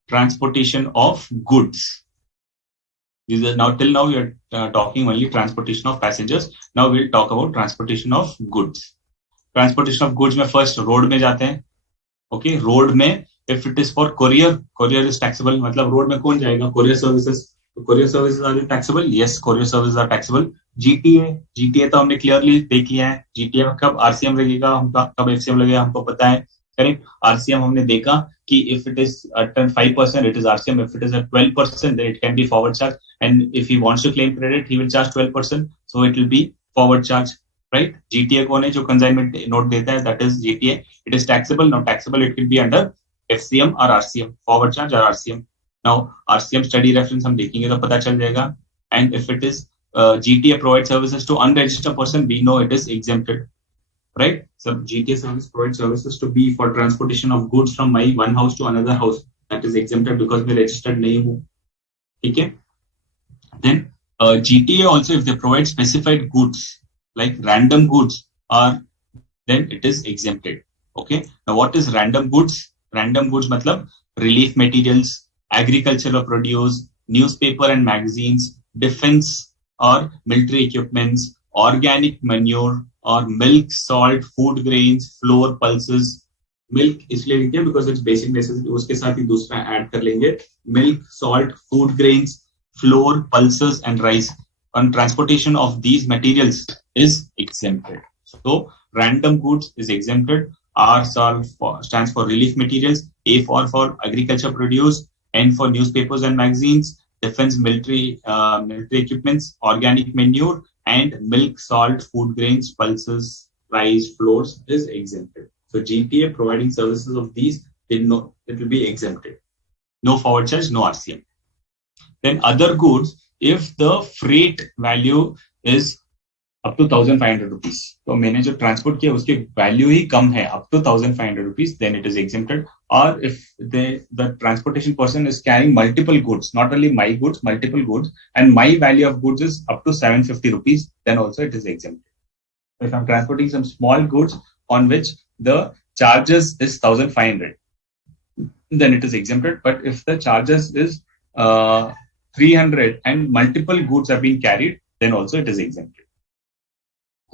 transportation of goods. These are now, till now we are talking only transportation of passengers. Now we'll talk about transportation of goods. Transportation of goods में first road में जाते हैं. Okay, road में if it is for courier is taxable. मतलब road में कौन जाएगा? Courier services. तो courier services are taxable? Yes, courier services are taxable. GTA तो हमने clearly देख लिया है. GTA में कब RCM लगेगा, कब FCM लगेगा हमको पता है. करेक्ट. RCM हमने देखा कि if it is at 5% it is RCM, if it is at 12% then it can be forward charge, and if he wants to claim credit he will charge 12%, so it will be forward charge, right? GTA कौन है जो consignment note देता है, that is GTA. It is taxable. Now taxable it will be under FCM or RCM, forward charge or RCM. Now RCM study reference हम देखेंगे तो पता चल जाएगा. And if it is GTA provides services to unregistered person, we know it is exempted. Right? So GTA service provides services to be for transportation of goods from my one house to another house. That is exempted because मैं registered नहीं हूँ. ठीक है? Then GTA also, if they provide specified goods like random goods, then it is exempted. Okay? Now what is random goods? Random goods मतलब relief materials, agricultural produce, newspaper and magazines, defense or military equipments, organic manure, और milk, salt, food grains, flour, pulses. Milk इसलिए लिखते हैं because it's basic necessity. उसके साथ ही दूसरा add कर लेंगे. Milk, salt, food grains, flour, pulses and rice. On transportation of these materials is exempted. So random goods is exempted. R stands for relief materials. A for agriculture produce. N for newspapers and magazines. Defense, military equipments, organic manure, and milk, salt, food grains, pulses, rice, flours is exempted. So GTA providing services of these, it will be exempted. No forward charge, no RCM. Then other goods, if the freight value is up to 1,500 rupees. तो मैंने जो transport किया उसके value ही कम है, up to 1,500 rupees, then it is exempted. Or if the transportation person is carrying multiple goods, not only my goods, multiple goods, and my value of goods is up to 750 rupees, then also it is exempted. If I'm transporting some small goods on which the charges is 1,500, then it is exempted. But if the charges is 300 and multiple goods have been carried, then also it is exempted.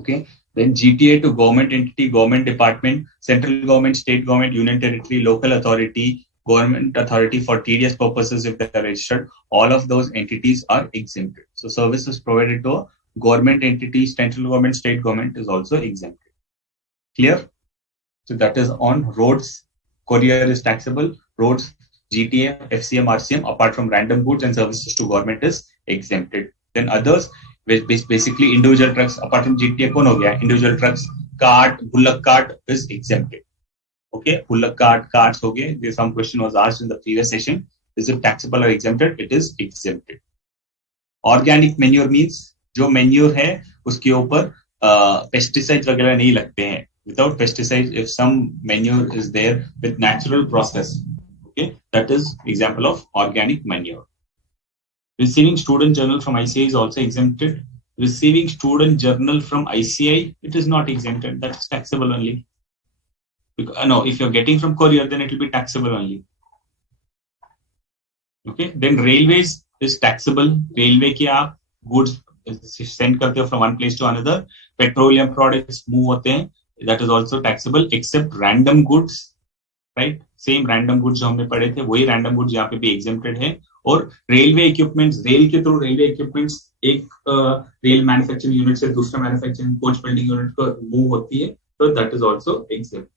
Okay. Then GTA to government entity, government department, central government, state government, union territory, local authority, government authority for TDS purposes if they are registered, all of those entities are exempted. So services provided to a government entity, central government, state government is also exempted. Clear? So that is on roads. Courier is taxable. Roads, GTA, FCM, RCM, apart from random goods and services to government is exempted. Then others, basically individual trucks, apart from GTA कौन हो गया? Individual trucks, cart, bullock cart is exempted. Okay, bullock carts हो गए. Some question was asked in the previous session. Is it taxable or exempted? It is exempted. Organic manure means जो manure है उसके ऊपर pesticides वगैरह नहीं लगते हैं. Without pesticides, if some manure is there with natural process, okay, that is example of organic manure. Receiving student journal from ICI is also exempted. Receiving student journal from ICI, it is not exempted. That's taxable only. Because, no, if you're getting from courier, then it will be taxable only. Okay. Then railways is taxable. Railway के आप goods send करते हो from one place to another. Petroleum products move होते हैं. That is also taxable, except random goods. Right? Same random goods जो हमने पढ़े थे, वही random goods यहाँ पे भी exempted है. और रेलवे इक्विपमेंट्स, रेल के थ्रू रेलवे इक्विपमेंट्स एक रेल मैन्युफैक्चरिंग यूनिट से दूसरा मैन्युफैक्चरिंग कोच बिल्डिंग यूनिट को मूव होती है, तो that is also exempt.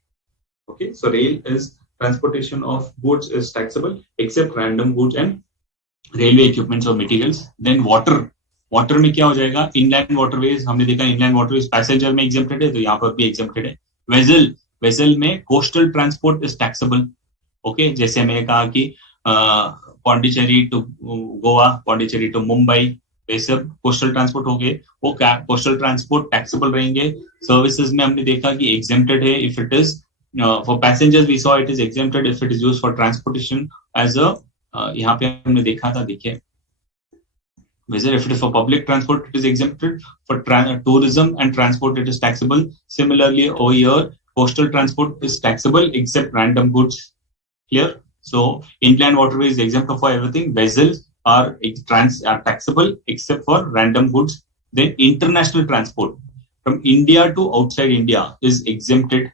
Okay, so rail is transportation of goods is taxable except random goods and railway equipments or materials. Then water में क्या हो जाएगा? Inland waterways हमने देखा, inland waterways पैसेंजर में exempted है, तो यहाँ पर भी exempted है. Vessel में coastal transport is taxable. Okay, जैसे मैंने कहा कि पौंडीचेरी टू गोवा, पौंडीचेरी टू मुंबई, ये सब कोस्टल ट्रांसपोर्ट हो गए. वो कोस्टल ट्रांसपोर्ट टैक्सेबल रहेंगे. सर्विसेज में हमने देखा कि एग्जेम्प्टेड है if it is for passengers. We saw it is exempted if it is used for transportation as a, यहाँ पे हमने देखा था, देखिए, whether if it is for public transport it is exempted, for tourism and transport it is taxable. Similarly over here coastal transport is taxable except random goods. Clear? So inland waterway is exempt for everything. are taxable except for random goods. Then international transport from India to outside India is exempted.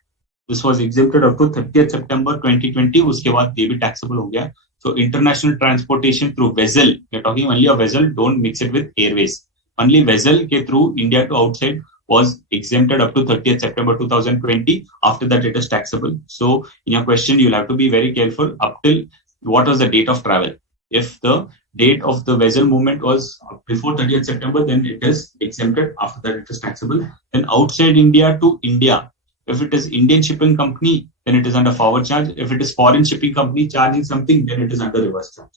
This was exempted up to 30th September 2020. उसके बाद ये भी taxable हो गया. So international transportation through vessel, we're talking only a vessel, don't mix it with airways. Only vessel के through India to outside was exempted up to 30th September 2020. After that, it is taxable. So in your question, you'll have to be very careful up till what was the date of travel. If the date of the vessel movement was before 30th September, then it is exempted. After that, it is taxable. Then outside India to India, if it is Indian shipping company, then it is under forward charge. If it is foreign shipping company charging something, then it is under reverse charge.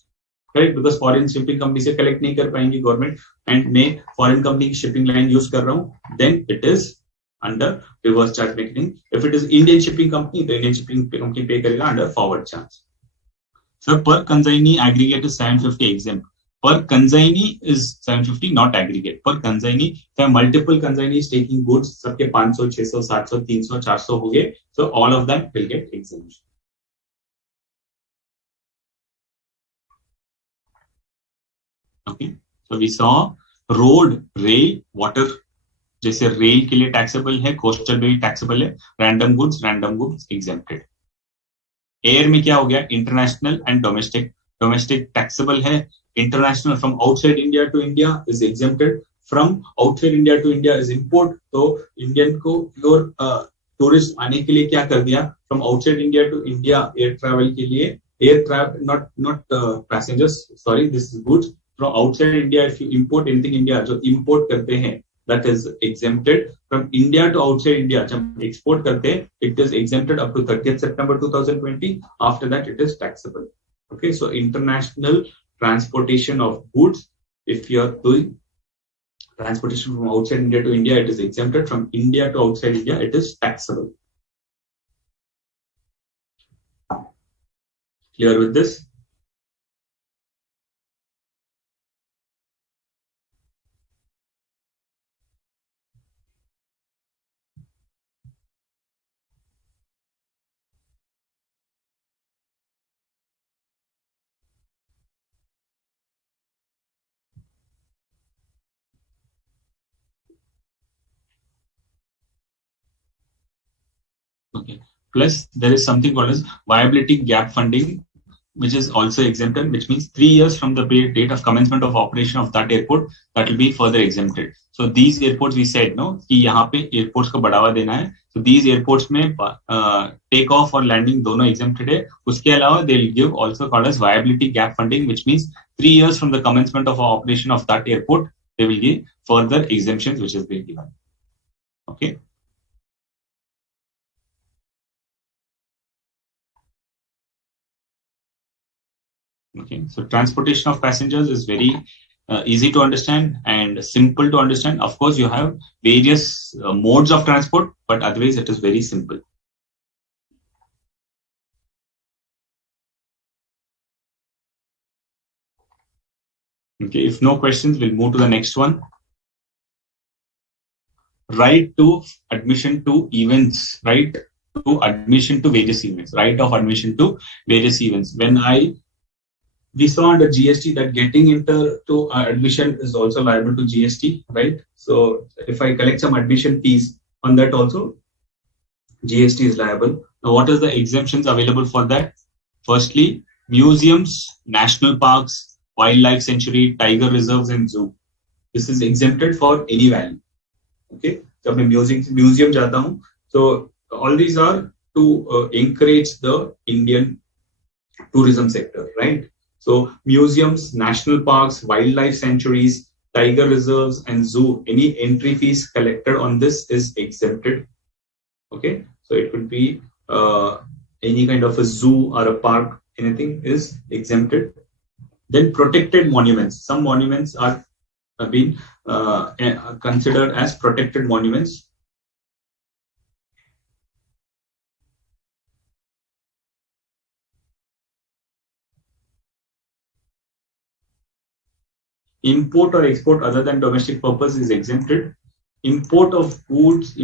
Right? Because foreign shipping company से collect नहीं कर पाएंगी government, and मैं foreign company की shipping line use कर रहा हूँ, then it is under reverse charge mechanism. If it is Indian shipping company, the Indian shipping company pay करेगा under forward charge. So per consignee aggregate is 750 exempt. Per consignee is 750, not aggregate. Per consignee, there are multiple consignees taking goods. सबके 500, 600, 700, 300, 400 हो गए. So all of them will get exemption. Okay. So we saw road, rail, water. जैसे rail के लिए taxable है, coastal में भी taxable है, रैंडम गुड्स एग्जेम्प्टेड. एयर में क्या हो गया, international and domestic. Domestic taxable है, international from outside India to India is exempted, from outside India to India is import. तो इंडियन को प्योर टूरिस्ट आने के लिए क्या कर दिया, from outside India to India air travel के लिए, air travel not passengers, sorry, this is goods from outside India. If you import anything India, जो इंपोर्ट करते हैं, that is exempted. From India to outside India, जब export करते हैं, it is exempted up to 30th September 2020. After that, it is taxable. Okay, so international transportation of goods, if you are doing transportation from outside India to India, it is exempted. From India to outside India, it is taxable. Clear with this? Okay. Plus, there is something called as viability gap funding, which is also exempted, which means 3 years from the date of commencement of operation of that airport, that will be further exempted. So these airports, we said, no, कि यहाँ पे airports को बढ़ावा देना है. So these airports में take off और landing दोनों exempted है. उसके अलावा they will give also called as viability gap funding, which means 3 years from the commencement of operation of that airport, they will give further exemptions, which is being given. Okay. Okay, so transportation of passengers is very easy to understand and simple to understand. Of course, you have various modes of transport, but otherwise it is very simple. Okay, if no questions, we'll move to the next one. Right to admission to events, right to admission to various events, right of admission to various events. We saw under GST that getting into admission is also liable to GST, right? So if I collect some admission fees on that also, GST is liable. Now, what is the exemptions available for that? Firstly, museums, national parks, wildlife sanctuary, tiger reserves, and zoo. This is exempted for any value. Okay, so I'm museum jata hu. So all these are to encourage the Indian tourism sector, right? So museums, national parks, wildlife sanctuaries, tiger reserves, and zoo, any entry fees collected on this is exempted. Okay, so it could be any kind of a zoo or a park, anything is exempted. Then protected monuments. Some monuments are being considered as protected monuments. Import or export other than domestic purpose is exempted. Import of goods,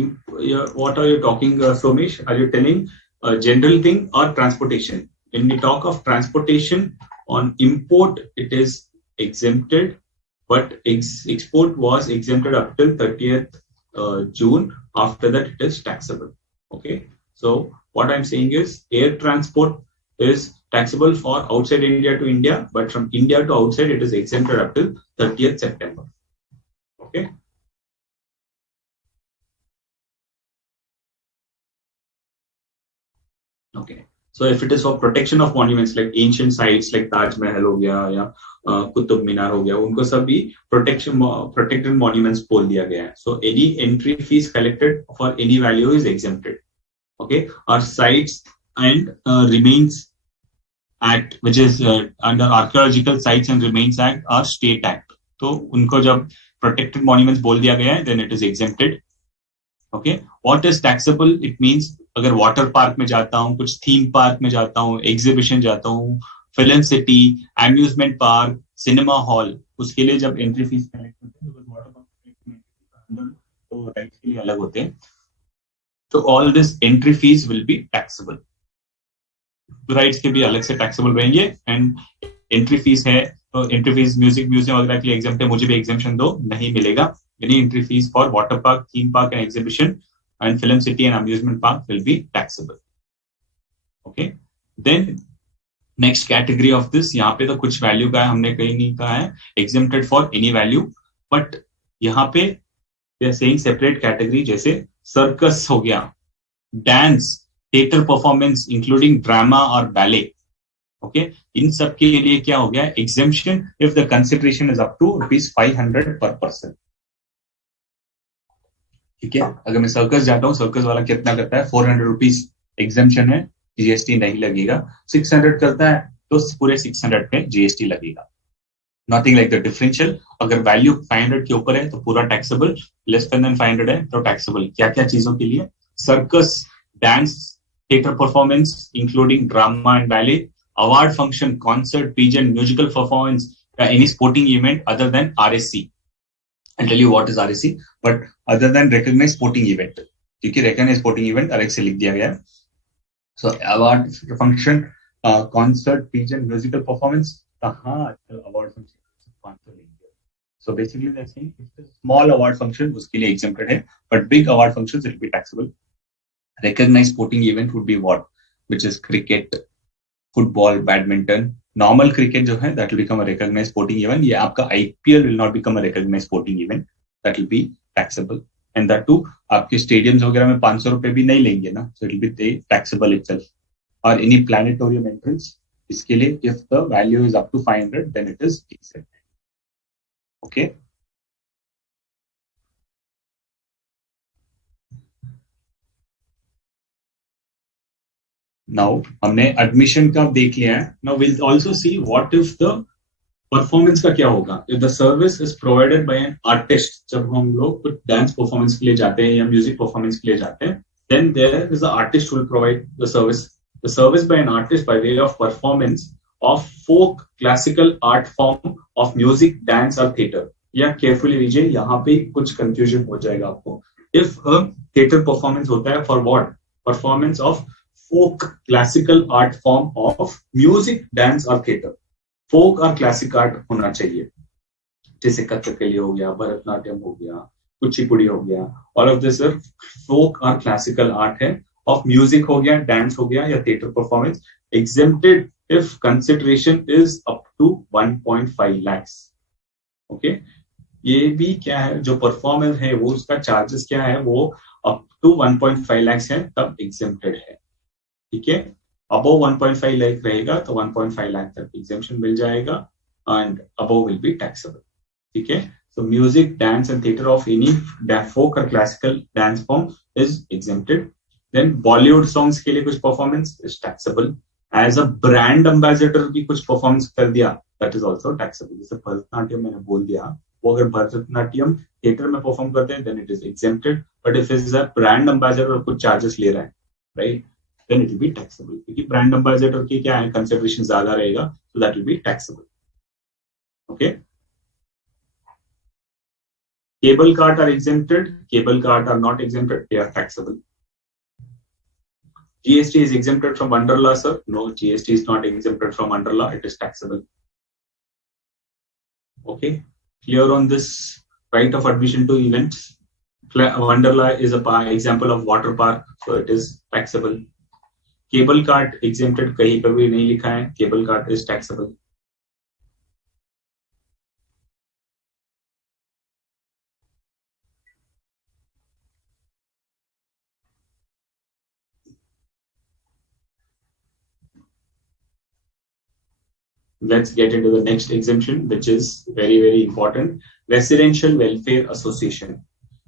what are you talking, Somesh? Are you telling a general thing or transportation? When we talk of transportation on import, it is exempted, but export was exempted up till 30th June. After that, it is taxable. Okay. So what I'm saying is air transport is taxable for outside India to India, but from India to outside, it is exempted up till 30th September. Okay. Okay. So if it is for protection of monuments like ancient sites like Taj Mahal हो गया या Qutub Minar हो गया, उनको सभी protected monuments बोल दिया गया है. So any entry fees collected for any value is exempted. Okay. Our sites and remains Act, which is under Archaeological Sites and Remains Act, are State Act. तो उनको जब protected monuments बोल दिया गया है, then it is exempted. Okay. What is taxable? It means अगर water park में जाता हूँ, कुछ थीम पार्क में जाता हूँ, एग्जीबिशन जाता हूँ, film city, amusement park, cinema hall, उसके लिए जब एंट्री फीस कलेक्ट होते हैं तो वाटर पार्क तो राइट्स के लिए अलग होते हैं. तो all this entry fees will be taxable. Rights के भी अलग से टैक्सेबल रहेंगे. एंड एंट्री फीस है तो एंट्री फीस म्यूजियम वगैरह के लिए एग्जाम्प्ट है, मुझे भी एग्जाम्पशन दो, नहीं मिलेगा. Any entry fees for water park, theme park and exhibition and film city and amusement park will be taxable. Okay. Then next category of this, यहाँ पे तो कुछ value का है, हमने कहीं नहीं कहा है exempted for any value, but यहाँ पे they are saying separate category, जैसे circus हो गया, dance, theater performance including drama or ballet. Okay. इन सब के लिए क्या हो गया, exemption if the consideration is up to ₹500 per person. ठीक है. अगर मैं सर्कस जाता हूँ, सर्कस वाला कितना करता है, ₹400 एग्जेम्पशन है, जीएसटी नहीं लगेगा. 600 करता है तो पूरे 600 पे जीएसटी लगेगा. Nothing like the differential. अगर वैल्यू 500 के ऊपर है तो पूरा टैक्सेबल, लेस देन 500 है तो टैक्सेबल. क्या क्या चीजों के लिए, circus, dance, theatre performance including drama and ballet, award function, concert, peasant, musical performance, any sporting event other than RSC. I'll tell you what is RSC, but other than recognized sporting event, क्योंकि recognized sporting event अलग से लिख दिया गया है. So award function, concert, pageant, musical performance, कहाँ award function 500 लेंगे. So basically they're saying if it's a small award function उसके लिए exempted है, but big award functions it will be taxable. Recognized sporting event would be what, which is cricket, football, badminton. Normal cricket जो है that will become a recognized sporting event. ये आपका IPL will not become a recognized sporting event. That will be taxable. And that too, आपके stadiums वगैरह में ₹500 भी नहीं लेंगे ना, so it will be taxable itself. Or any planetarium entrance, इसके लिए if the value is up to 500, then it is exempted. Okay. Now हमने admission का देख लिया है. Now we'll also see what if the performance का क्या होगा. If the service is provided by an artist, जब हम लोग कुछ dance performance के लिए जाते हैं या music performance के लिए जाते हैं, then there is the artist who will provide the service. The service by an artist by way of performance of folk, classical art form of music, dance or theatre. या carefully लीजिए, यहाँ पे कुछ confusion हो जाएगा आपको. If a theatre performance होता है for what? Performance of folk classical art form of music, dance or theatre. Folk और classic art होना चाहिए, जैसे कथकली हो गया, भरतनाट्यम हो गया, कुचिपुड़ी हो गया. All of this are folk और classical art है. Of music हो गया, dance हो गया या theatre performance, exempted if consideration is up to 1.5 lakhs. Okay. ये भी क्या है, जो परफॉर्मेंस है वो उसका चार्जेस क्या है, वो up to 1.5 lakhs है तब exempted है. ठीक है. अबव 1.5 लाख रहेगा तो 1.5 लाख तक एग्जेम्पशन मिल जाएगा and above will be taxable. ठीक है. So music, dance and theatre of any folk और classical dance form is exempted. Then Bollywood songs के लिए कुछ performance is taxable. As a brand ambassador की कुछ परफॉर्मेंस कर दिया, दैट इज ऑल्सो टैक्सेबल. जैसे भरतनाट्यम मैंने बोल दिया, वो अगर भरतनाट्यम थिएटर में परफॉर्म करते हैं then it is exempted. But if is a brand ambassador और कुछ चार्जेस ले रहा है, right, then it will be taxable. क्योंकि brand ambassador की क्या है, consideration ज्यादा रहेगा, so that will be taxable. Okay. Cable cart are exempted. Cable cart are not exempted. They are taxable. GST is exempted from under law, sir. No, GST is not exempted from under law. It is taxable. Okay, clear on this right of admission to events. Wonderla is a example of water park, so it is taxable. Cable cart exempted, कहीं पर भी नहीं लिखा है. Cable cart is taxable. Let's get into the next exemption, which is very, very important. Residential Welfare Association.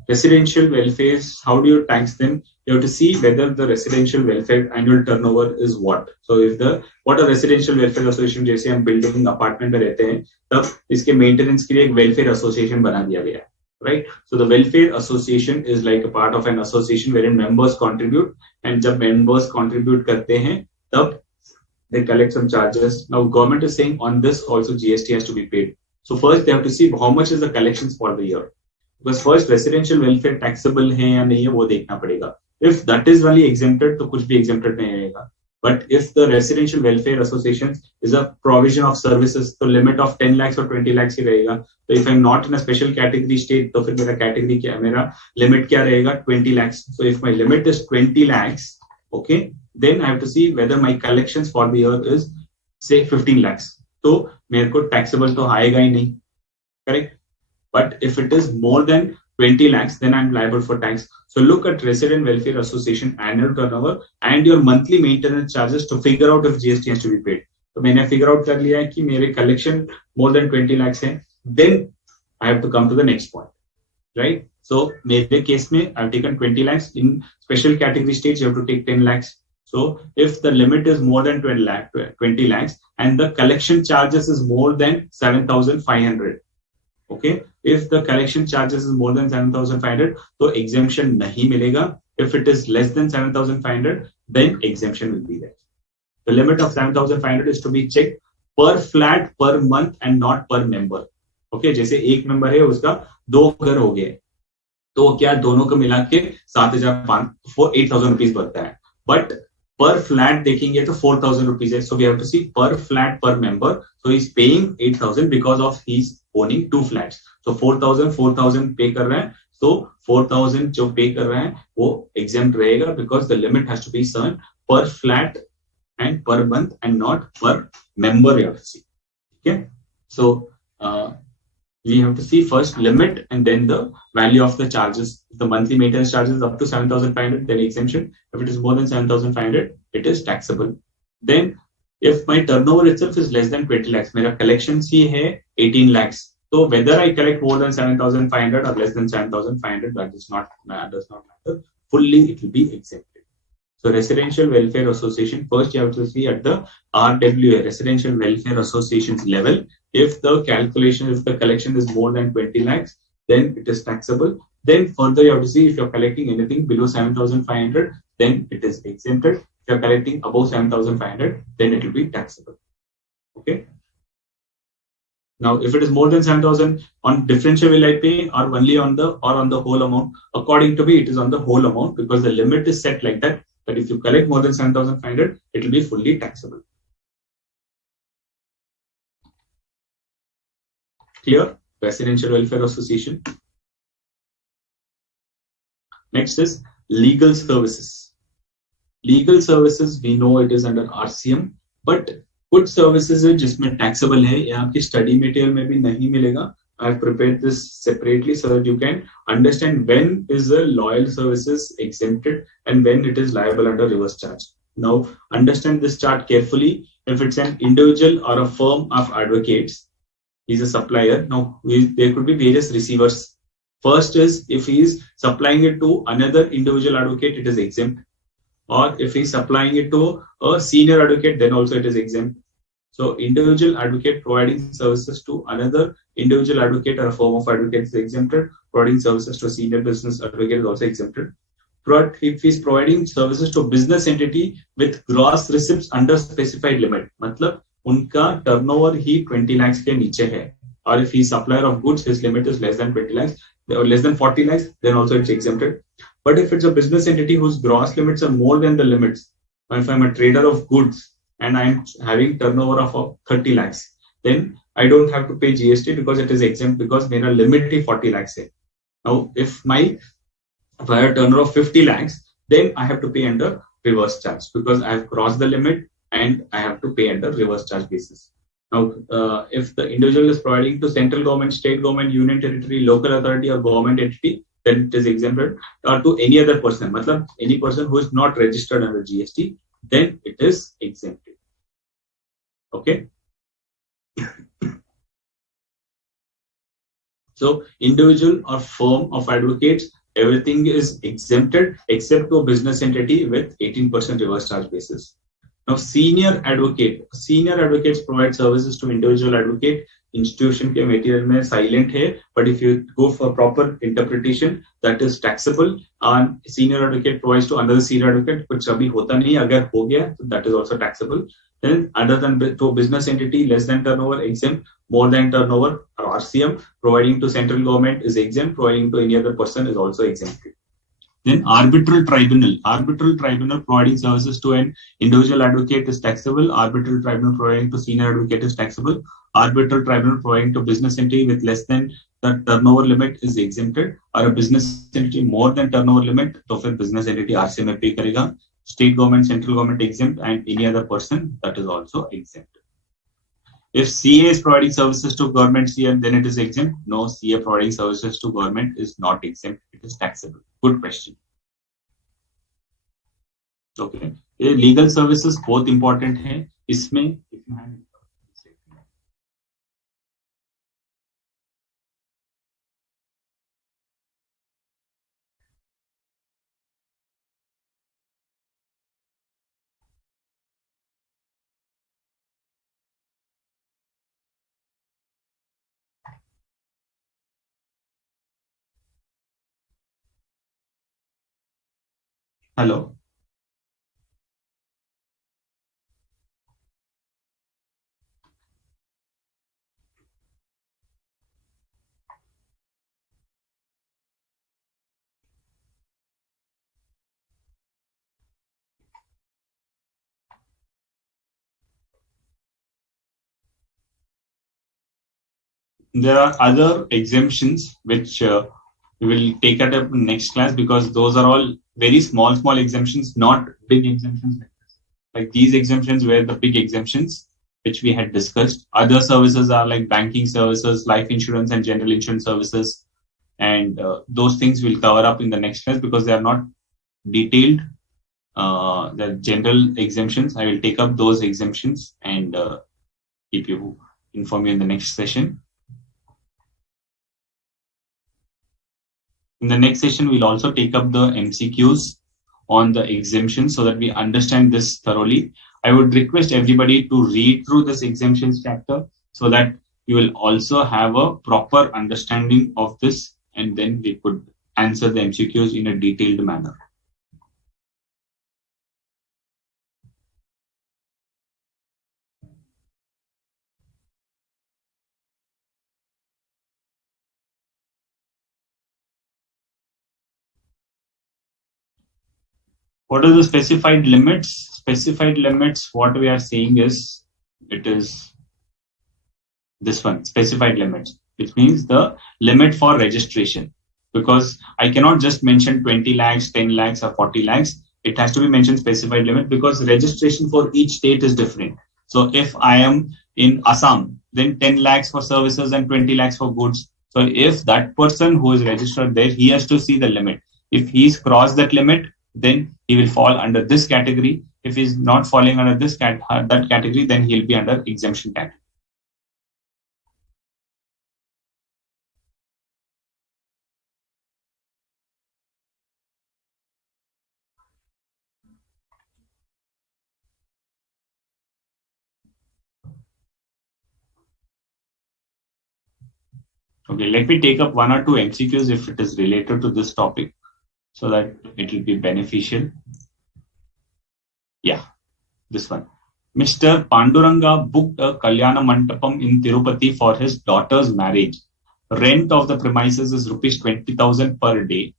Residential welfares, how do you tax them? You have to see whether the residential welfare annual turnover is what. So if what a residential welfare association, जैसे हम building apartment में रहते हैं तब इसके maintenance के लिए एक वेलफेयर एसोसिएशन बना दिया गया है, right? So the welfare association is like a part of an association wherein members contribute, and जब members contribute करते हैं तब they collect some charges. Now government is saying on this also GST has to be paid. So first they have to see how much is the collections for the year. Because first residential welfare taxable है या नहीं है वो देखना पड़ेगा. If that is only exempted तो कुछ भी exempted नहीं रहेगा. But if the residential welfare association is a provision of services, तो limit of 10 lakhs or 20 lakhs ही रहेगा. So if I'm not in a special category state, तो फिर मेरा category क्या मेरा limit क्या रहेगा 20 lakhs. So if my limit is 20 lakhs, okay, then I have to see whether my collections for the year is say 15 lakhs. तो मेरे को taxable तो आएगा ही नहीं, correct? But if it is more than 20 lakhs, then I'm liable for tax. So look at Resident Welfare Association annual turnover and your monthly maintenance charges to figure out if GST has to be paid. So मैंने figure out कर लिया है कि मेरे collection more than 20 lakhs है, then I have to come to the next point, right? So मेरे case में I've taken 20 lakhs. In special category states, you have to take 10 lakhs. So if the limit is more than 20 lakhs and the collection charges is more than 7,500, okay, if the collection charges is more than 7,500, तो exemption नहीं मिलेगा. If it is less than 7,500, then exemption will be there. The limit of 7,500 is to be checked per flat per month and not per member. Okay, जैसे एक member है उसका 2 घर हो गए, तो क्या दोनों को मिला के 8,000 रुपीज बनता है. But per flat देखेंगे तो 4,000 रुपीज है. So we have to see per flat per member. So he's paying 8,000 because of he's owning 2 flats. So 4,000 पे कर रहा है. So 4,000 जो पे कर रहा है वो exempt रहेगा because the limit has to be earned per flat and per month and not per member. You have to see. Okay. So we have to see first limit and then the value of the charges. If the monthly maintenance charges is up to 7,500, then exemption. If it is more than 7,500, it is taxable. Then if my turnover itself is less than 20 lakhs, मेरा collections ही है 18 lakhs. So whether I collect more than 7,500 or less than 7,500, that does not matter. Fully, it will be exempted. So Residential Welfare Association, first you have to see at the RWA, Residential Welfare Association's level. If the collection is more than 20 lakhs, then it is taxable. Then further you have to see if you're collecting anything below 7,500, then it is exempted. If you're collecting above 7,500, then it will be taxable. Okay. Now, if it is more than 7,000, on differential will I pay or only on the whole amount? According to me, it is on the whole amount because the limit is set like that. But if you collect more than 7,500, it will be fully taxable. Clear? Residential Welfare Association. Next is legal services. Legal services, we know it is under RCM, but कुछ services है जिसमें taxable है, ये आपकी study material में भी नहीं मिलेगा. I have prepared this separately so that you can understand when is the loyal services exempted and when it is liable under reverse charge. Now, understand this chart carefully. If it's an individual or a firm of advocates, he's a supplier. Now, there could be various receivers. First is if he is supplying it to another individual advocate, it is exempt. Or if he's supplying it to a senior advocate, then also it is exempt. So individual advocate providing services to another individual advocate or a firm of advocates is exempted. Providing services to a senior business advocate is also exempted. But if he's providing services to a business entity with gross receipts under specified limit, मतलब उनका turnover ही 20 lakhs के नीचे है. Or if he's supplier of goods, his limit is less than 20 lakhs or less than 40 lakhs, then also it's exempted. But if it's a business entity whose gross limits are more than the limits, if I'm a trader of goods and I'm having turnover of 30 lakhs then I don't have to pay GST because it is exempt because मेरा limit ही 40 lakhs है. Now, if I have a turnover of 50 lakhs, then I have to pay under reverse charge because I have crossed the limit and I have to pay under reverse charge basis. Now, if the individual is providing to central government, state government, union territory, local authority or government entity, then it is exempted, or to any other person, matlab any person who is not registered under GST, then it is exempted. Okay. So individual or firm of advocates, everything is exempted except to a business entity with 18% reverse charge basis. Now, senior advocates provide services to individual advocate. Institution के material में silent है, but if you go for proper interpretation, that is taxable. And senior advocate provides to another senior advocate, कुछ अभी होता नहीं, अगर हो गया, so that is also taxable. Then, other than to a business entity, less than turnover exempt, more than turnover or RCM, providing to central government is exempt, providing to any other person is also exempted. Then arbitral tribunal providing services to an individual advocate is taxable. Arbitral tribunal providing to senior advocate is taxable. Arbitral tribunal providing to business entity with less than the turnover limit is exempted, or a business entity more than turnover limit, तो फिर business entity RCM में pay करेगा. State government, central government exempt, and any other person that is also exempt. If CA is providing services to government CA, then it is exempt. No, CA providing services to government is not exempt. It is taxable. Good question. Okay. Legal services both important हैं. इसमें Hello. There are other exemptions which we will take at a next class because those are all very small exemptions, not big exemptions like this. Like these exemptions were the big exemptions which we had discussed. Other services are like banking services, life insurance and general insurance services. And those things we'll cover up in the next class because they are not detailed. The general exemptions, I will take up those exemptions and inform you in the next session. In the next session, we'll also take up the MCQs on the exemptions so that we understand this thoroughly. I would request everybody to read through this exemptions chapter so that you will also have a proper understanding of this, and then we could answer the MCQs in a detailed manner. What are the specified limits? Specified limits, what we are saying is, it is this one, specified limits, which means the limit for registration. Because I cannot just mention 20 lakhs, 10 lakhs or 40 lakhs. It has to be mentioned specified limit because registration for each state is different. So if I am in Assam, then 10 lakhs for services and 20 lakhs for goods. So if that person who is registered there, he has to see the limit. If he's crossed that limit, then he will fall under this category. If he's not falling under this that category, then he'll be under exemption category. Okay, let me take up one or two MCQs if it is related to this topic so that it will be beneficial. Yeah, this one. Mr. Panduranga booked a Kalyana Mandapam in Tirupati for his daughter's marriage. Rent of the premises is rupees 20,000 per day.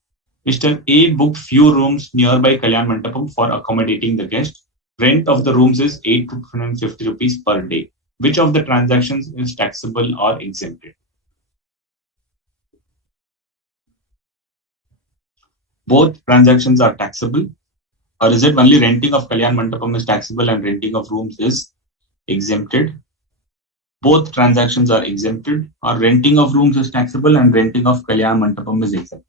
Mr. A booked few rooms nearby Kalyana Mandapam for accommodating the guest. Rent of the rooms is 8 to 250 rupees per day. Which of the transactions is taxable or exempted? Both transactions are taxable, or is it only renting of Kalyan Mandapam is taxable and renting of rooms is exempted? Both transactions are exempted, or renting of rooms is taxable and renting of Kalyan Mandapam is exempted.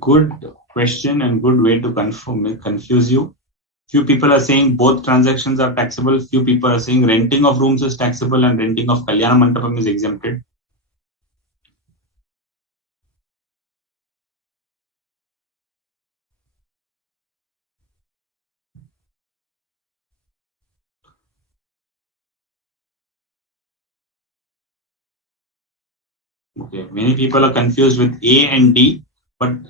Good question and good way to confuse you. Few people are saying both transactions are taxable. Few people are saying renting of rooms is taxable and renting of Kalyana Mandapam is exempted. Okay, many people are confused with A and D,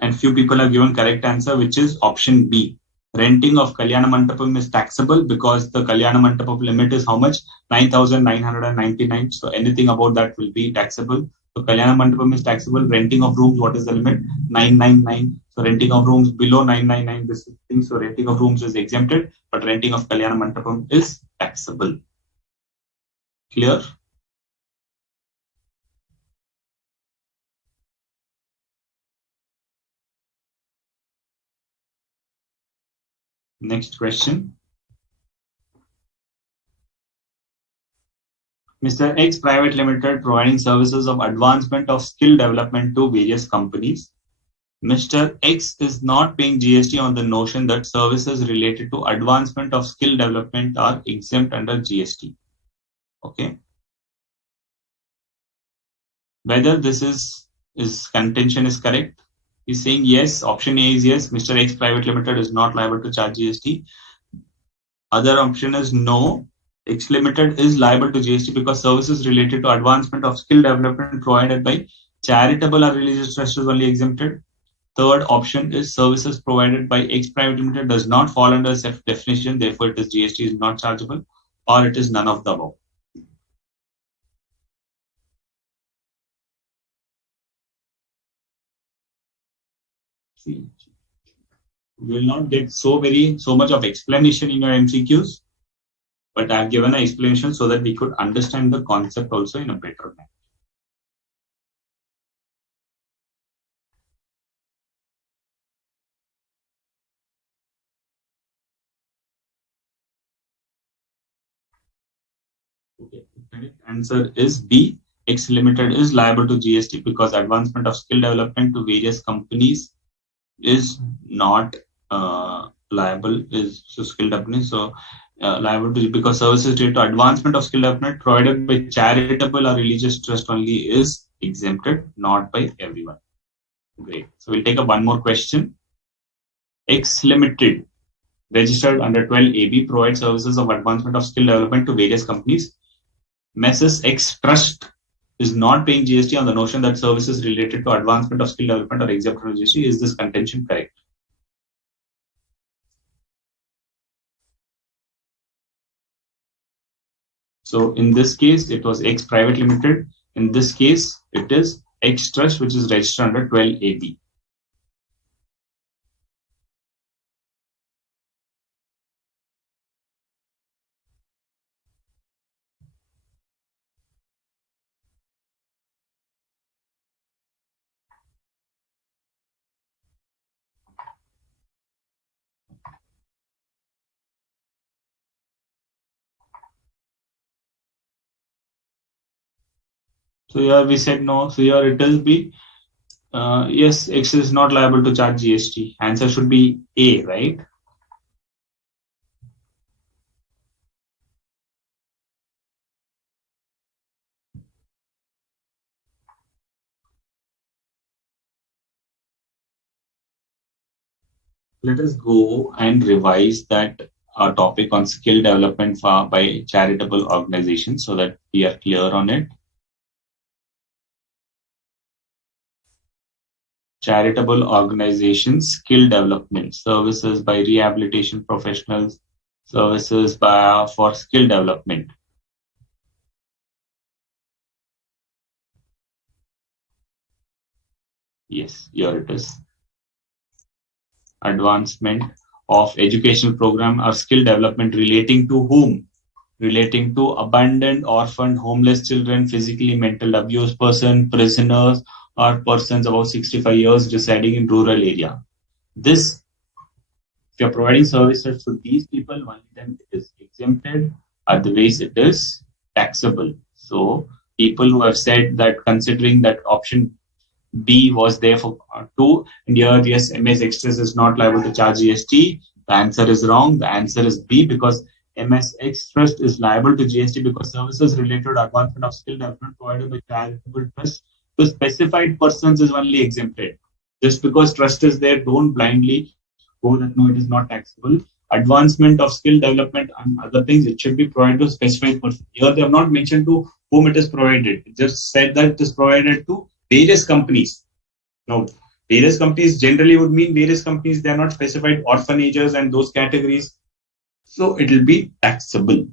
and few people have given correct answer, which is option B. Renting of Kalyana Mandapam is taxable because the Kalyana Mandapam limit is how much? 9,999. So anything about that will be taxable. So Kalyana Mandapam is taxable. Renting of rooms, what is the limit? 999. So renting of rooms below 999, this thing. So renting of rooms is exempted, but renting of Kalyana Mandapam is taxable. Clear? Next question. Mr. X Private Limited providing services of advancement of skill development to various companies. Mr. X is not paying GST on the notion that services related to advancement of skill development are exempt under GST. Okay. Whether this is contention is correct. He's saying yes, option A is yes, Mr. X Private Limited is not liable to charge GST. Other option is no, X Limited is liable to GST because services related to advancement of skill development provided by charitable or religious trusts is only exempted. Third option is services provided by X Private Limited does not fall under self definition, therefore it is GST is not chargeable, or it is none of the above. See, you will not get so much of explanation in your MCQs, but I have given an explanation so that we could understand the concept also in a better manner. Okay, the correct answer is B. X Limited is liable to GST because advancement of skill development to various companies is not liable, is so skill development. So liable to because services related to advancement of skill development provided by charitable or religious trust only is exempted, not by everyone. Great. So we'll take up one more question. X Limited, registered under 12AB, provides services of advancement of skill development to various companies. Mrs. X Trust is not paying GST on the notion that services related to advancement of skill development are exempt from GST. Is this contention correct? So in this case, it was X Private Limited. In this case, it is X Trust, which is registered under 12AB. So here we said no. So here it will be yes, X is not liable to charge GST. Answer should be A, right? Let us go and revise that topic on skill development by charitable organizations so that we are clear on it. Charitable organizations, skill development, services by rehabilitation professionals, services for skill development. Yes, here it is. Advancement of educational program or skill development relating to whom? Relating to abandoned, orphaned, homeless children, physically mental abused person, prisoners, or persons above 65 years residing in rural area. This, if you're providing services to these people, only then it is exempted, otherwise it is taxable. So people who have said that considering that option B was there for 2, and here yes, MS Express is not liable to charge GST. The answer is wrong. The answer is B, because MS Express is liable to GST because services related to advancement of skill development provided by charitable trust to specified persons is only exempted. Just because trust is there, don't blindly go that no, it is not taxable. Advancement of skill development and other things, it should be provided to specified persons. Here they have not mentioned to whom it is provided. It just said that it is provided to various companies. Now, various companies generally would mean various companies, they are not specified orphanages and those categories. So it will be taxable.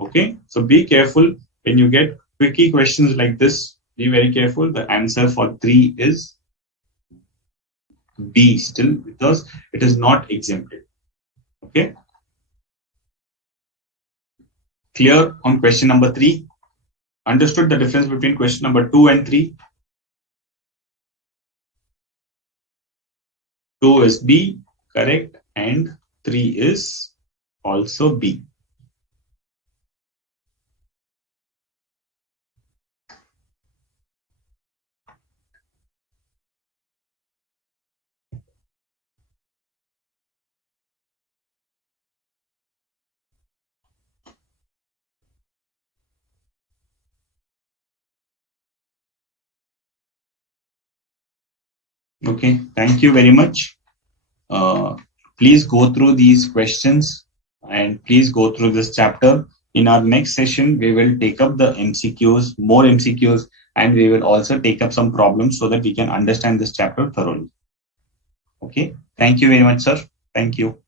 Okay. So be careful when you get quickie questions like this. Be very careful. The answer for 3 is B still, because it is not exempted. Okay. Clear on question number 3? Understood the difference between question number 2 and 3? 2 is B, correct, and 3 is also B. Okay, thank you very much. Please go through these questions and please go through this chapter. In our next session, we will take up the MCQs, more MCQs, and we will also take up some problems so that we can understand this chapter thoroughly. Okay, thank you very much, sir. Thank you.